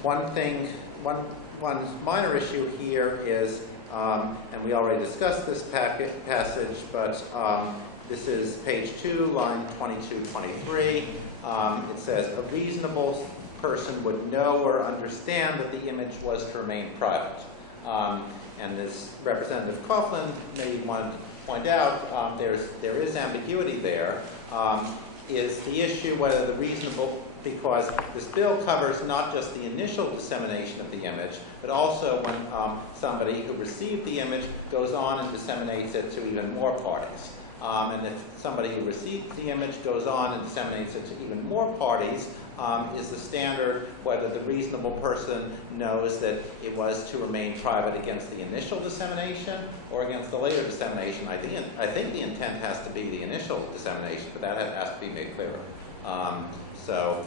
one minor issue here is, and we already discussed this passage, but this is page 2, line 22-23. It says, a reasonable person would know or understand that the image was to remain private. And as Representative Coughlin may want to point out, there is ambiguity there. Is the issue whether the reasonable, because this bill covers not just the initial dissemination of the image, but also when somebody who received the image goes on and disseminates it to even more parties. And if somebody who received the image goes on and disseminates it to even more parties, is the standard whether the reasonable person knows that it was to remain private against the initial dissemination or against the later dissemination. I think the intent has to be the initial dissemination, but that has to be made clearer. Sorry,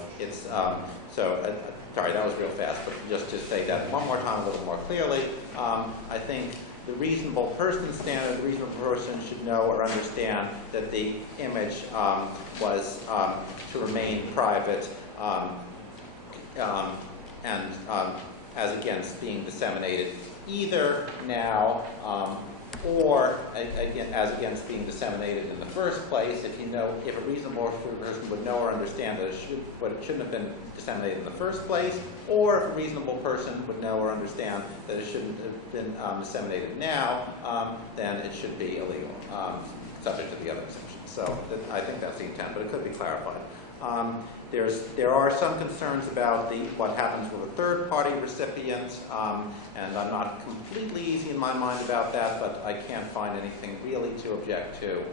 that was real fast, but just to say that one more time a little more clearly, I think the reasonable person standard, the reasonable person should know or understand that the image was to remain private and as against being disseminated either now or as against being disseminated in the first place, if a reasonable person would know or understand that it shouldn't have been disseminated in the first place, or if a reasonable person would know or understand that it shouldn't have been disseminated now, then it should be illegal, subject to the other exemptions. So I think that's the intent, but it could be clarified. There are some concerns about what happens with a third-party recipient, and I'm not completely easy in my mind about that, but I can't find anything really to object to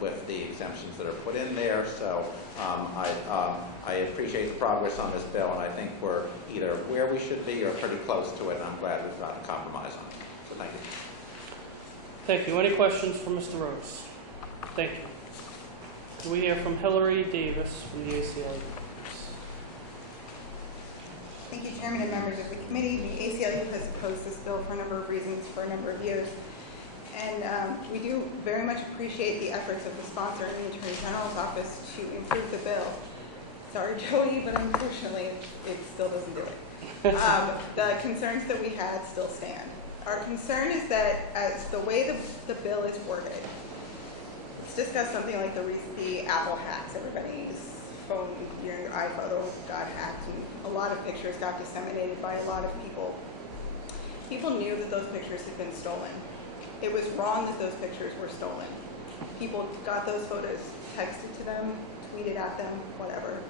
with the exemptions that are put in there. So I appreciate the progress on this bill, and I think we're either where we should be or pretty close to it, and I'm glad we've got a compromise on it. So thank you. Thank you. Any questions for Mr. Rose? Thank you. Can we hear from Hillary Davis from the ACLU? Thank you, Chairman and members of the committee. The ACLU has opposed this bill for a number of reasons for a number of years. And we do very much appreciate the efforts of the sponsor and the Attorney General's office to improve the bill. Sorry, Jody, but unfortunately, it still doesn't do it. The concerns that we had still stand. Our concern is that as the way the bill is worded, let's discuss something like the Apple hacks. Everybody's phone, your iPhoto got hacked, and a lot of pictures got disseminated by a lot of people. People knew that those pictures had been stolen. It was wrong that those pictures were stolen. People got those photos, texted to them, tweeted at them, whatever,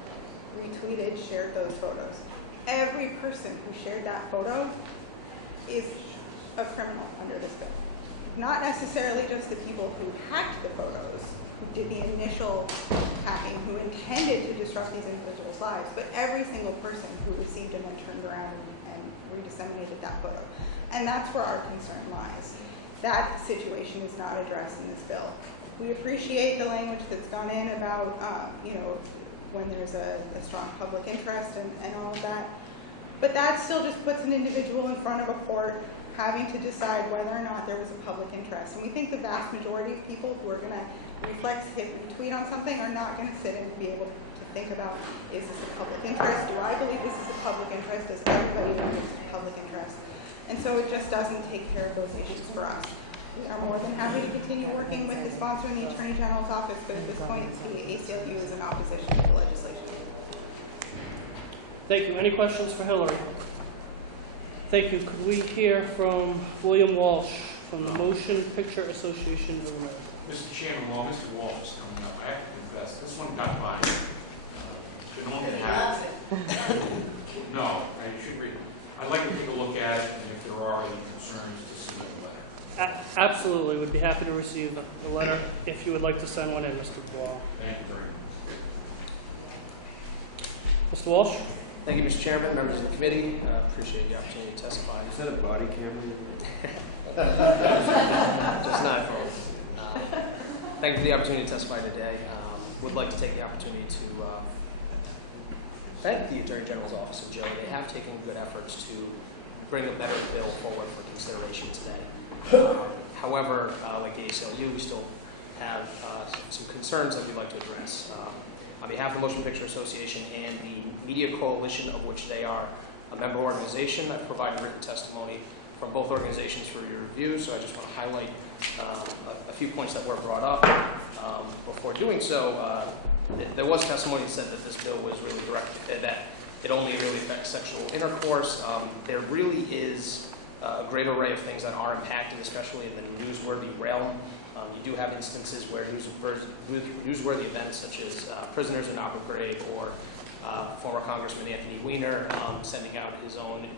retweeted, shared those photos. Every person who shared that photo is a criminal under this bill. Not necessarily just the people who hacked the photos, who did the initial hacking, who intended to disrupt these individuals' lives, but every single person who received and then turned around and re-disseminated that photo. And that's where our concern lies. That situation is not addressed in this bill. We appreciate the language that's gone in about, when there's a strong public interest and all of that. But that still just puts an individual in front of a court having to decide whether or not there was a public interest. And we think the vast majority of people who are going to hit retweet on something are not going to sit and be able to think about, is this a public interest? Do I believe this is a public interest? Does everybody believe this is a public interest? And so it just doesn't take care of those issues for us. We are more than happy to continue working with the sponsor and the Attorney General's office, but at this point, the ACLU is in opposition to the legislation. Thank you. Any questions for Hillary? Thank you. Could we hear from William Walsh from the Motion Picture Association of America? Mr. Chairman, while Mr. Walsh is coming up, I have to confess, this one got by. The normal hat. No, I should read. I'd like to take a look at it, and if there are any concerns, to submit a letter. Absolutely. We'd be happy to receive a letter if you would like to send one in, Mr. Wall. Thank you very much. Mr. Walsh? Thank you, Mr. Chairman, members of the committee. Appreciate the opportunity to testify. Is that a body camera? Just not phone. Thank you for the opportunity to testify today. Would like to take the opportunity to thank the Attorney General's Office and Joe. They have taken good efforts to bring a better bill forward for consideration today. However, like the ACLU, we still have some concerns that we'd like to address. On behalf of the Motion Picture Association and the Media Coalition, of which they are a member organization, I've provided written testimony from both organizations for your review, so I just want to highlight a few points that were brought up. Before doing so, there was testimony that said that this bill was really directed, that it only really affects sexual intercourse. There really is a great array of things that are impacted, especially in the newsworthy realm. You do have instances where newsworthy events such as prisoners in Abu Ghraib or former Congressman Anthony Weiner sending out his own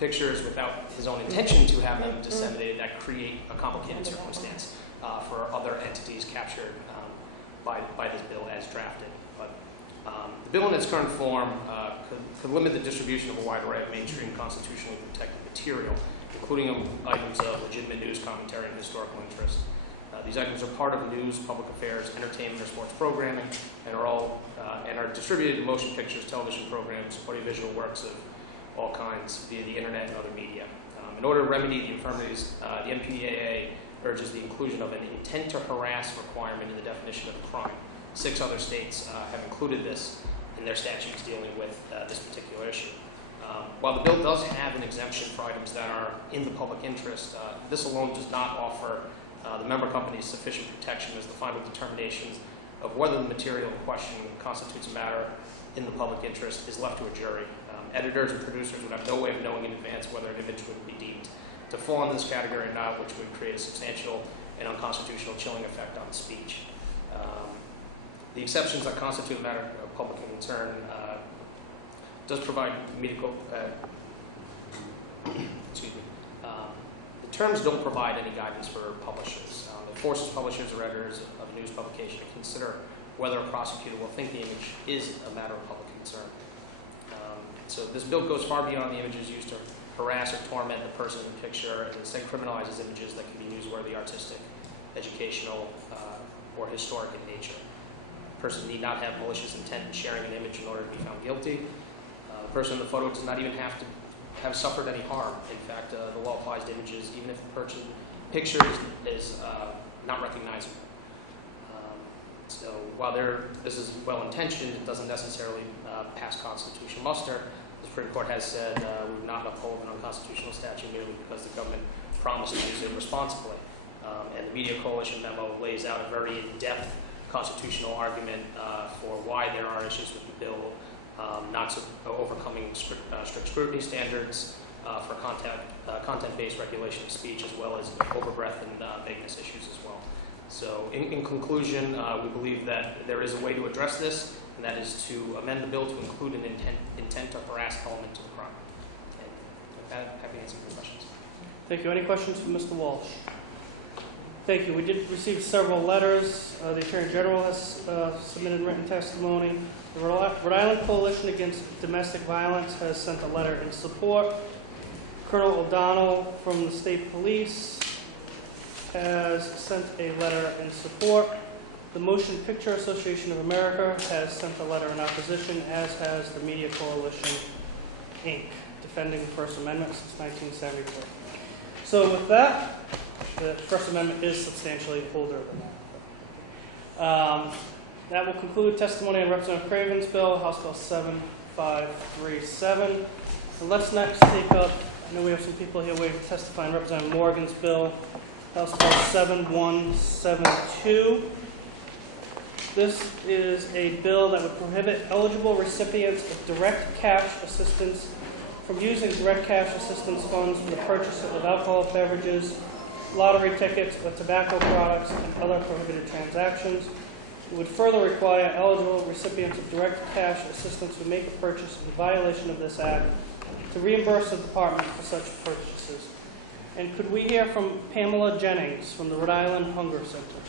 pictures without his own intention to have them disseminated, that create a complicated circumstance for other entities captured by this bill as drafted. But the bill in its current form could limit the distribution of a wide array of mainstream constitutionally protected material, including items of legitimate news, commentary, and historical interest. These items are part of news, public affairs, entertainment, or sports programming, and are distributed in motion pictures, television programs, audiovisual works of all kinds via the internet and other media. In order to remedy the infirmities, the MPAA urges the inclusion of an intent to harass requirement in the definition of a crime. 6 other states have included this in their statutes dealing with this particular issue. While the bill does have an exemption for items that are in the public interest, this alone does not offer the member companies sufficient protection as the final determinations of whether the material in question constitutes a matter in the public interest is left to a jury. Editors and producers would have no way of knowing in advance whether an image would be deemed to fall in this category or not, which would create a substantial and unconstitutional chilling effect on speech. The exceptions that constitute a matter of public concern does provide medical, excuse me, the terms don't provide any guidance for publishers. It forces publishers or editors of a news publication to consider whether a prosecutor will think the image is a matter of public concern. So this bill goes far beyond the images used to harass or torment the person in the picture, and instead criminalizes images that can be newsworthy, artistic, educational, or historic in nature. A person need not have malicious intent in sharing an image in order to be found guilty. The person in the photo does not even have to have suffered any harm. In fact, the law applies to images even if the picture is not recognizable. So while this is well-intentioned, it doesn't necessarily pass constitutional muster. The Supreme Court has said we would not uphold an unconstitutional statute merely because the government promised to use it responsibly. And the Media Coalition memo lays out a very in-depth constitutional argument for why there are issues with the bill, not overcoming strict scrutiny standards for content-based regulation of speech, as well as overbreadth and vagueness issues as well. So in conclusion, we believe that there is a way to address this, and that is to amend the bill to include an intent to harass element to the crime. And with that, happy to answer your questions. Thank you. Any questions from Mr. Walsh? Thank you. We did receive several letters. The Attorney General has submitted written testimony. The Rhode Island Coalition Against Domestic Violence has sent a letter in support. Colonel O'Donnell from the State Police has sent a letter in support. The Motion Picture Association of America has sent a letter in opposition, as has the Media Coalition, Inc., defending the First Amendment since 1973. So with that, the First Amendment is substantially older than that. That will conclude testimony on Representative Craven's bill, House Bill 7537. And let's next take up, I know we have some people here waiting to testify on Representative Morgan's bill, House Bill 7172. This is a bill that would prohibit eligible recipients of direct cash assistance from using direct cash assistance funds for the purchase of alcoholic beverages, lottery tickets, or tobacco products, and other prohibited transactions. It would further require eligible recipients of direct cash assistance who make a purchase in violation of this act to reimburse the department for such purchases. And could we hear from Pamela Jennings from the Rhode Island Hunger Center?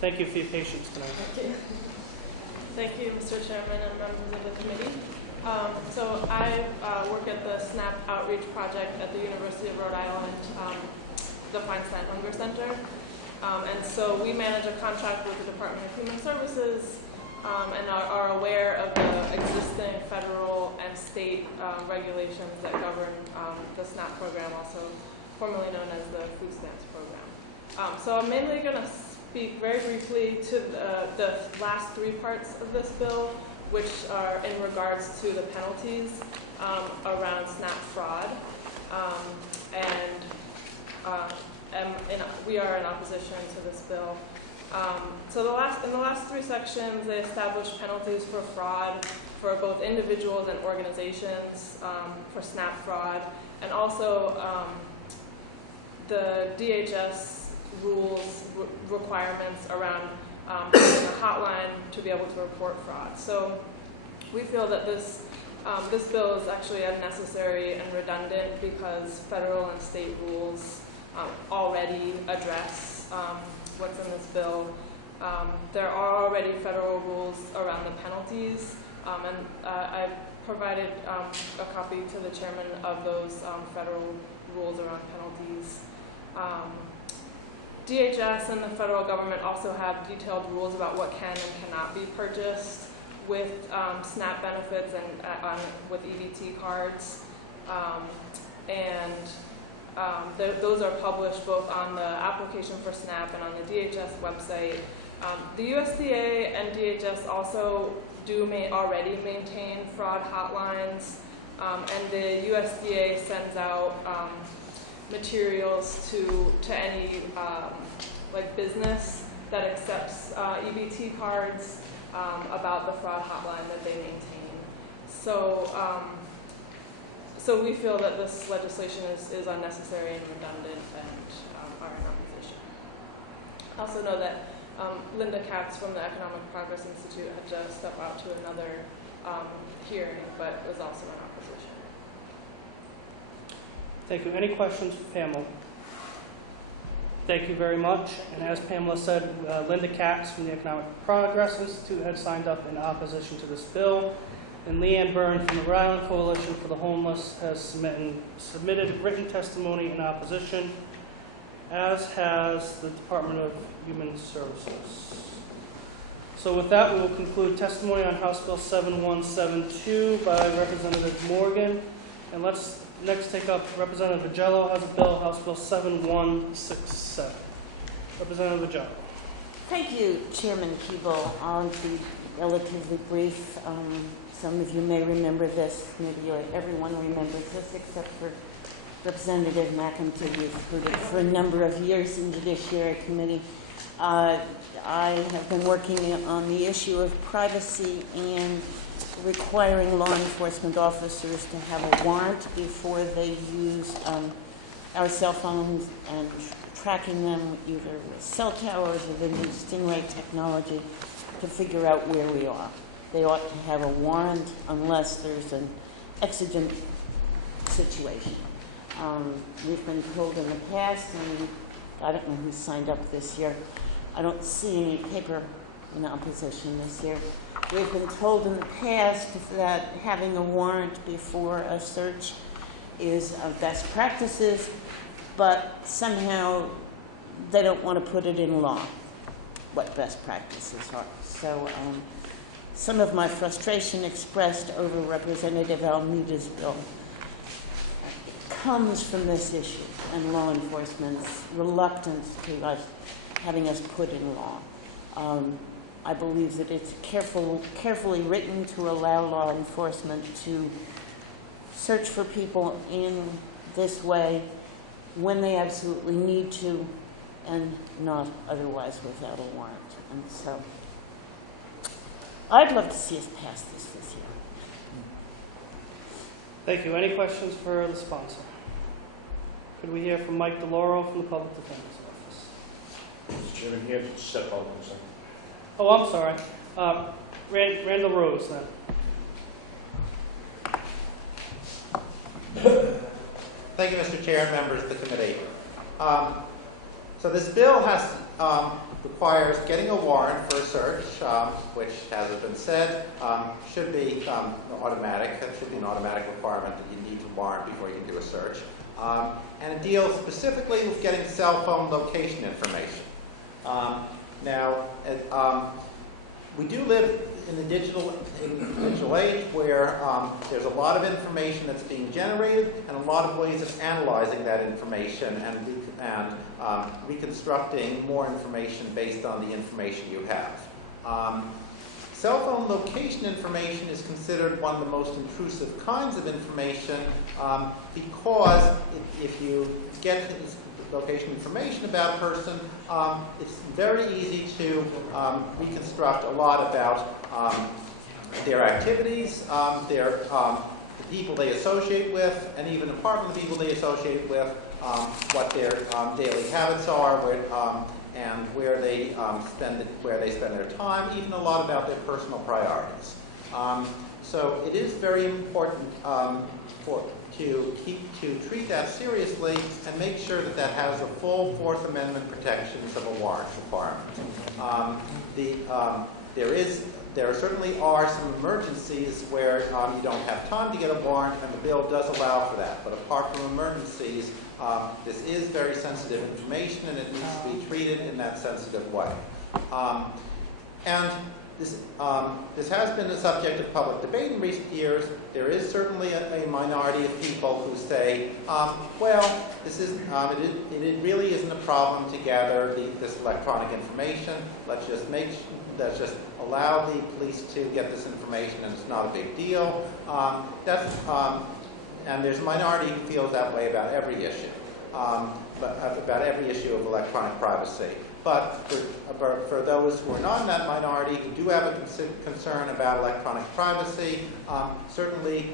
Thank you for your patience tonight. Thank you. Thank you, Mr. Chairman and members of the committee. So I work at the SNAP Outreach Project at the University of Rhode Island, the Feinstein Hunger Center. And so we manage a contract with the Department of Human Services and are aware of the existing federal and state regulations that govern the SNAP program, also formerly known as the Food Stamps program. So I'm mainly going to speak very briefly to the last three parts of this bill, which are in regards to the penalties around SNAP fraud. We are in opposition to this bill. So in the last three sections, they establish penalties for fraud for both individuals and organizations for SNAP fraud, and also the DHS rules requirements around having a hotline to be able to report fraud. So we feel that this bill is actually unnecessary and redundant because federal and state rules already address what's in this bill. There are already federal rules around the penalties, and I provided a copy to the chairman of those federal rules around penalties. DHS and the federal government also have detailed rules about what can and cannot be purchased with SNAP benefits and with EBT cards. Those are published both on the application for SNAP and on the DHS website. The USDA and DHS also do already maintain fraud hotlines And the USDA sends out materials to any like business that accepts EBT cards about the fraud hotline that they maintain. So, so we feel that this legislation is unnecessary and redundant, and are in opposition. I also know that Linda Katz from the Economic Progress Institute had to step out to another hearing, but was also in opposition. Thank you. Any questions for Pamela? Thank you very much. And as Pamela said, Linda Katz from the Economic Progress Institute had signed up in opposition to this bill. And Leanne Byrne from the Rhode Island Coalition for the Homeless has submitted written testimony in opposition, as has the Department of Human Services. So with that, we will conclude testimony on House Bill 7172 by Representative Morgan. And let's next take up Representative Agello has a bill, House Bill 7167. Representative Agello. Thank you, Chairman Keeble. I'll be relatively brief. Some of you may remember this. Maybe everyone remembers this except for Representative McIntyre, who's heard it for a number of years in Judiciary Committee. I have been working on the issue of privacy and requiring law enforcement officers to have a warrant before they use our cell phones and tracking them either with cell towers or the new Stingray technology to figure out where we are. They ought to have a warrant unless there's an exigent situation. We've been told in the past, and I don't know who signed up this year, I don't see any paper in opposition this year. We've been told in the past that having a warrant before a search is best practices, but somehow they don't want to put it in law, what best practices are. So some of my frustration expressed over Representative Almeida's bill comes from this issue and law enforcement's reluctance to us having us put in law. I believe that it's carefully written to allow law enforcement to search for people in this way when they absolutely need to and not otherwise without a warrant. And so I'd love to see us pass this year. Thank you. Any questions for the sponsor? Could we hear from Mike DeLauro from the Public Defender's Office? Mr. Chairman, here to step out for a second. Oh, I'm sorry. Randall Rose, then. Thank you, Mr. Chair and members of the committee. So this bill requires getting a warrant for a search, which, as has been said, should be automatic. It should be an automatic requirement that you need a warrant before you can do a search. And it deals specifically with getting cell phone location information. We do live in the digital age where there's a lot of information that's being generated and a lot of ways of analyzing that information and reconstructing more information based on the information you have. Cell phone location information is considered one of the most intrusive kinds of information because if you get location information about a person, it's very easy to reconstruct a lot about their activities, the people they associate with, and even apart from the people they associate with, what their daily habits are, and where they spend their time, even a lot about their personal priorities. So it is very important to treat that seriously and make sure that that has the full Fourth Amendment protections of a warrant requirement. There certainly are some emergencies where you don't have time to get a warrant, and the bill does allow for that. But apart from emergencies, this is very sensitive information, and it needs to be treated in that sensitive way. This has been the subject of public debate in recent years. There is certainly a minority of people who say, well, it really isn't a problem to gather this electronic information. Let's just make allow the police to get this information and it's not a big deal. And there's a minority who feels that way about every issue, about every issue of electronic privacy. But for those who are not in that minority, who do have a concern about electronic privacy, certainly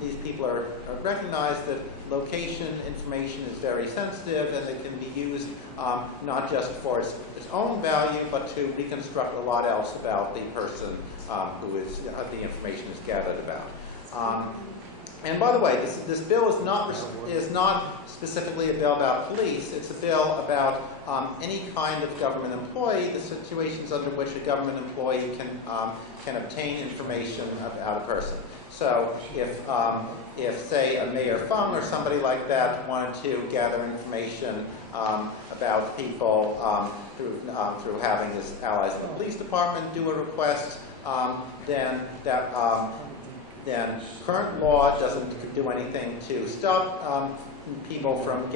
these people are recognize that location information is very sensitive and it can be used not just for its own value, but to reconstruct a lot else about the person who is the information is gathered about. And by the way, this bill is not specifically a bill about police. It's a bill about any kind of government employee, the situations under which a government employee can obtain information about a person. So if say, a Mayor Fung or somebody like that wanted to gather information about people through having his allies in the police department do a request, then current law doesn't do anything to stop people from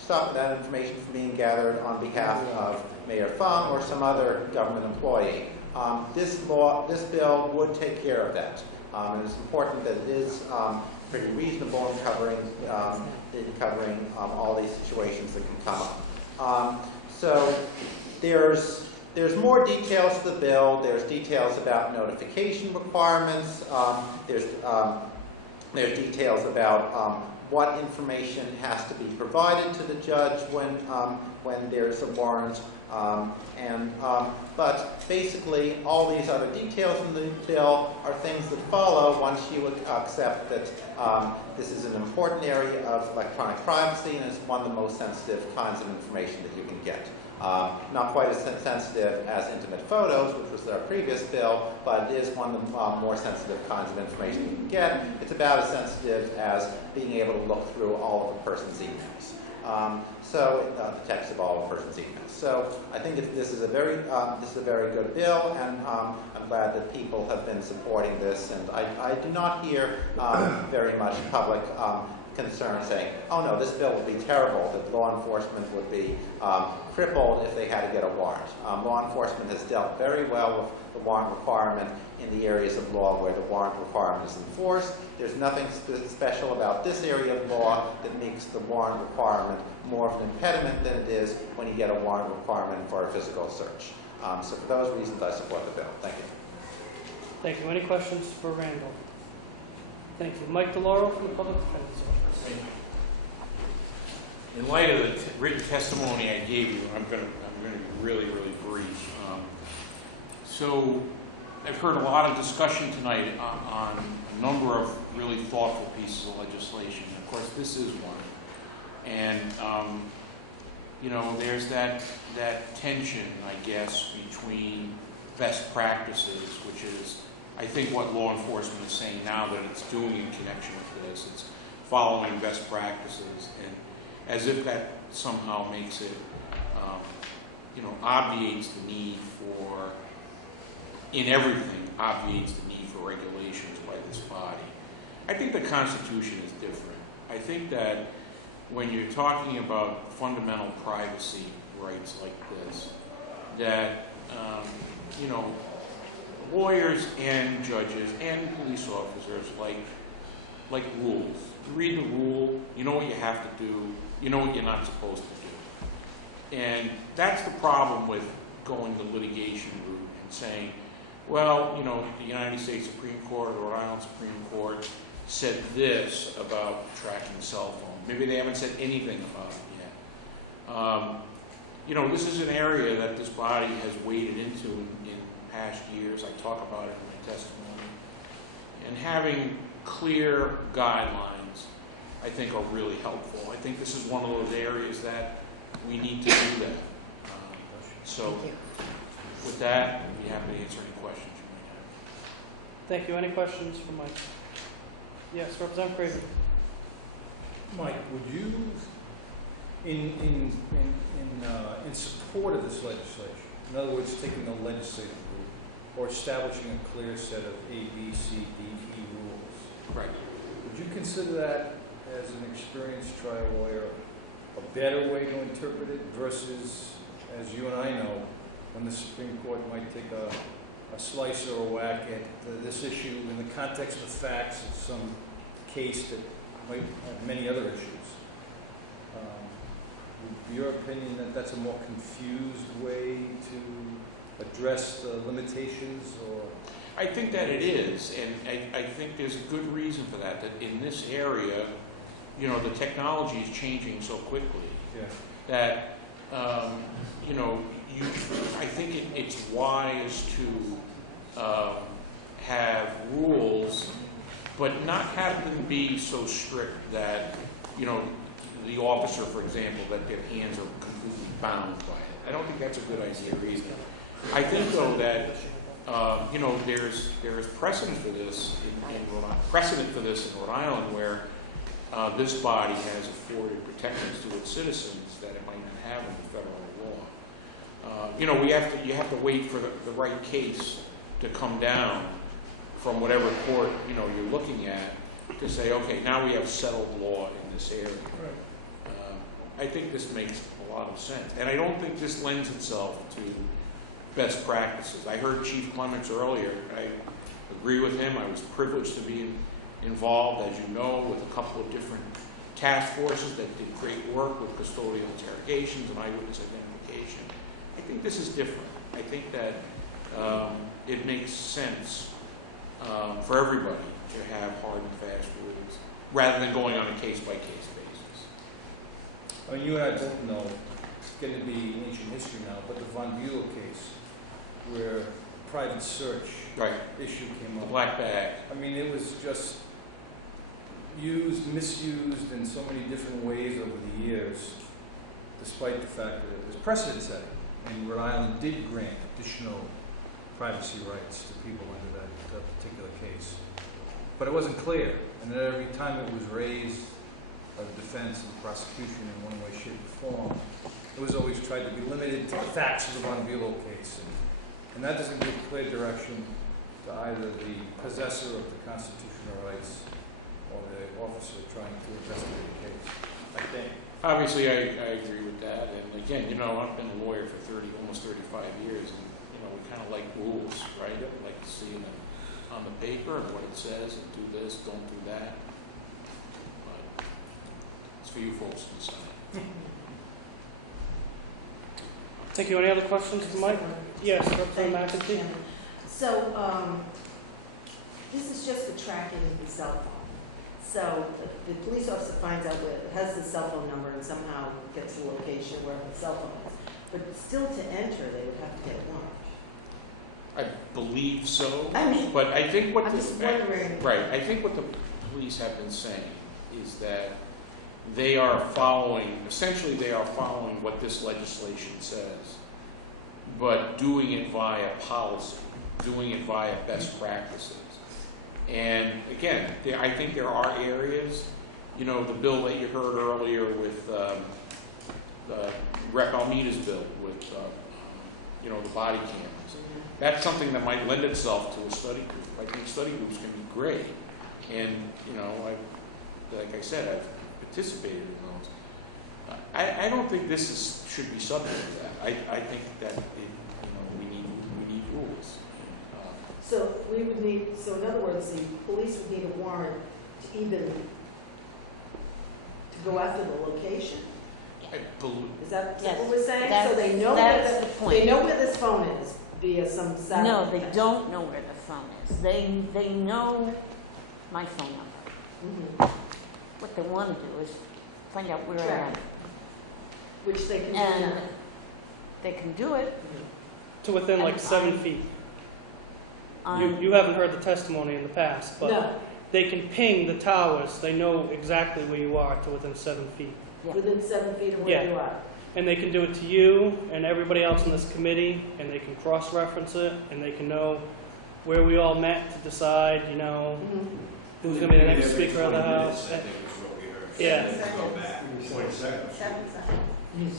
stop that information from being gathered on behalf of Mayor Fung or some other government employee. This bill would take care of that. And it's important that it is pretty reasonable in covering all these situations that can come up. So there's more details to the bill. There's details about notification requirements. There's details about what information has to be provided to the judge when there's a warrant. But basically, all these other details in the bill are things that follow once you accept that this is an important area of electronic privacy and is one of the most sensitive kinds of information that you can get. Not quite as sensitive as intimate photos, which was our previous bill, but it is one of the more sensitive kinds of information you can get. It's about as sensitive as being able to look through all of a person's emails. The text of all of a person's emails. So I think this is a very good bill, and I'm glad that people have been supporting this. And I do not hear very much public concern saying, oh no, this bill would be terrible, that law enforcement would be crippled if they had to get a warrant. Law enforcement has dealt very well with the warrant requirement in the areas of law where the warrant requirement is enforced. There's nothing special about this area of law that makes the warrant requirement more of an impediment than it is when you get a warrant requirement for a physical search. So for those reasons, I support the bill. Thank you. Thank you. Any questions for Randall? Thank you. Mike DeLauro from the Public Defender's Office. In light of the written testimony I gave you, I'm going to be really, really brief. So I've heard a lot of discussion tonight on a number of really thoughtful pieces of legislation. Of course, this is one. And, there's that tension, I guess, between best practices, which is, I think, what law enforcement is saying now that it's doing in connection with this. It's following best practices, and as if that somehow makes it, obviates the need for, in everything, obviates the need for regulations by this body. I think the Constitution is different. I think that when you're talking about fundamental privacy rights like this, that, lawyers and judges and police officers like rules. You read the rule, you know what you have to do, you know what you're not supposed to do. And that's the problem with going the litigation route and saying, well, the United States Supreme Court or Rhode Island Supreme Court said this about tracking cell phones. Maybe they haven't said anything about it yet. This is an area that this body has waded into in past years. I talk about it in my testimony. And having clear guidelines, I think, are really helpful. I think this is one of those areas that we need to do that. So with that, I'd be happy to answer any questions you might have. Thank you. Any questions for Mike? Yes, Representative Craven. Mike, would you, in support of this legislation, in other words, taking the legislative route or establishing a clear set of A, B, C, D, E rules, right? Would you consider that, as an experienced trial lawyer, a better way to interpret it versus, as you and I know, when the Supreme Court might take a slice or a whack at this issue in the context of facts of some case that might have many other issues. Your opinion that that's a more confused way to address the limitations, or? I think that it is, and I think there's a good reason for that, that in this area, you know, the technology is changing so quickly. Yeah. That, you know, I think it's wise to have rules, but not have them be so strict that, you know, the officer, for example, that their hands are completely bound by it. I don't think that's a good idea either. I think, though, that you know, there's precedent for this in Rhode Island, where this body has afforded protections to its citizens that it might not have in the federal law. You know, you have to wait for the right case to come down from whatever court, you know, you're looking at, to say, okay, now we have settled law in this area. Right. I think this makes a lot of sense, and I don't think this lends itself to best practices. I heard Chief Clements earlier. I agree with him. I was privileged to be involved, as you know, with a couple of different task forces that did great work with custodial interrogations and eyewitness identification. I think this is different. I think that it makes sense for everybody to have hard and fast rules, rather than going on a case-by-case basis. I mean, you and I both know, it's going to be ancient history now, but the Von Bulow case, where private search issue came up. The black bag. I mean, it was just used, misused in so many different ways over the years, despite the fact that it was precedent setting. And Rhode Island did grant additional privacy rights to people under that particular case. But it wasn't clear, and then every time it was raised by the defense and the prosecution in one way, shape, or form, it was always tried to be limited to the facts of the Von Bulow case. And that doesn't give clear direction to either the possessor of the constitutional rights or the officer trying to investigate the case, I think. Obviously, I agree with that. And again, you know, I've been a lawyer for almost 35 years, and, you know, we kind of like rules, right? We like to see them on the paper and what it says, and do this, don't do that. But it's for you folks to decide. Thank you. Any other questions for Mike? Yes, Representative McEntee. So, this is just for tracking the cell phone. So, the police officer finds out has the cell phone number and somehow gets the location where the cell phone is. But still to enter, they would have to get one. I believe so. I mean, but I think what I'm just wondering. Right. I think what the police have been saying is that they are following, essentially they are following what this legislation says, but doing it via policy, doing it via best practices. And again, I think there are areas, you know, the bill that you heard earlier with Rep. Almeida's bill with, you know, the body cameras. That's something that might lend itself to a study group. I think study groups can be great. And, you know, like I said, I've participated in those. I don't think this should be subject to that. I think that we need rules. So we would need. So in other words, the police would need a warrant to even go after the location. Is that what we're saying? So they know that's the point. They know where this phone is via some satellite. No, they don't know where the phone is. They know my phone number. Mm-hmm. What they want to do is find out where I am. Which they can do and now. They can do it. To within like 7 feet. You haven't heard the testimony in the past, but no. They can ping the towers. They know exactly where you are to within 7 feet. Yeah. Within 7 feet of where you are. And they can do it to you and everybody else in this committee, and they can cross-reference it, and they can know where we all met to decide, you know, who's going to be the next Speaker of the House. I think is what we heard. Yeah. Go back 20 seconds.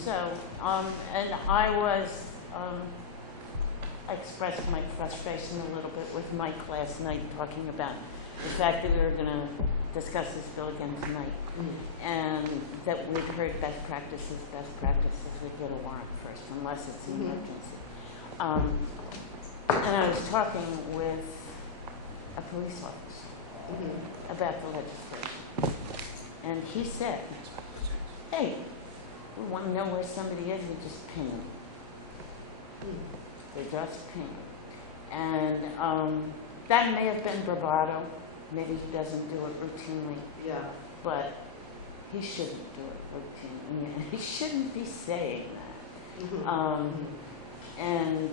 So, and I expressed my frustration a little bit with Mike last night, talking about the fact that we were going to discuss this bill again tonight, and that we've heard best practices, we get a warrant first, unless it's an emergency. And I was talking with a police officer about the legislation. And he said, hey, we want to know where somebody is, we just ping them. They just ping. And that may have been bravado. Maybe he doesn't do it routinely. Yeah. But he shouldn't do it routinely. He shouldn't be saying that. And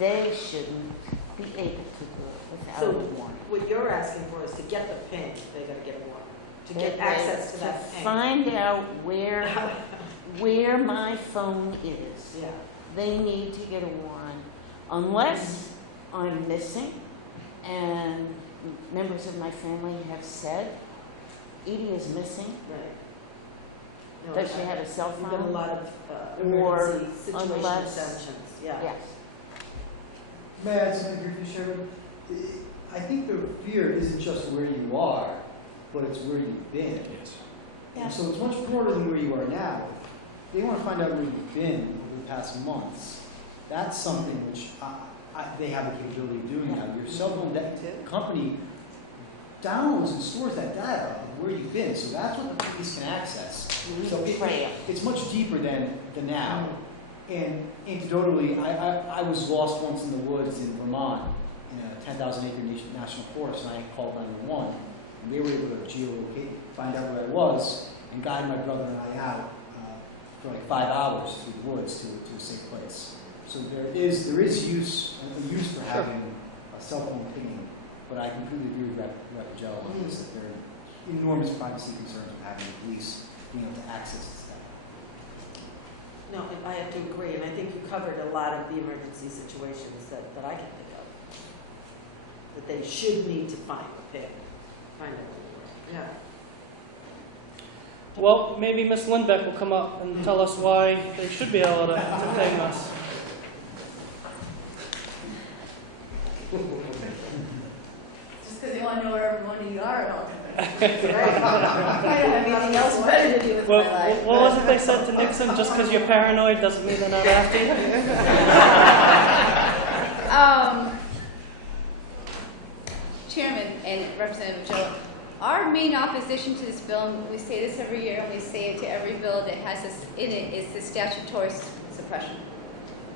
they shouldn't be able to do it without So a warrant. what you're asking for is to get the pin, they gotta get a warrant. To get access to that pin. Find out where my phone is. Yeah. They need to get a warrant. Unless I'm missing, and members of my family have said, Edie is missing. Right. No, Does she have a cell phone? There's been a lot of Or emergency situation unless- exemptions, yeah. Yes. May I add something here, Chairman? I think the fear isn't just where you are, but it's where you've been. Yes. And so it's much broader than where you are now. They want to find out where you've been over the past months. That's something which they have the capability of doing now. Your cell phone company downloads and stores that data of where you've been, so that's what the police can access. So it's much deeper than the now. And anecdotally, I was lost once in the woods in Vermont in a 10,000 acre national forest, and I called 911, and they were able to geolocate, find out where I was, and guide my brother and I out for like 5 hours through the woods to a safe place. So there is use for having a cell phone pinging, but I completely agree with Rep. Joe on this, that there are enormous privacy concerns with having the police being able to access this data. No, I have to agree, and I think you covered a lot of the emergency situations that I can think of. That they should need to find a pin. Find it. Yeah. Well, maybe Ms. Lindbeck will come up and tell us why they should be able to ping us. Just because they want to know where everyone you are at all times. I don't have anything else better to do with my life. What was it they said to Nixon? Just because you're paranoid doesn't mean they're not after you? Chairman and Representative Joe, our main opposition to this bill, and we say this every year, and we say it to every bill that has this in it, is the statutory suppression.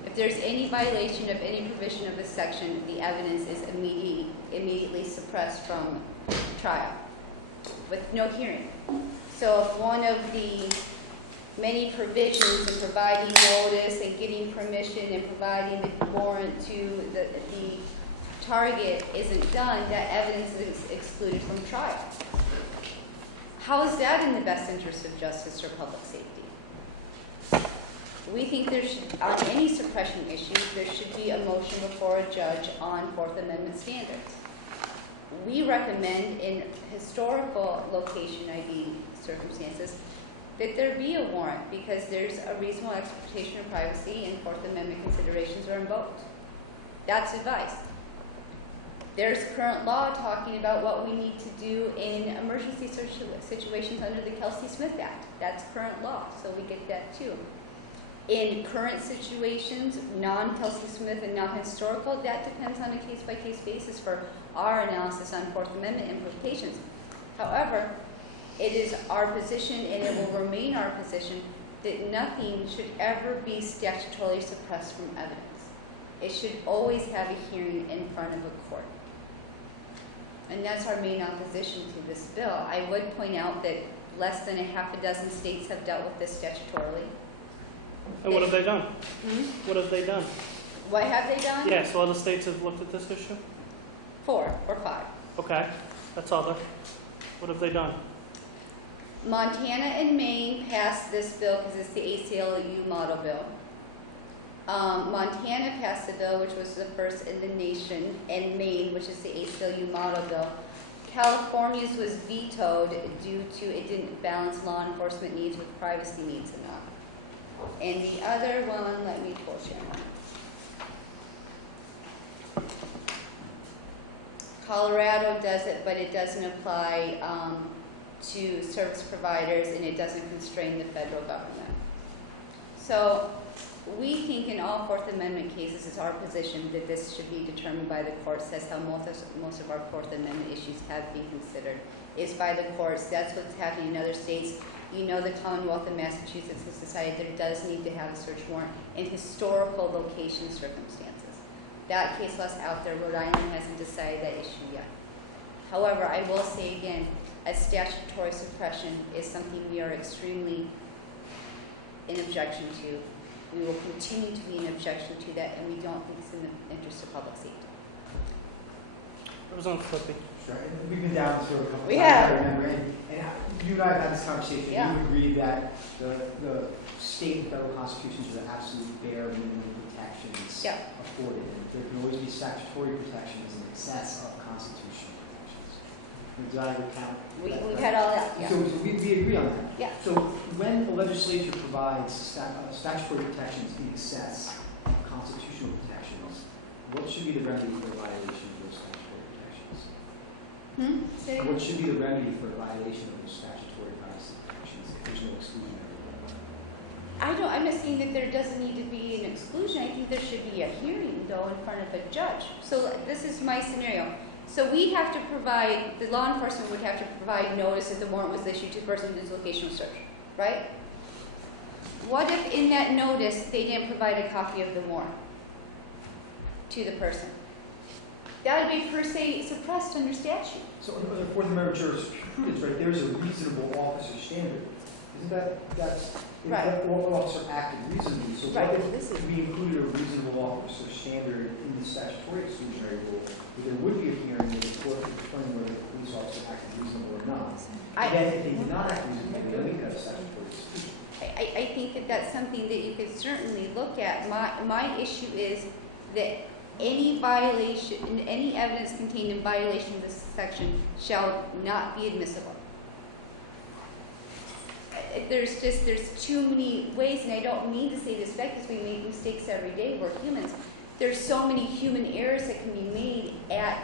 If there's any violation of any provision of this section, the evidence is immediately suppressed from trial with no hearing. So if one of the many provisions in providing notice and getting permission and providing the warrant to the target isn't done, that evidence is excluded from trial. How is that in the best interest of justice or public safety? We think there should, on any suppression issues, there should be a motion before a judge on Fourth Amendment standards. We recommend in historical location ID circumstances that there be a warrant because there's a reasonable expectation of privacy and Fourth Amendment considerations are invoked. That's advice. There's current law talking about what we need to do in emergency situations under the Kelsey-Smith Act. That's current law, so we get that too. In current situations, non-Kelsey-Smith and non-historical, that depends on a case-by-case basis for our analysis on Fourth Amendment implications. However, it is our position, and it will remain our position, that nothing should ever be statutorily suppressed from evidence. It should always have a hearing in front of a court. And that's our main opposition to this bill. I would point out that less than a half a dozen states have dealt with this statutorily. And what have they done? What have they done? What have they done? Yeah, so other states have looked at this issue? 4 or 5. Okay, that's other. What have they done? Montana and Maine passed this bill because it's the ACLU model bill. Montana passed the bill, which was the first in the nation, and Maine, which is the ACLU model bill. California's was vetoed due to it didn't balance law enforcement needs with privacy needs enough. And the other one, let me pull share one. Colorado does it, but it doesn't apply to service providers, and it doesn't constrain the federal government. So We think in all Fourth Amendment cases, it's our position that this should be determined by the courts. That's how most of our Fourth Amendment issues have been considered, is by the courts. That's what's happening in other states. You know, the Commonwealth of Massachusetts has decided there does need to have a search warrant in historical location circumstances. That case law's out there. Rhode Island hasn't decided that issue yet. However, I will say again, a statutory suppression is something we are extremely in objection to. We will continue to be in objection to that, and we don't think it's in the interest of public safety. Representative Flippy. Sure. We've been down this road a couple times. We have. I remember, and you and I have had this conversation. Yeah. You agree that the state and federal constitutions are the absolute bare minimum protections afforded. And there can always be statutory protections in excess of constitutional protections. Do I recount? We've had all that. Yeah. So we agree on that. Yeah. So when the legislature provides statutory protections in excess of constitutional protections, what should be the remedy for a violation of those statutory protections? What should be the remedy for a violation of those statutory privacy protections if there's no exclusionary rule? I'm not saying that there doesn't need to be an exclusion. I think there should be a hearing, though, in front of a judge. So this is my scenario. So we have to provide, the law enforcement would have to provide notice that the warrant was issued to the person whose location was searched, right? What if in that notice they didn't provide a copy of the warrant to the person? That would be per se suppressed under statute. So under the Fourth Amendment jurisprudence, right, there's a reasonable officer standard. Isn't that's if right. the officer acted reasonably. So right. what if we included a reasonable officer standard in the statutory exclusionary rule, where there would be a hearing in the court to determine whether the police officer acted reasonable or not? Then if they did not act reasonably, then we could have a statutory exclusion. I think that that's something that you could certainly look at. My issue is that any violation, any evidence contained in violation of this section shall not be admissible. There's too many ways, and I don't mean to say this because we make mistakes every day, we're humans. There's so many human errors that can be made at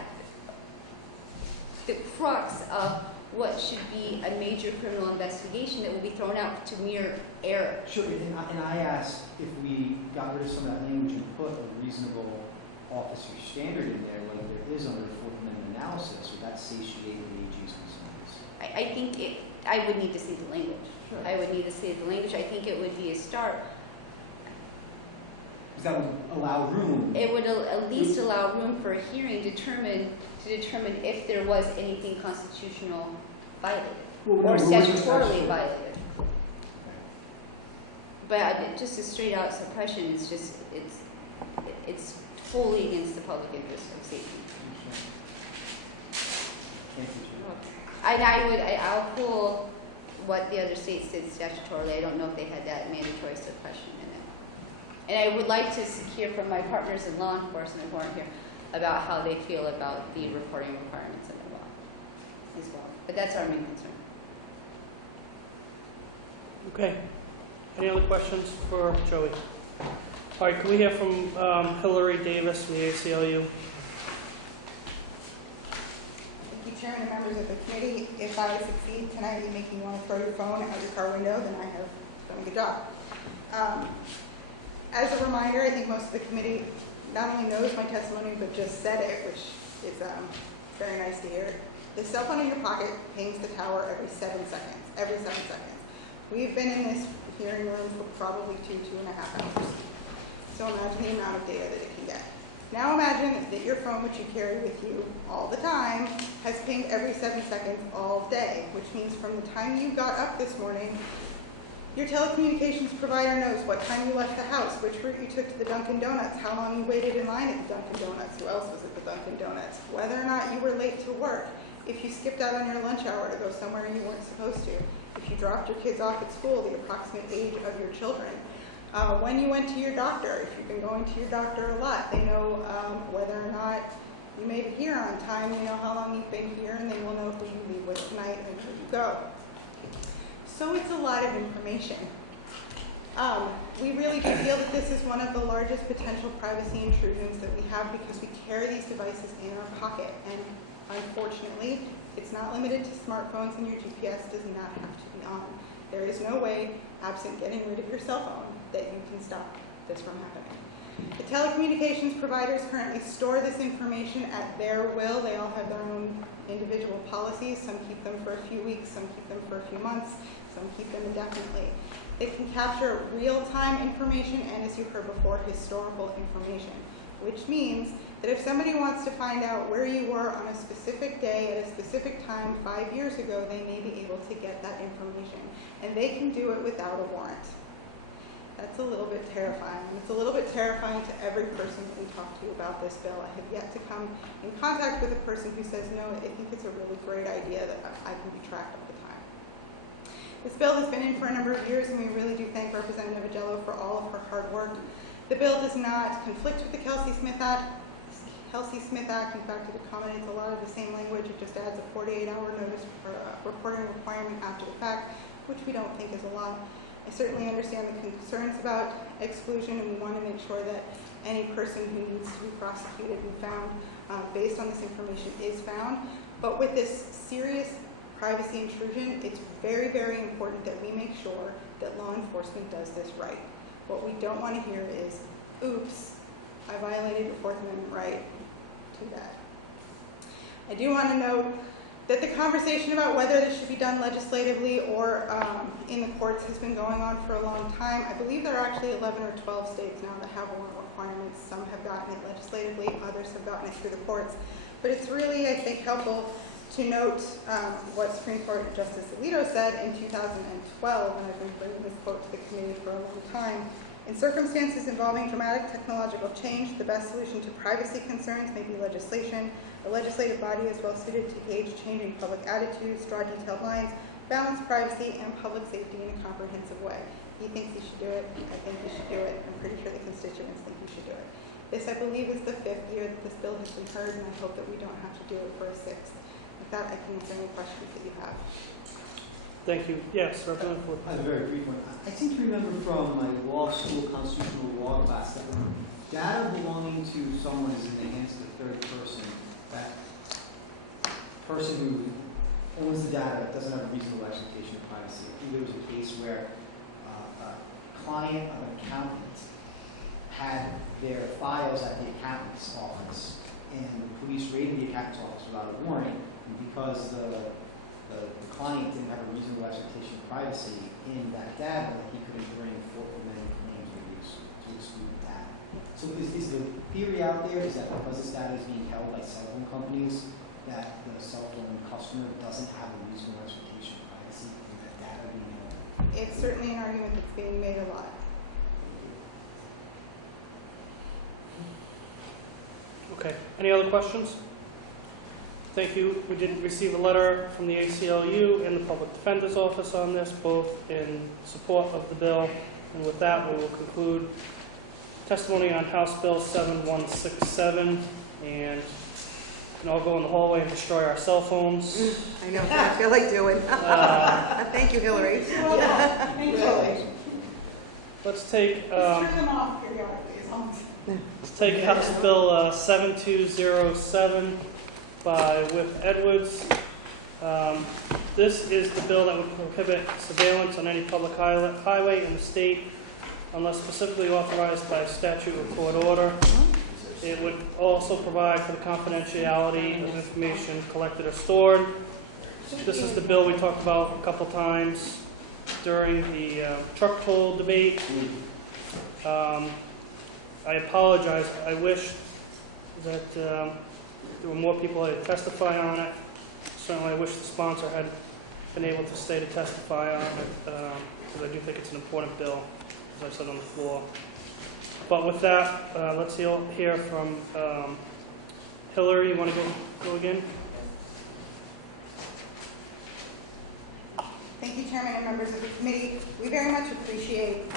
the crux of what should be a major criminal investigation that will be thrown out to mere error. Sure, and I asked if we got rid of some of that language and put a reasonable officer standard in there, like there is under the Fourth Amendment analysis, would that satiate the AG's concerns? I think I would need to see the language. Sure. I would need to see the language. I think it would be a start. Because that would allow room. It would at least allow room for a hearing to determine if there was anything constitutional violated or statutorily violated. But just a straight out suppression is just it's totally against the public interest of safety. I'll pull what the other states did statutorily. I don't know if they had that mandatory suppression in it. And I would like to hear from my partners in law enforcement who aren't here about how they feel about the reporting requirements in the law as well. But that's our main concern. Okay. Any other questions for Joey? All right, can we hear from Hillary Davis from the ACLU? Thank you, Chairman and members of the committee. If I succeed tonight in making you want to throw your phone out your car window, then I have done a good job. As a reminder, I think most of the committee not only knows my testimony, but just said it, which is very nice to hear. The cell phone in your pocket pings the tower every 7 seconds. Every 7 seconds. We've been in this hearing room for probably 2.5 hours. So imagine the amount of data that it can get. Now imagine that your phone, which you carry with you all the time, has pinged every 7 seconds all day, which means from the time you got up this morning, your telecommunications provider knows what time you left the house, which route you took to the Dunkin' Donuts, how long you waited in line at the Dunkin' Donuts, who else was at the Dunkin' Donuts, whether or not you were late to work, if you skipped out on your lunch hour to go somewhere you weren't supposed to, if you dropped your kids off at school, the approximate age of your children, when you went to your doctor, if you've been going to your doctor a lot, they know whether or not you made it here on time, they know how long you've been here, and they will know who you leave with tonight and where you go. So it's a lot of information. We really do feel that this is one of the largest potential privacy intrusions that we have because we carry these devices in our pocket. And unfortunately, it's not limited to smartphones, and your GPS does not have to be on. There is no way, absent getting rid of your cell phone, that you can stop this from happening. The telecommunications providers currently store this information at their will. They all have their own individual policies. Some keep them for a few weeks, some keep them for a few months, some keep them indefinitely. They can capture real-time information and, as you heard before, historical information, which means that if somebody wants to find out where you were on a specific day at a specific time 5 years ago, they may be able to get that information. And they can do it without a warrant. That's a little bit terrifying. It's a little bit terrifying to every person that we talk to about this bill. I have yet to come in contact with a person who says, no, I think it's a really great idea that I can be tracked all the time. This bill has been in for a number of years, and we really do thank Representative Agello for all of her hard work. The bill does not conflict with the Kelsey-Smith Act. In fact, it accommodates a lot of the same language. It just adds a 48-hour notice for reporting requirement after the fact, which we don't think is a lot. I certainly understand the concerns about exclusion, and we want to make sure that any person who needs to be prosecuted and found based on this information is found. But with this serious privacy intrusion, it's very, very important that we make sure that law enforcement does this right. What we don't want to hear is, oops, I violated your Fourth Amendment right. Too bad. I do want to note that the conversation about whether this should be done legislatively or in the courts has been going on for a long time. I believe there are actually 11 or 12 states now that have warrant requirements. Some have gotten it legislatively, others have gotten it through the courts. But it's really, I think, helpful to note what Supreme Court Justice Alito said in 2012, and I've been bringing this quote to the committee for a long time. In circumstances involving dramatic technological change, the best solution to privacy concerns may be legislation. A legislative body is well suited to gauge changing public attitudes, draw detailed lines, balance privacy and public safety in a comprehensive way. He thinks he should do it. I think he should do it. I'm pretty sure the constituents think he should do it. This, I believe, is the 5th year that this bill has been heard, and I hope that we don't have to do it for a 6th. With that, I can answer any questions that you have. Thank you. Yes, Representative Ford. I have a very brief one. I seem to remember from my law school constitutional law class that data belonging to someone is in the hands of the third person. That person who owns the data doesn't have a reasonable expectation of privacy. I think there was a case where a client of an accountant had their files at the accountant's office, and the police raided the accountant's office without a warrant, and because the client didn't have a reasonable expectation of privacy in that data, he couldn't bring Fourth Amendment claims to exclude data. So is the theory out there is that because this data is being held by cell phone companies, that the cell phone customer doesn't have a reasonable expectation of privacy in that data being held? It's certainly an argument that's being made a lot. Okay. Any other questions? Thank you. We did receive a letter from the ACLU and the Public Defender's Office on this, both in support of the bill. And with that, we will conclude testimony on House Bill 7167. And we can all go in the hallway and destroy our cell phones. I know, I feel like doing. Thank you, Hillary. Thank you. Let's take Turn them off periodically. let's take House Bill 7207 by Whip Edwards. This is the bill that would prohibit surveillance on any public highway in the state unless specifically authorized by statute or court order. It would also provide for the confidentiality of information collected or stored. This is the bill we talked about a couple times during the truck toll debate. I apologize. I wish that there were more people that testify on it. Certainly I wish the sponsor had been able to stay to testify on it, because I do think it's an important bill, as I said on the floor. But with that, let's hear from Hillary. You want to go again? Thank you, Chairman and members of the committee. We very much appreciate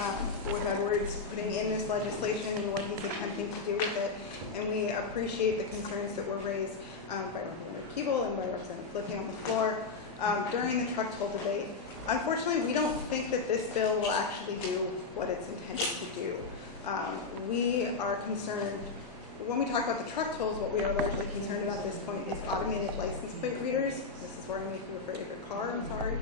Fort Edwards putting in this legislation and what he's attempting to do with it. And we appreciate the concerns that were raised by Representative Keeble and by Representative Flippy on the floor during the truck toll debate. Unfortunately, we don't think that this bill will actually do what it's intended to do. We are concerned, when we talk about the truck tolls, what we are largely concerned about at this point is automated license plate readers. This is where I make you afraid of your car, I'm sorry.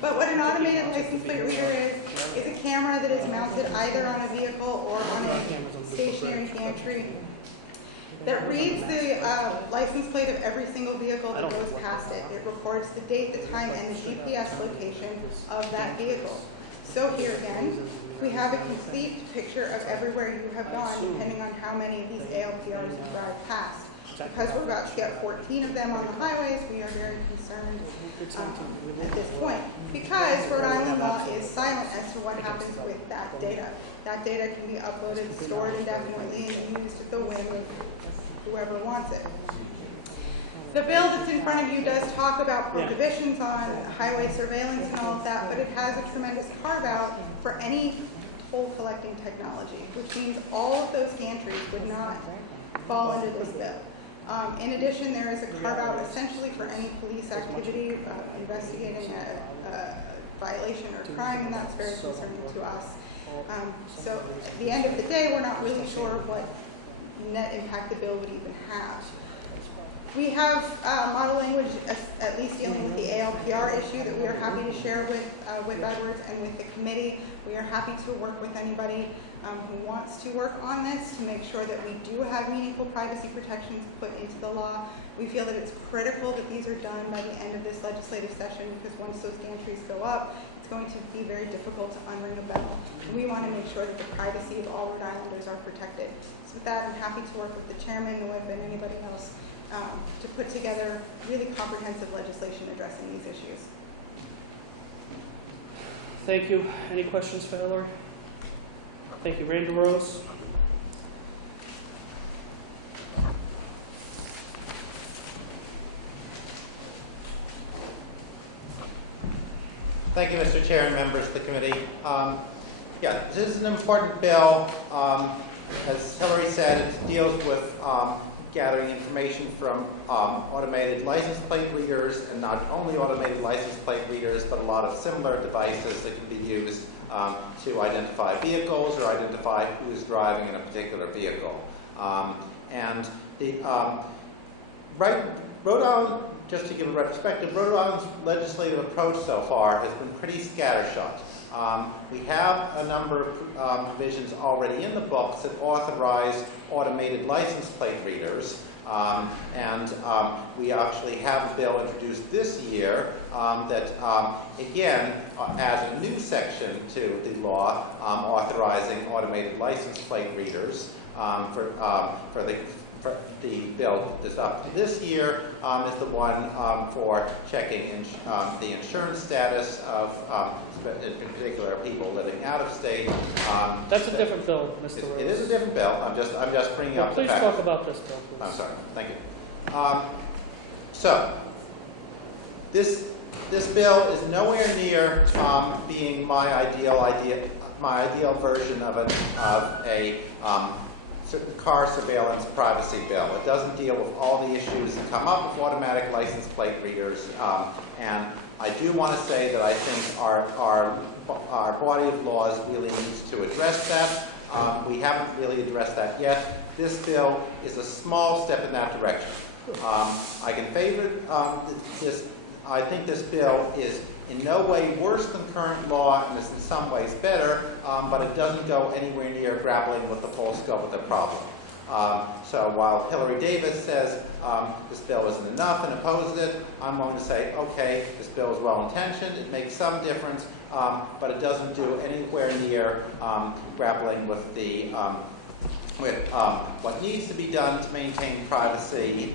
But what an automated license plate reader is a camera that is mounted either on a vehicle or on a stationary gantry that reads the license plate of every single vehicle that goes past it. It records the date, the time, and the GPS location of that vehicle. So here again, we have a complete picture of everywhere you have gone, depending on how many of these ALPRs you drive past. Because we're about to get 14 of them on the highways, we are very concerned at this point. Because Rhode Island law is silent as to what happens with that data. That data can be uploaded, stored indefinitely, and used at the whim of whoever wants it. The bill that's in front of you does talk about prohibitions on highway surveillance and all of that, but it has a tremendous carve-out for any toll collecting technology, which means all of those gantries would not fall under this bill. In addition, there is a carve-out essentially for any police activity investigating a violation or crime, and that's very concerning to us. So at the end of the day, we're not really sure what net impact the bill would even have. We have model language, at least dealing with the ALPR issue, that we are happy to share with Edwards and with the committee. We are happy to work with anybody who wants to work on this to make sure that we do have meaningful privacy protections put into the law. We feel that it's critical that these are done by the end of this legislative session, because once those gantries go up, it's going to be very difficult to unring a bell. And we want to make sure that the privacy of all Rhode Islanders are protected. So with that, I'm happy to work with the chairman, the whip, and anybody else to put together really comprehensive legislation addressing these issues. Thank you. Any questions for Hillary? Thank you. Randy Rose. Thank you, Mr. Chair and members of the committee. Yeah, this is an important bill. As Hillary said, it deals with gathering information from automated license plate readers, and not only automated license plate readers, but a lot of similar devices that can be used to identify vehicles or identify who is driving in a particular vehicle. And the Rhode Island, just to give a retrospective, Rhode Island's legislative approach so far has been pretty scattershot. We have a number of provisions already in the books that authorize automated license plate readers. We actually have a bill introduced this year that, again, adds a new section to the law authorizing automated license plate readers for the bill that's up this year is the one for checking the insurance status of, in particular, people living out of state. That's a different bill, Mr. Rose. It is a different bill. I'm just bringing up the Please fact. talk about this bill, please. I'm sorry. Thank you. So this bill is nowhere near being my ideal version of a car surveillance privacy bill. It doesn't deal with all the issues that come up with automatic license plate readers, and I do want to say that I think our body of laws really needs to address that. We haven't really addressed that yet. This bill is a small step in that direction. I can favor this. I think this bill is in no way worse than current law and is in some ways better, but it doesn't go anywhere near grappling with the full scope of the problem. So while Hillary Davis says this bill isn't enough and opposes it, I'm going to say, okay, this bill is well-intentioned, it makes some difference, but it doesn't do anywhere near grappling with what needs to be done to maintain privacy,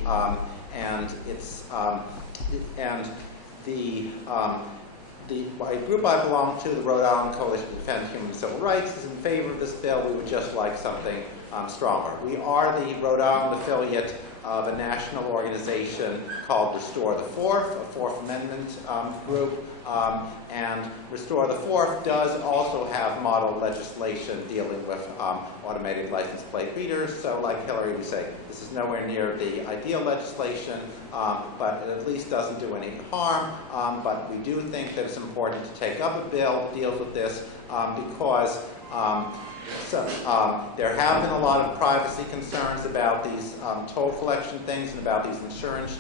the group I belong to, the Rhode Island Coalition to Defend Human and Civil Rights, is in favor of this bill. We would just like something stronger. We are the Rhode Island affiliate of a national organization called Restore the Fourth, a Fourth Amendment group, and Restore the Fourth does also have model legislation dealing with automated license plate readers. So like Hillary would say, this is nowhere near the ideal legislation, but it at least doesn't do any harm. But we do think that it's important to take up a bill that deals with this because there have been a lot of privacy concerns about these toll collection things and about these insurance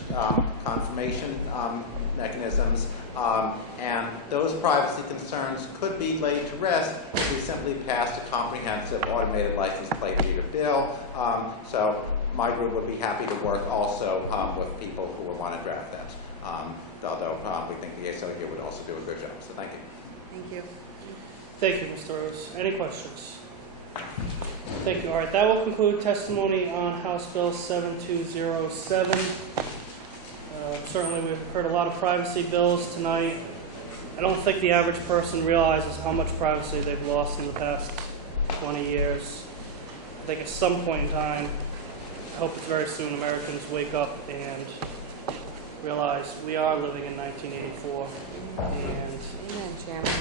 confirmation mechanisms. And those privacy concerns could be laid to rest if we simply passed a comprehensive automated license plate reader bill. So my group would be happy to work also with people who would want to draft that. Although we think the ACLU would also do a good job. So thank you. Thank you. Thank you, Mr. Rose. Any questions? Thank you. All right, that will conclude testimony on House Bill 7207. Certainly, we've heard a lot of privacy bills tonight. I don't think the average person realizes how much privacy they've lost in the past 20 years. I think at some point in time, I hope it's very soon, Americans wake up and realize we are living in 1984, and Amen, Chairman.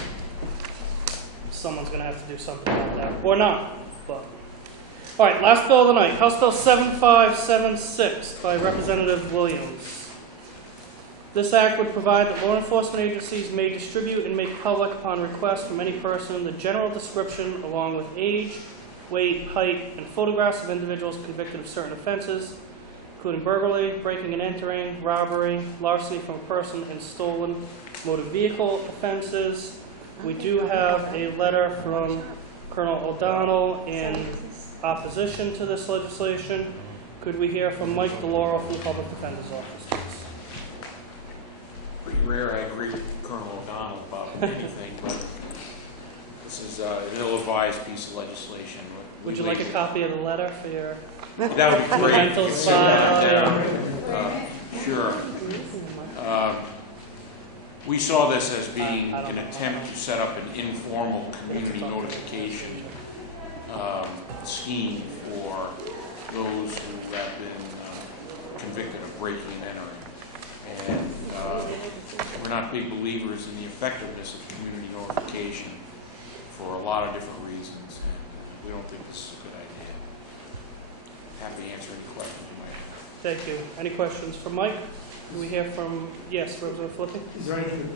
someone's going to have to do something about that, or not. But all right, last bill of the night, House Bill 7576 by Representative Williams. This act would provide that law enforcement agencies may distribute and make public upon request from any person the general description along with age, weight, height, and photographs of individuals convicted of certain offenses, including burglary, breaking and entering, robbery, larceny from a person, and stolen motor vehicle offenses. We do have a letter from Colonel O'Donnell in opposition to this legislation. Could we hear from Mike DeLauro from the Public Defender's Office, please? Pretty rare I agree with Colonel O'Donnell about anything, but this is an ill-advised piece of legislation. Would you like a copy of the letter for your That would be great. mental file? Sure. We saw this as being an attempt to set up an informal community notification scheme for those who have been convicted of breaking and entering. And we're not big believers in the effectiveness of community notification for a lot of different reasons, and we don't think this is a good idea. Happy to answer any questions you might have. Thank you. Any questions for Mike? Do we hear from, yes, Representative Flippy? Is there anything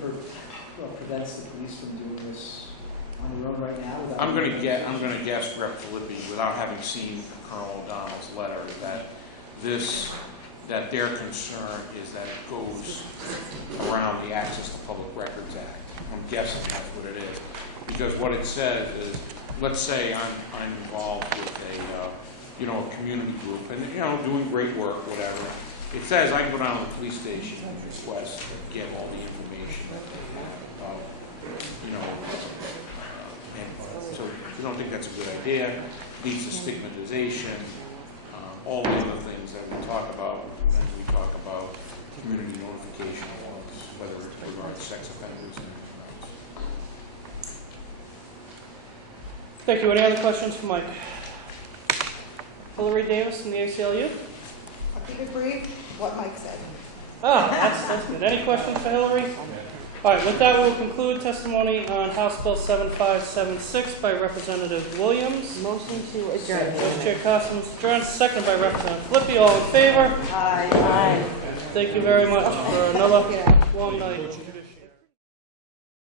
that prevents the police from doing this on their own right now? I'm going to guess, Rep. Filippi, without having seen Colonel O'Donnell's letter, that their concern is that it goes around the Access to Public Records Act. I'm guessing that's what it is, because what it says is, let's say I'm involved with a community group and doing great work, whatever. It says I can go down to the police station and request to get all the information that they have about, and so we don't think that's a good idea. Leads to stigmatization, all the other things that we talk about when we talk about community notification laws, whether it's with regard to sex offenders and Thank you. Any other questions for Mike? Hillary Davis from the ACLU? I'll keep it brief, what Mike said. That's good. Any questions for Hillary? All right, with that, we'll conclude testimony on House Bill 7576 by Representative Williams. Motion to adjourn. Vice Chair Costa, Mr. Adjourned, second by Representative Flippy. All in favor? Aye. Thank you very much for another long night.